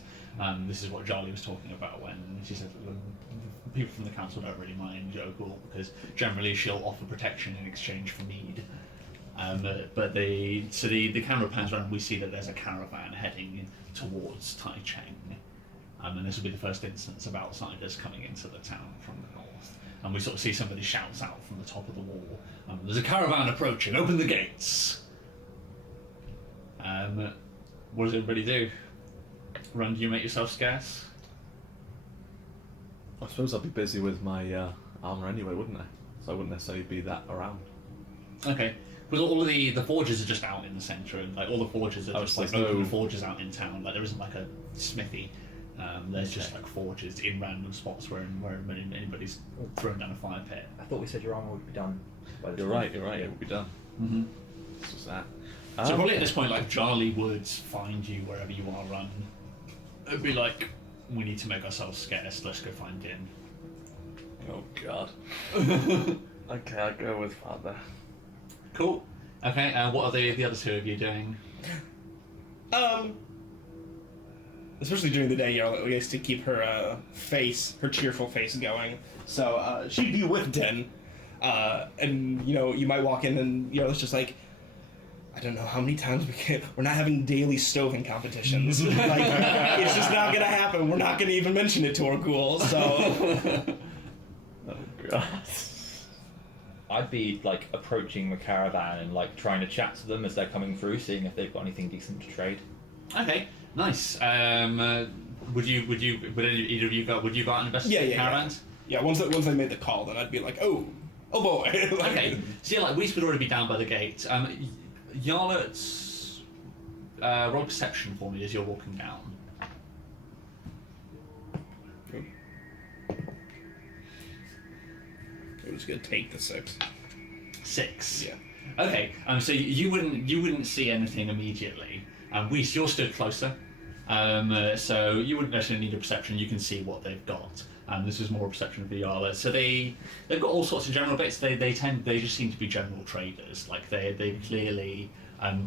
This is what Charlie was talking about when she said people from the council don't really mind Ogul because generally she'll offer protection in exchange for mead. But the camera pans around and we see that there's a caravan heading towards Tai Cheng. And this will be the first instance of outsiders coming into the town from the north. And we sort of see somebody shouts out from the top of the wall, there's a caravan approaching, open the gates! What does everybody do? Run, do you make yourself scarce? I suppose I'd be busy with my armour anyway, wouldn't I? So I wouldn't necessarily be that around. Okay. Because all of the forges are just out in the centre, and like all the forges are just like open forges out in town. Like there isn't like a smithy. There's just like forges in random spots where anybody's thrown down a fire pit. I thought we said your armor would be done by the You're right, it would be done. Mm-hmm. This was that. So probably at this point, like Charlie would find you wherever you are run. It'd be like, we need to make ourselves scarce. Let's go find Din. Oh God. Okay, I'll go with Father. Cool. Okay. What are the other two of you doing? Especially during the day, Yarlet likes to keep her her cheerful face going. So she'd be with Den, and you know, you might walk in and Yarlet's just like, I don't know how many times we're not having daily stoving competitions. Like, it's just not gonna happen. We're not gonna even mention it to our ghouls. So. Oh God. I'd be like approaching the caravan and like trying to chat to them as they're coming through, seeing if they've got anything decent to trade. Okay, nice. Would either of you go out and investigate caravans? Yeah, once they made the call, then I'd be like, oh boy. Like, Okay, so yeah, like Weiss would already be down by the gate. Yarlet's roll perception for me as you're walking down. I'm just gonna take the 6. 6. Yeah. Okay, so you wouldn't see anything immediately. Weiss, you're stood closer, so you wouldn't necessarily need a perception. You can see what they've got. This is more a perception of the Yarla. So they've got all sorts of general bits. They just seem to be general traders. Like they've clearly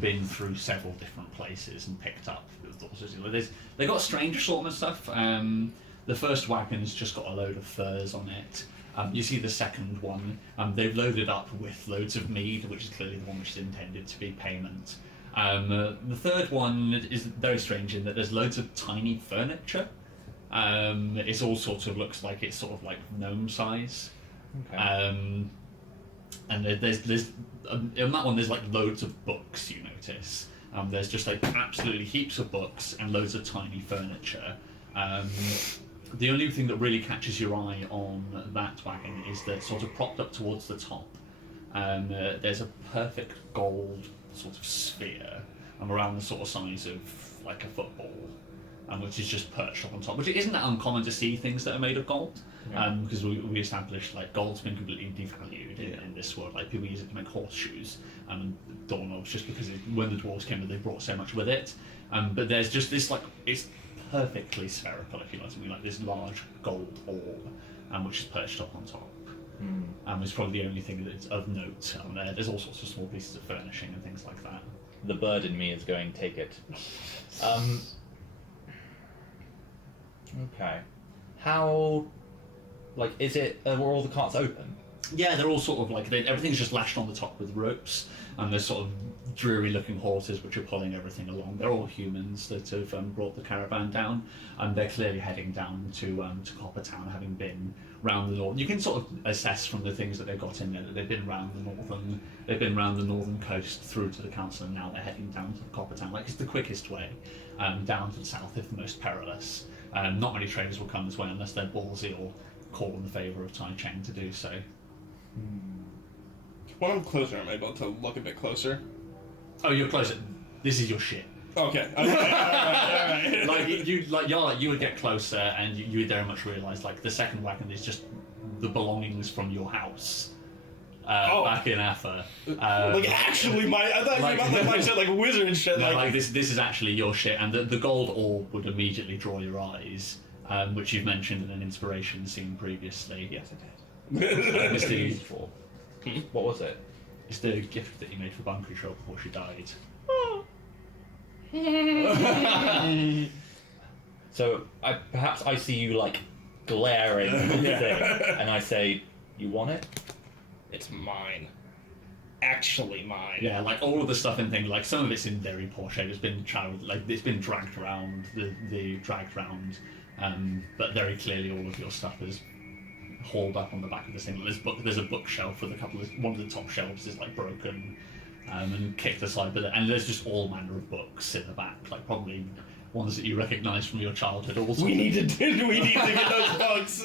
been through several different places and picked up all sorts of. They got strange assortment stuff. The first wagon's just got a load of furs on it. You see the second one, they've loaded up with loads of mead, which is clearly the one which is intended to be payment. The third one is very strange in that there's loads of tiny furniture. It all sort of looks like it's sort of like gnome size. Okay. And there's in that one there's like loads of books, you notice. There's just like absolutely heaps of books and loads of tiny furniture. The only thing that really catches your eye on that wagon is that sort of propped up towards the top, there's a perfect gold sort of sphere around the sort of size of like a football, which is just perched up on top, which it isn't that uncommon to see things that are made of gold, because we established like gold's been completely devalued in this world. Like people use it to make horseshoes and doorknobs just because when the dwarves came in they brought so much with it. But there's just this like it's perfectly spherical, if you know what I mean, like this large gold orb, which is perched up on top. It's probably the only thing that's of note. There's all sorts of small pieces of furnishing and things like that. The bird in me is going, take it. Okay. How, like, is it, were all the carts open? Yeah, they're all sort of like, everything's just lashed on the top with ropes, and there's sort of dreary-looking horses which are pulling everything along. They're all humans that have brought the caravan down, and they're clearly heading down to Coppertown, having been round the north. You can sort of assess from the things that they've got in there that they've been round the northern coast through to the council, and now they're heading down to Coppertown. Like it's the quickest way down to the south, if the most perilous. Not many traders will come this way unless they're ballsy or call in the favour of Tai Cheng to do so. When I'm closer, I'm able to look a bit closer. Oh, you're closer. This is your shit. Okay. All right. You would get closer, and you would very much realise like the second wagon is just the belongings from your house. Back in Afa. Like actually, I thought you were about like my shit, like wizard and shit. No, like this is actually your shit, and the gold orb would immediately draw your eyes, which you've mentioned in an inspiration scene previously. Yes, I did. It's the, What was it? it's the gift that you made for Bunker Control before she died. So perhaps I see you like glaring at the thing, and I say, "You want it?" It's mine. Actually mine. Yeah, like all of the stuff in things, like some of it's in very poor shape. It's been it's been dragged around, but very clearly all of your stuff is hauled up on the back of this thing. There's a bookshelf with one of the top shelves is like broken and kicked aside, and there's just all manner of books in the back, like probably ones that you recognise from your childhood. Also, We need to get those books,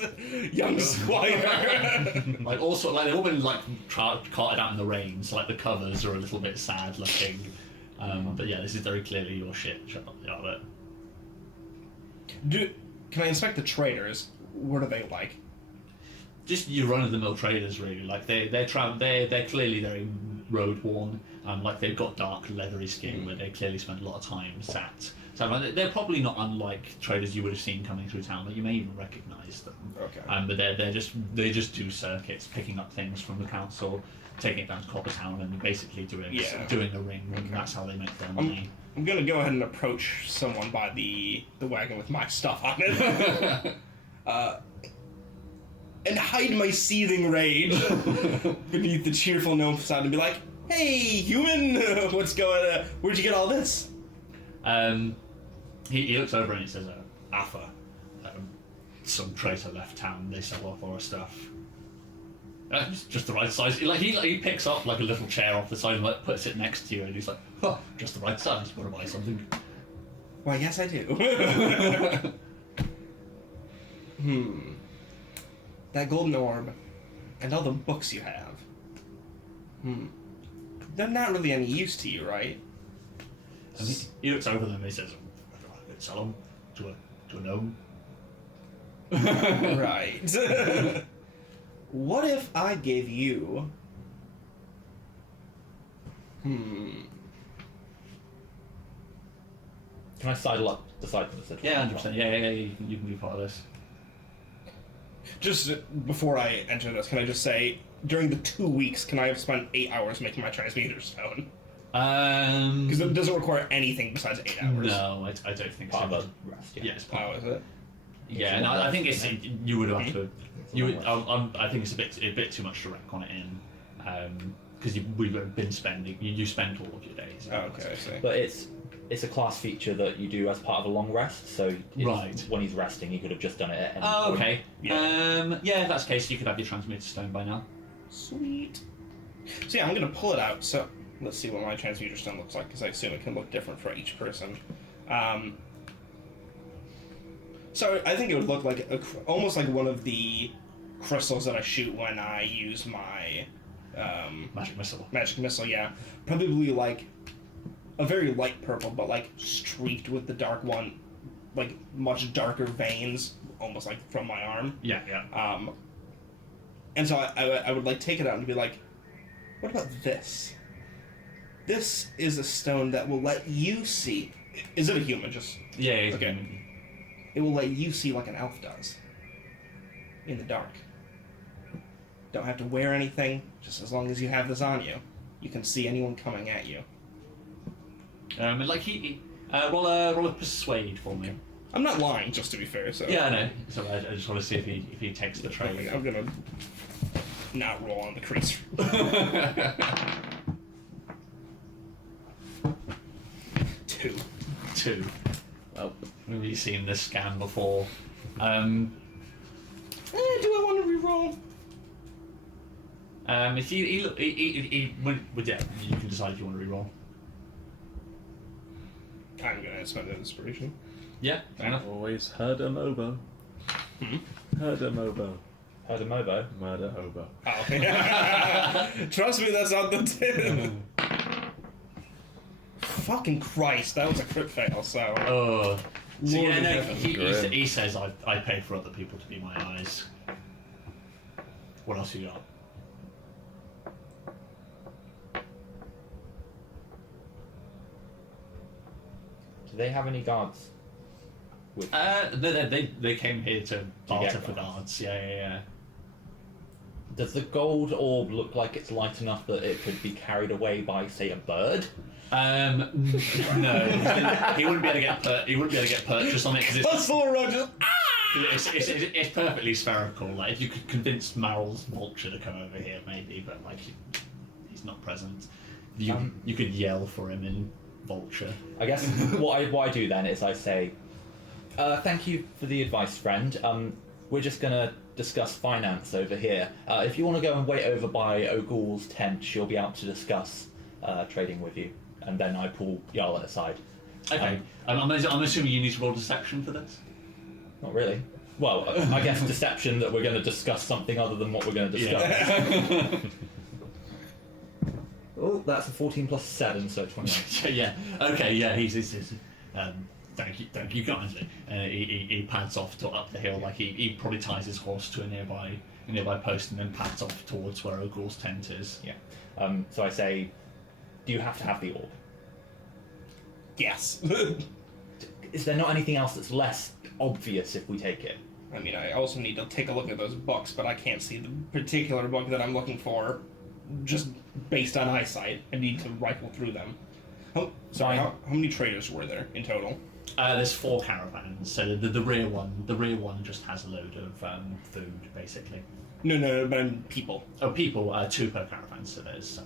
young squire. like also like they've all been like carted out in the rain, so like the covers are a little bit sad looking. But yeah, this is very clearly your shit. Shut up, Yarlet. Can I inspect the traders? What are they like? Just your run-of-the-mill traders, really. Like they're clearly very road worn. Like they've got dark leathery skin where they clearly spend a lot of time sat. So they're probably not unlike traders you would have seen coming through town, but you may even recognise them. Okay. But they just do circuits, picking up things from the council, taking it down to Coppertown, and basically doing a ring, and that's how they make their money. I'm gonna go ahead and approach someone by the wagon with my stuff on it. And hide my seething rage beneath the cheerful gnome facade and be like, "Hey, human, what's going on? Where'd you get all this?" He looks over and he says, "Afa, some traitor left town. They sell off our stuff. Just the right size." Like he picks up like a little chair off the side and like puts it next to you, and he's like, "Oh, just the right size. Want to buy something?" Why, yes, I do. that golden orb and all the books you have, they're not really any use to you, right? And he looks over them and he says, "Sell them to a gnome." Right. What if I gave you... Can I sidle up the side of the situation? Yeah, 100%. Yeah. You can be part of this. Just before I enter this, can I just say, during the 2 weeks, can I have spent 8 hours making my transmuter stone? Because it doesn't require anything besides 8 hours. No, I don't think Part so. of the rest, yeah. Yeah, it's part Oh, is it? Yeah, no, I think you would have to. I think it's a bit too much to rank on it in, because we've been spending. You spend all of your days. Oh, okay, I see. But it's a class feature that you do as part of a long rest, so Right. when he's resting, he could have just done it at any Oh, point. okay. Yeah. Yeah, if that's the case, you could have your transmuter stone by now. Sweet. So yeah, I'm gonna pull it out. So let's see what my transmuter stone looks like, because I assume it can look different for each person. So I think it would look like almost like one of the crystals that I shoot when I use my Magic missile. magic missile. Yeah, probably like a very light purple, but like streaked with the dark one, like much darker veins, almost like from my arm. Yeah. And so I would like take it out and be like, what about this? This is a stone that will let you see. Is it a human? Just Yeah. Okay. It will let you see like an elf does. In the dark. Don't have to wear anything. Just as long as you have this on you, you can see anyone coming at you. Like he roll a persuade for me. I'm not lying, just to be fair. So Yeah, I know. So I just want to see if he takes the trade. I'm gonna not roll on the crease. 2. 2. Well, Maybe you've seen this scan before. Do I want to reroll? If yeah, you can decide if you want to reroll. I'm gonna spend an inspiration. Yeah, fair enough. always heard a mobo. Heard a mobo. Heard a Mobo. Murder hobo. Oh. Trust me, that's not the tip. Fucking Christ, that was a crit fail, so... So yeah, Lord no, in heaven. he says I pay for other people to be my eyes. What else you got? Do they have any guards? With They came here to barter get for guards? guards. Yeah. Does the gold orb look like it's light enough that it could be carried away by, say, a bird? No, he wouldn't be able to get he wouldn't be able to get purchase on it because Hustle Rogers! it's perfectly spherical. Like if you could convince Maryl's vulture to come over here, maybe, but like he's not present. You could yell for him in vulture. I guess what I do then is I say, thank you for the advice, friend. We're just gonna discuss finance over here. If you want to go and wait over by O'Ghoul's tent, she'll be able to discuss trading with you. And then I pull Yarla aside. Okay, I'm assuming you need to roll deception for this. Not really. Well, I guess deception that we're going to discuss something other than what we're going to discuss. Oh, that's a 14 plus 7, so 29. Yeah. Okay. Yeah. He's thank you kindly. He pads off to up the hill, like he probably ties his horse to a nearby post and then pads off towards where O'Ghoul's tent is. Yeah. So I say, do you have to have the orb? Yes. Is there not anything else that's less obvious if we take it? I mean, I also need to take a look at those books, but I can't see the particular book that I'm looking for just based on eyesight. I need to rifle through them. How many traders were there in total? There's 4 caravans, so the rear one just has a load of food, basically. No, but I'm people. Oh, people, 2 per caravan, so there's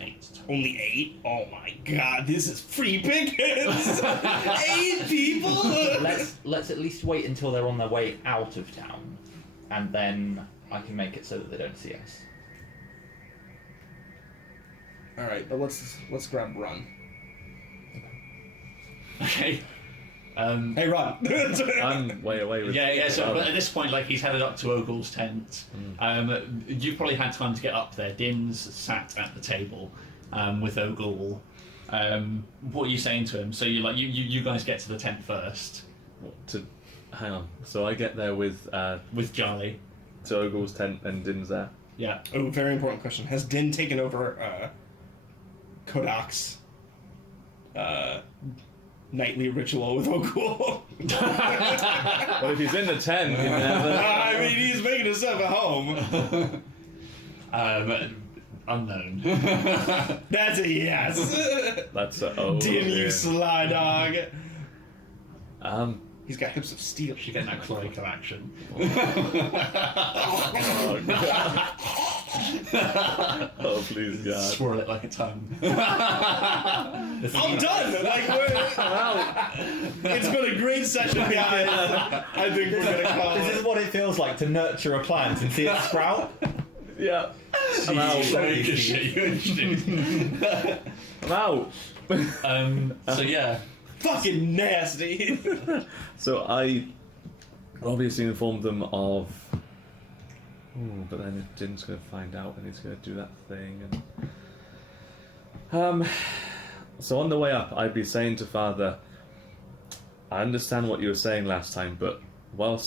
8. Only 8? Oh my god, this is free pickings! 8 people! Let's at least wait until they're on their way out of town, and then I can make it so that they don't see us. Alright, but let's grab run. Okay. Hey, run! I'm way away with Yeah. So Father. but at this point, like he's headed up to Ogul's tent. You've probably had time to get up there. Din's sat at the table with Ogul. What are you saying to him? So you guys get to the tent first Hang on. So I get there with Charlie. to Ogul's tent and Din's there. Yeah. Oh, very important question. Has Din taken over Kodak's nightly ritual with Ogul? But if he's in the tent, you never. I mean, he's making himself at home. Unknown. That's a yes. That's a Din, you yeah. sly dog. Um. He's got hips of steel. You get that cloaker action. Oh please, God. Swirl it like a tongue. I'm done. Like it's been a great session, guys. I think we're gonna call This is it. what it feels like to nurture a plant and see it sprout. Yeah. I'm out. I'm out. So yeah. Fucking nasty. So I obviously informed them of. Ooh, but then Din's going to find out and he's going to do that thing. And so on the way up, I'd be saying to Father, I understand what you were saying last time, but while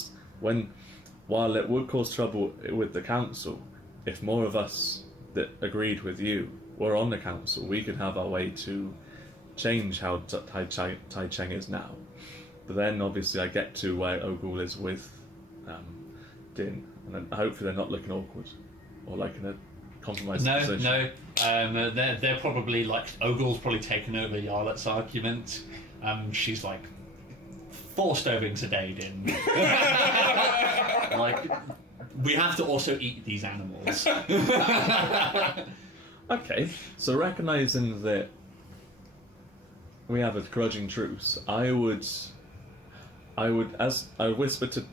it would cause trouble with the council, if more of us that agreed with you were on the council, we could have our way to change how Tai Cheng is now. But then obviously I get to where Ogul is with Din, and then hopefully they're not looking awkward or like in a compromised position. No. They're probably like Ogul's probably taken over Yarlet's argument. She's like forced over today, Din. Like we have to also eat these animals. Okay, so recognizing that we have a grudging truce, I would as I whisper to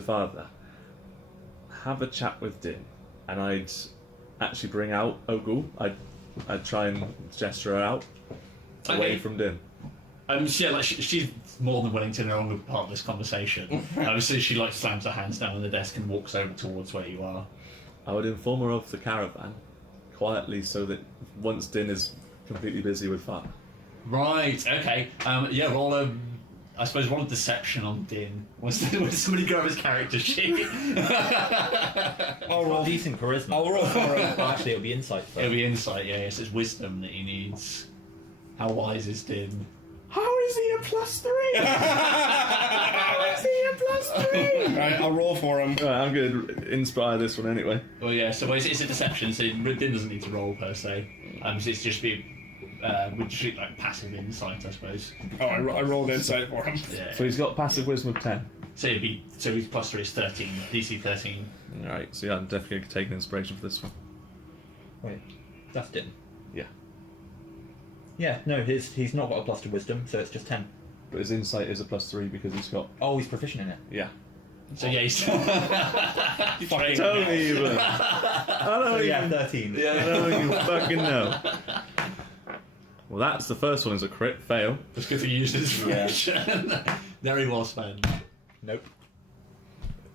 Father, have a chat with Din, and I'd actually bring out Ogul. I'd try and gesture her out away from Din. So yeah, like she's more than willing to no longer be part of this conversation. So she like slams her hands down on the desk and walks over towards where you are. I would inform her of the caravan quietly, so that once Din is completely busy with Father. Right. Okay. Yeah. Roll I suppose roll a deception on Din. When somebody grab his character sheet. I'll roll. Decent charisma. I'll roll for him. Well, actually, it'll be insight first. It'll be insight. Yeah. Yes, it's wisdom that he needs. How wise is Din? How is he a +3? How is he a +3? Alright, I'll roll for him. Right, I'm going to inspire this one anyway. Well, yeah. So it's a deception. So Din doesn't need to roll per se. So it's just be. Would you treat like passive insight, I suppose. Oh, I rolled insight for him. Yeah. So he's got passive wisdom of 10. So his +3 is 13, DC 13. Alright, so yeah, I'm definitely going to take an inspiration for this one. Wait, that's Din. Yeah. Yeah, no, he's not got a plus to wisdom, so it's just 10. But his insight is a +3 because he's got. Oh, he's proficient in it. Yeah. So yeah, he's fucking. Don't even. I don't So yeah, even. 13. I don't even fucking know. Well, that's the first one is a crit fail. It's good to use this information. Very well spent. Nope.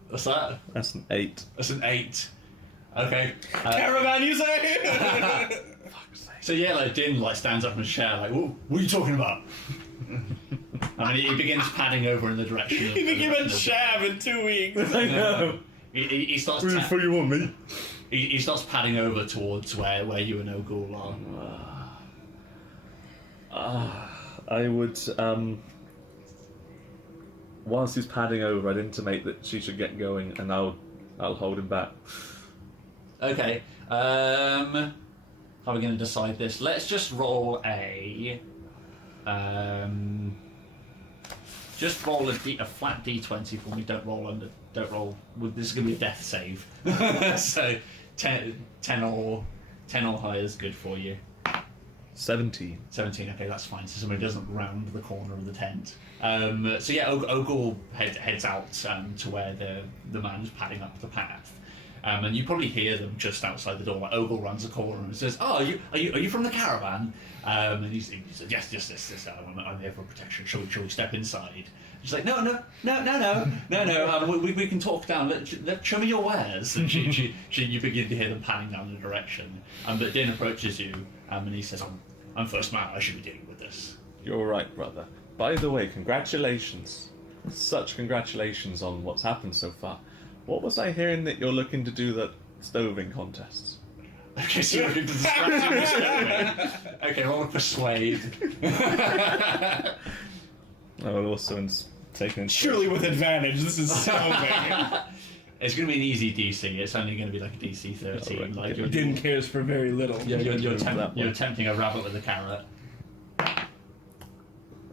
What's that? That's an 8. That's an 8. Okay. Caravan, you say? So yeah, like Din like stands up from his chair, like, what are you talking about? I mean, he begins padding over in the direction. He became a chav in 2 weeks. I know. He starts. What you want me? He starts padding over towards where you and Ogul are. I would, whilst he's padding over, I'd intimate that she should get going, and I'll hold him back. Okay. How are we going to decide this? Let's just roll a. Just roll a flat d20 for me. Don't roll. This is going to be a death save. So 10 or higher is good for you. 17. 17. Okay, that's fine. So somebody doesn't round the corner of the tent. So yeah, Ogul heads out to where the man's padding up the path. And you probably hear them just outside the door. Like Ogle runs a corner and says, "Oh, are you from the caravan?" And he said, "Yes. I'm here for protection. Shall we step inside?" She's like, "No. We can talk down. Show me your wares." And you begin to hear them panning down the direction. But Din approaches you, and he says, "I'm first man. I should be dealing with this." You're right, brother. By the way, congratulations. Such congratulations on what's happened so far. What was I hearing that you're looking to do that stoving contests? Okay, so you're looking to distract him with stoving. Okay, roll a persuade. I will also take Surely with advantage. This is so big. It's going to be an easy DC. It's only going to be like a DC 13. Oh, right. Like Din cares for very little. you're tempting a rabbit with a carrot.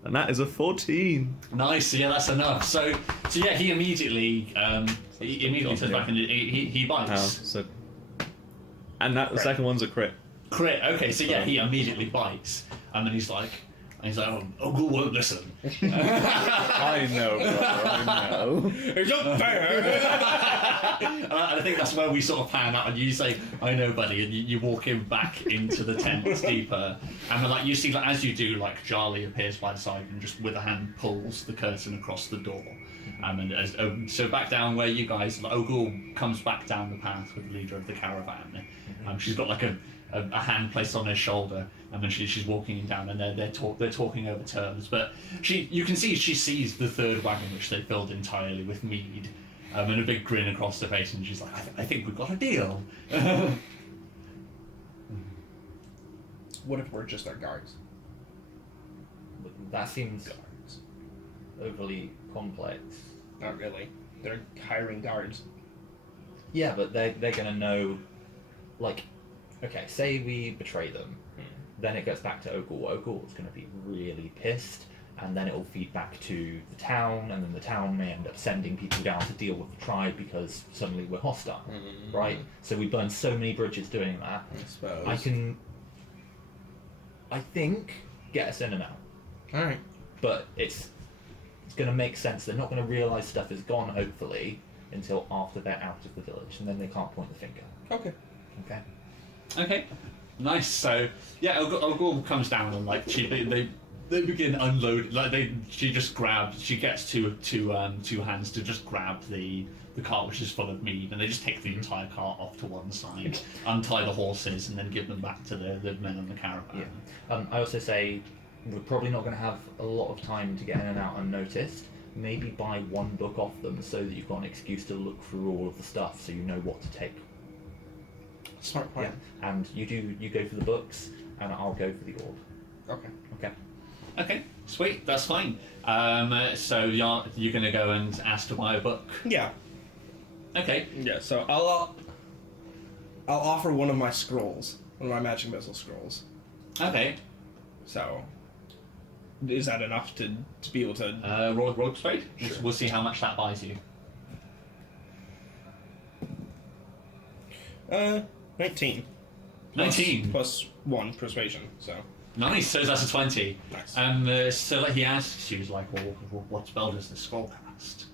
And that is a 14. Nice, yeah, that's enough. So yeah, he immediately turns back and he bites. So, and that the second one's a crit. Crit. Okay, so yeah, he immediately bites, and then he's like, "Oh, Ghoul won't listen." I know, brother, I know. It's not fair. And I think that's where we sort of pan out, and you say, "I know, buddy," and you walk him back into the tent deeper, and then, like you see, like as you do, like Charlie appears by the side and just with a hand pulls the curtain across the door, so back down where you guys, like, Ogul comes back down the path with the leader of the caravan. She's got like a hand placed on her shoulder, and then she's walking down, and they're talking over terms. But you can see she sees the third wagon, which they filled entirely with mead, and a big grin across her face, and she's like, I think we've got a deal. What if we're just our guards? That seems overly complex. Not really. They're hiring guards. Yeah, but they're gonna know, like, okay, say we betray them, then it goes back to Ogle. Ogle's gonna be really pissed, and then it'll feed back to the town, and then the town may end up sending people down to deal with the tribe because suddenly we're hostile, right? So we burn so many bridges doing that. I suppose. I think, get us in and out. Alright. But it's going to make sense. They're not going to realise stuff is gone, hopefully, until after they're out of the village, and then they can't point the finger. Okay. Okay. Okay, nice. So yeah, Ogul comes down and like they begin unloading. Like she gets two hands to just grab the cart which is full of mead, and they just take the entire cart off to one side, untie the horses, and then give them back to the men on the caravan. Yeah. I also say we're probably not going to have a lot of time to get in and out unnoticed. Maybe buy one book off them so that you've got an excuse to look through all of the stuff, so you know what to take. Smart point. Yeah. And you go for the books, and I'll go for the orb. Okay. Okay. Okay, sweet, that's fine. So you're gonna go and ask to buy a book. Yeah. Okay. Yeah. So I'll offer one of my scrolls, one of my magic missile scrolls. Okay. So is that enough to be able to? Roll persuade. Sure. We'll see how much that buys you. 19. 19. Plus 1 persuasion. So. Nice. So that's a 20. Nice. So like he asks you, like, well, what spell does this scroll cast?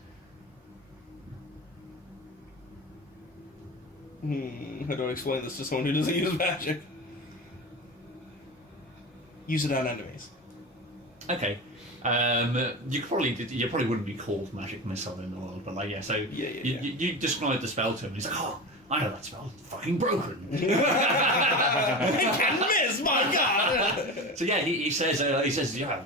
How do I explain this to someone who doesn't use magic? Use it on enemies. Okay. You probably wouldn't be called magic missile in the world, but like So you describe the spell to him. And he's like, oh, I know that spell. It's fucking broken. It can miss, my god. So yeah, he says yeah.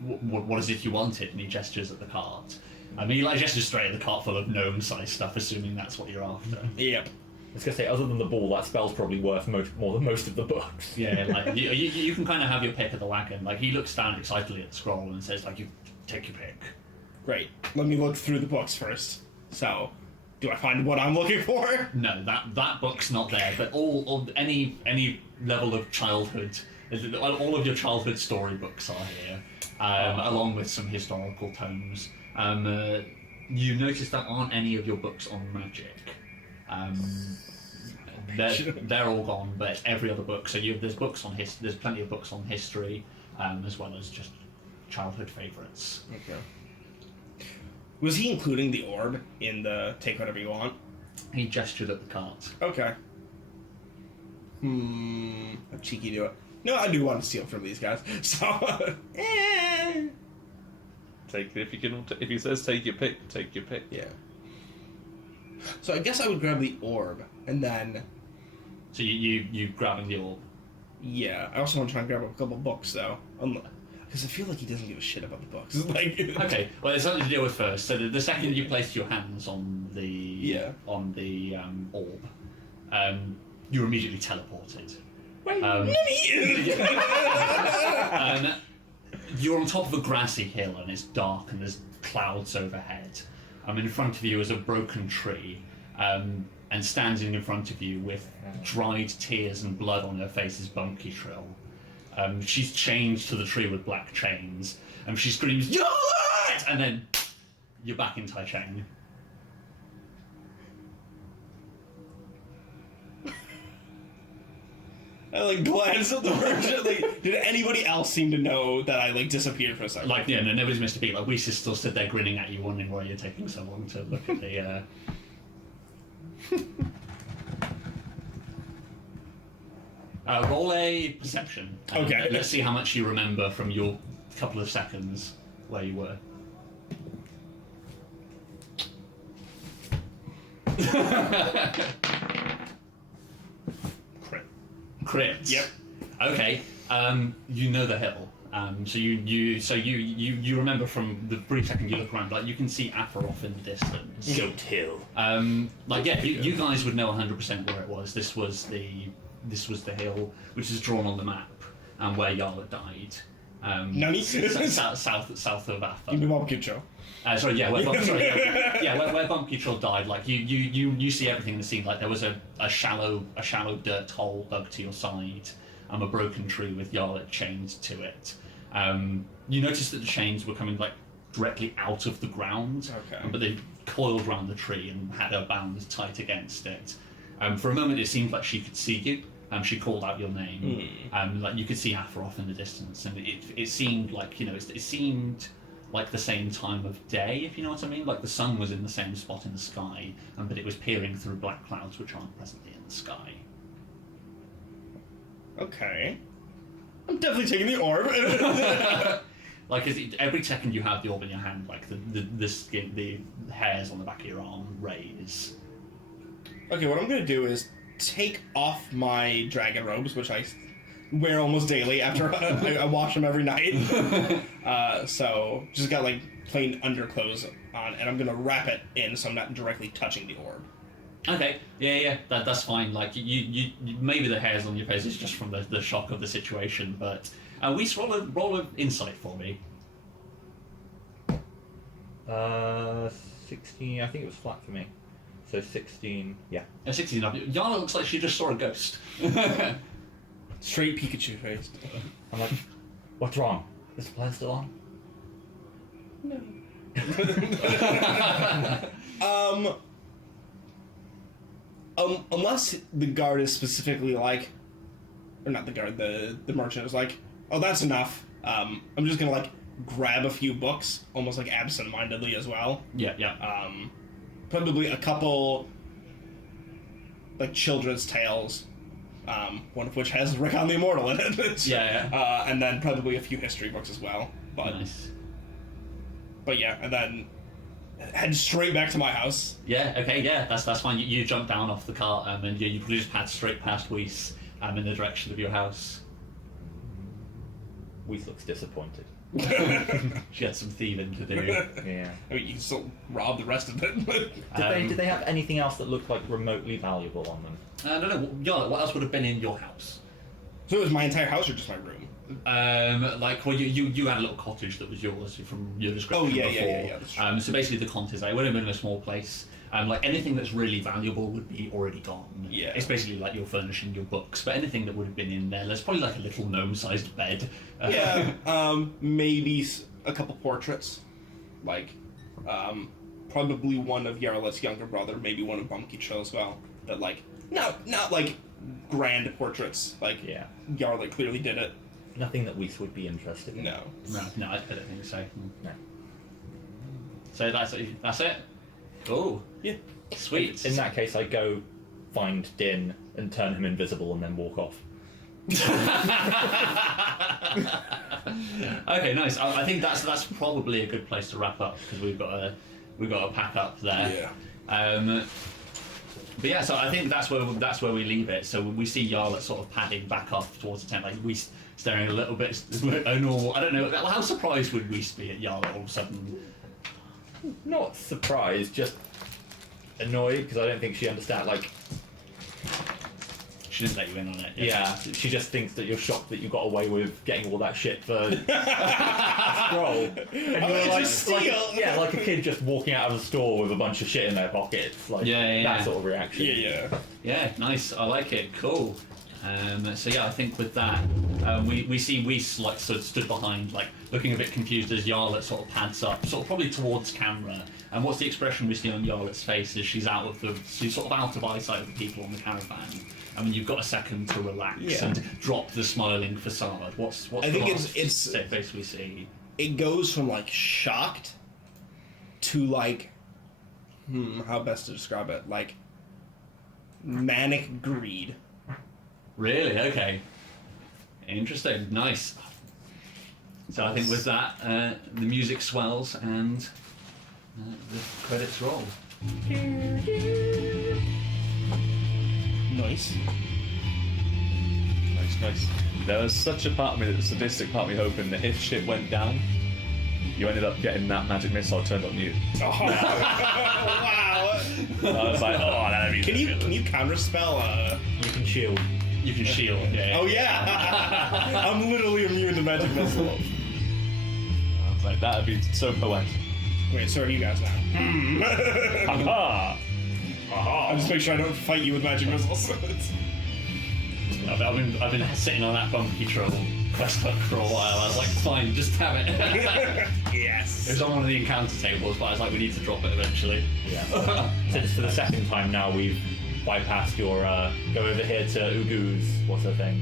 What is it you wanted? And he gestures at the cart. I mean, he like gestures straight at the cart full of gnome-sized stuff, assuming that's what you're after. Yep. I was gonna say, other than the ball, that spell's probably worth more than most of the books. Yeah, like you can kind of have your pick of the wagon. Like he looks down excitedly at the scroll and says, like, you take your pick. Great. Let me look through the books first. So, do I find what I'm looking for? No, that book's not there. But all any level of childhood, all of your childhood storybooks are here, along with some historical tomes. You notice there aren't any of your books on magic. They're all gone, but every other book. So there's books on there's plenty of books on history, as well as just childhood favourites. Okay. Was he including the orb in the take whatever you want? He gestured at the cart. Okay. I'm cheeky to it. No, I do want to steal from these guys. So, Take it if you can. If he says take your pick, take your pick. yeah. So I guess I would grab the orb, and then, So you grabbing the orb. yeah. I also want to try and grab a couple books, though. Because I feel like he doesn't give a shit about the books. Like, Okay, well, there's something to deal with first. So the second you placed your hands on the orb, you're immediately teleported. You're on top of a grassy hill and it's dark and there's clouds overhead. In front of you is a broken tree, and standing in front of you with dried tears and blood on her face is Bumpy Trill. She's chained to the tree with black chains, and she screams, "Yarlet!" And then you're back in Tai Cheng. I glance at the version. Did anybody else seem to know that I disappeared for a second? No, nobody's missed a beat. Weiss is still stood there grinning at you, wondering why you're taking so long to look at the. Roll a perception. Okay. Let's see how much you remember from your couple of seconds where you were. Crit. Yep. Okay. You know the hill. So you remember from the brief second you look around, you can see Afaroth in the distance. Goat Hill. You guys would know 100% where it was. This was the hill which is drawn on the map, and where Yarla died. Nani? south of Afa. Give me barbecue show. Where Bumpy Trill died. You see everything in the scene. There was a shallow dirt hole dug to your side, a broken tree with Yarlet chained to it. You noticed that the chains were coming directly out of the ground, but they coiled around the tree and had her bound tight against it. For a moment, it seemed like she could see you. She called out your name. You could see Afaroth in the distance, and it seemed it seemed like the same time of day, if you know what I mean. The sun was in the same spot in the sky, but it was peering through black clouds which aren't presently in the sky. Okay. I'm definitely taking the orb. Every second you have the orb in your hand, the skin, the hairs on the back of your arm raise. Okay, what I'm gonna do is take off my dragon robes, which I wear almost daily after I wash them every night. So just got plain underclothes on, and I'm gonna wrap it in so I'm not directly touching the orb. Okay, yeah, that's fine. You maybe the hairs on your face is just from the shock of the situation, but we roll an insight for me. 16. I think it was flat for me. So 16. Yeah. 16 up. Yana looks like she just saw a ghost. Straight Pikachu face. I'm like, what's wrong? Is the plan still on? No. Unless the guard is specifically or not the guard, the merchant is oh, that's enough. I'm just gonna grab a few books, almost absent-mindedly as well. Yeah. Probably a couple children's tales, one of which has Rickon the Immortal in it. Yeah. And then probably a few history books as well. Nice. But yeah, and then head straight back to my house. Yeah. Okay. Yeah. That's fine. You jump down off the cart, and you just pad straight past Weiss, in the direction of your house. Weiss looks disappointed. She had some thieving to do. Yeah. I mean, you can still rob the rest of it. Did they have anything else that looked remotely valuable on them? I don't know. Yeah, what else would have been in your house? So it was my entire house or just my room? You had a little cottage that was yours from your description before. Yeah. That's true. So basically the contents, it would have been in a small place. Anything that's really valuable would be already gone. Yeah. It's basically you're furnishing your books, but anything that would have been in there's probably a little gnome-sized bed. Maybe a couple portraits. Probably one of Yarlet's younger brother, maybe one of Bumpy Trill as well. That not grand portraits. Yarlet clearly did it. Nothing that Weiss would be interested in. No, I don't think so. No. So that's it. Oh. Yeah. Sweet. In that case, I go find Din and turn him invisible and then walk off. Okay, nice. I think that's probably a good place to wrap up because we've got to pack up there. Yeah. But yeah, so I think that's where we leave it. So we see Yarlet sort of padding back up towards the tent, like we staring a little bit normal. I don't know. How surprised would we be at Yarlet all of a sudden? Not surprised, just annoyed because I don't think she understands. Like, She didn't let you in on it. yeah, she just thinks that you're shocked that you got away with getting all that shit for a scroll. And you're like, like a kid just walking out of the store with a bunch of shit in their pockets. Like, that sort of reaction. Yeah, nice. I like it. Cool. So yeah, I think with that, we see Whis like stood behind, like looking a bit confused as Yarlet sort of pads up, sort of probably towards camera. And what's the expression we see on Yarlet's face as she's sort of out of eyesight of the people on the caravan. I mean, you've got a second to relax and drop the smiling facade. What's I think it's face we see? It goes from like shocked to like, how best to describe it? Like manic greed. Really? Okay. Interesting. Nice. So I think with that, the music swells and the credits roll. Nice. Nice. There was such a part of me, that the sadistic part of me, hoping that if shit went down, you ended up getting that magic missile turned on you. Oh, wow. I was like, oh, that'd be Can you counterspell? You can shield. You can shield. Yeah. Oh yeah. I'm literally immune to magic missile. I was like, that'd be so poetic. Wait, so are you guys now? Ha I'll just make sure I don't fight you with magic missiles. I've been sitting on that bumpy troll quest for a while. I was like, fine, just have it. Yes. It was on one of the encounter tables, but I was like, we need to drop it eventually. Yeah. Since for the second time now we've bypassed your go over here to Ugu's, what's her thing?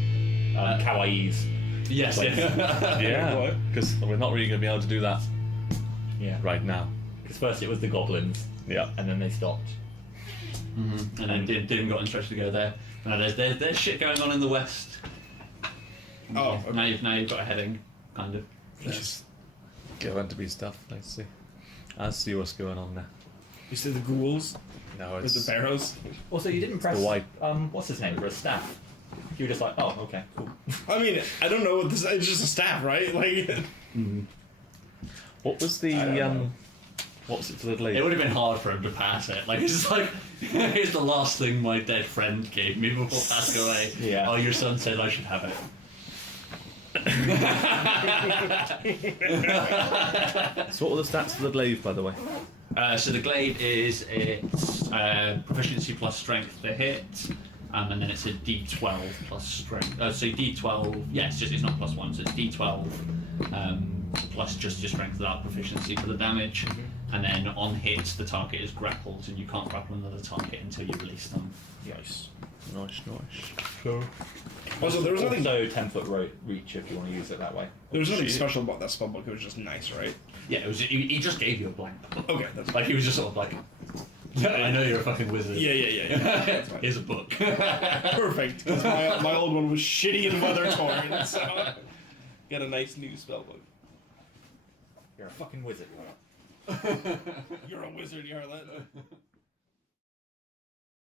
Kawaii's. Yes. Yeah, because we're not really going to be able to do that right now. Because first it was the goblins. Yeah. And then they stopped. Mm-hmm. And then Dim got instructed to go there. Now there's shit going on in the west. Oh, okay. Now you've got a heading, kind of. Just going to be stuff. Let's see. I'll see what's going on there. You see the ghouls? No, With it's the barrows? Also, you didn't press the white. what's his name for a staff. You were just like, oh, okay, cool. I mean, I don't know what this. It's just a staff, right? Like. What was the what was it for the lady? It would have been hard for him to pass it. Like it's just like, here's the last thing my dead friend gave me before passing away. Yeah. Oh, your son said I should have it. So what were the stats for the glaive, by the way? So the glaive is its proficiency plus strength to hit, and then it's a D12 plus strength. So D12, yes, it's not plus one, so it's D12 plus just your strength without proficiency for the damage. And then on hit, the target is grappled, and you can't grapple another target until you release them. Nice. Also, there was nothing. Also 10-foot reach if you want to use it that way. There was nothing special about that spellbook. It was just nice, right? Yeah, it was. He just gave you a blank book. Okay, that's Like he was just sort of like, I know you're a fucking wizard. Yeah. That's fine. Here's a book. Perfect. 'Cause my old one was shitty and weather torn, so got a nice new spellbook. You're a fucking wizard. You're a wizard, Yarlet.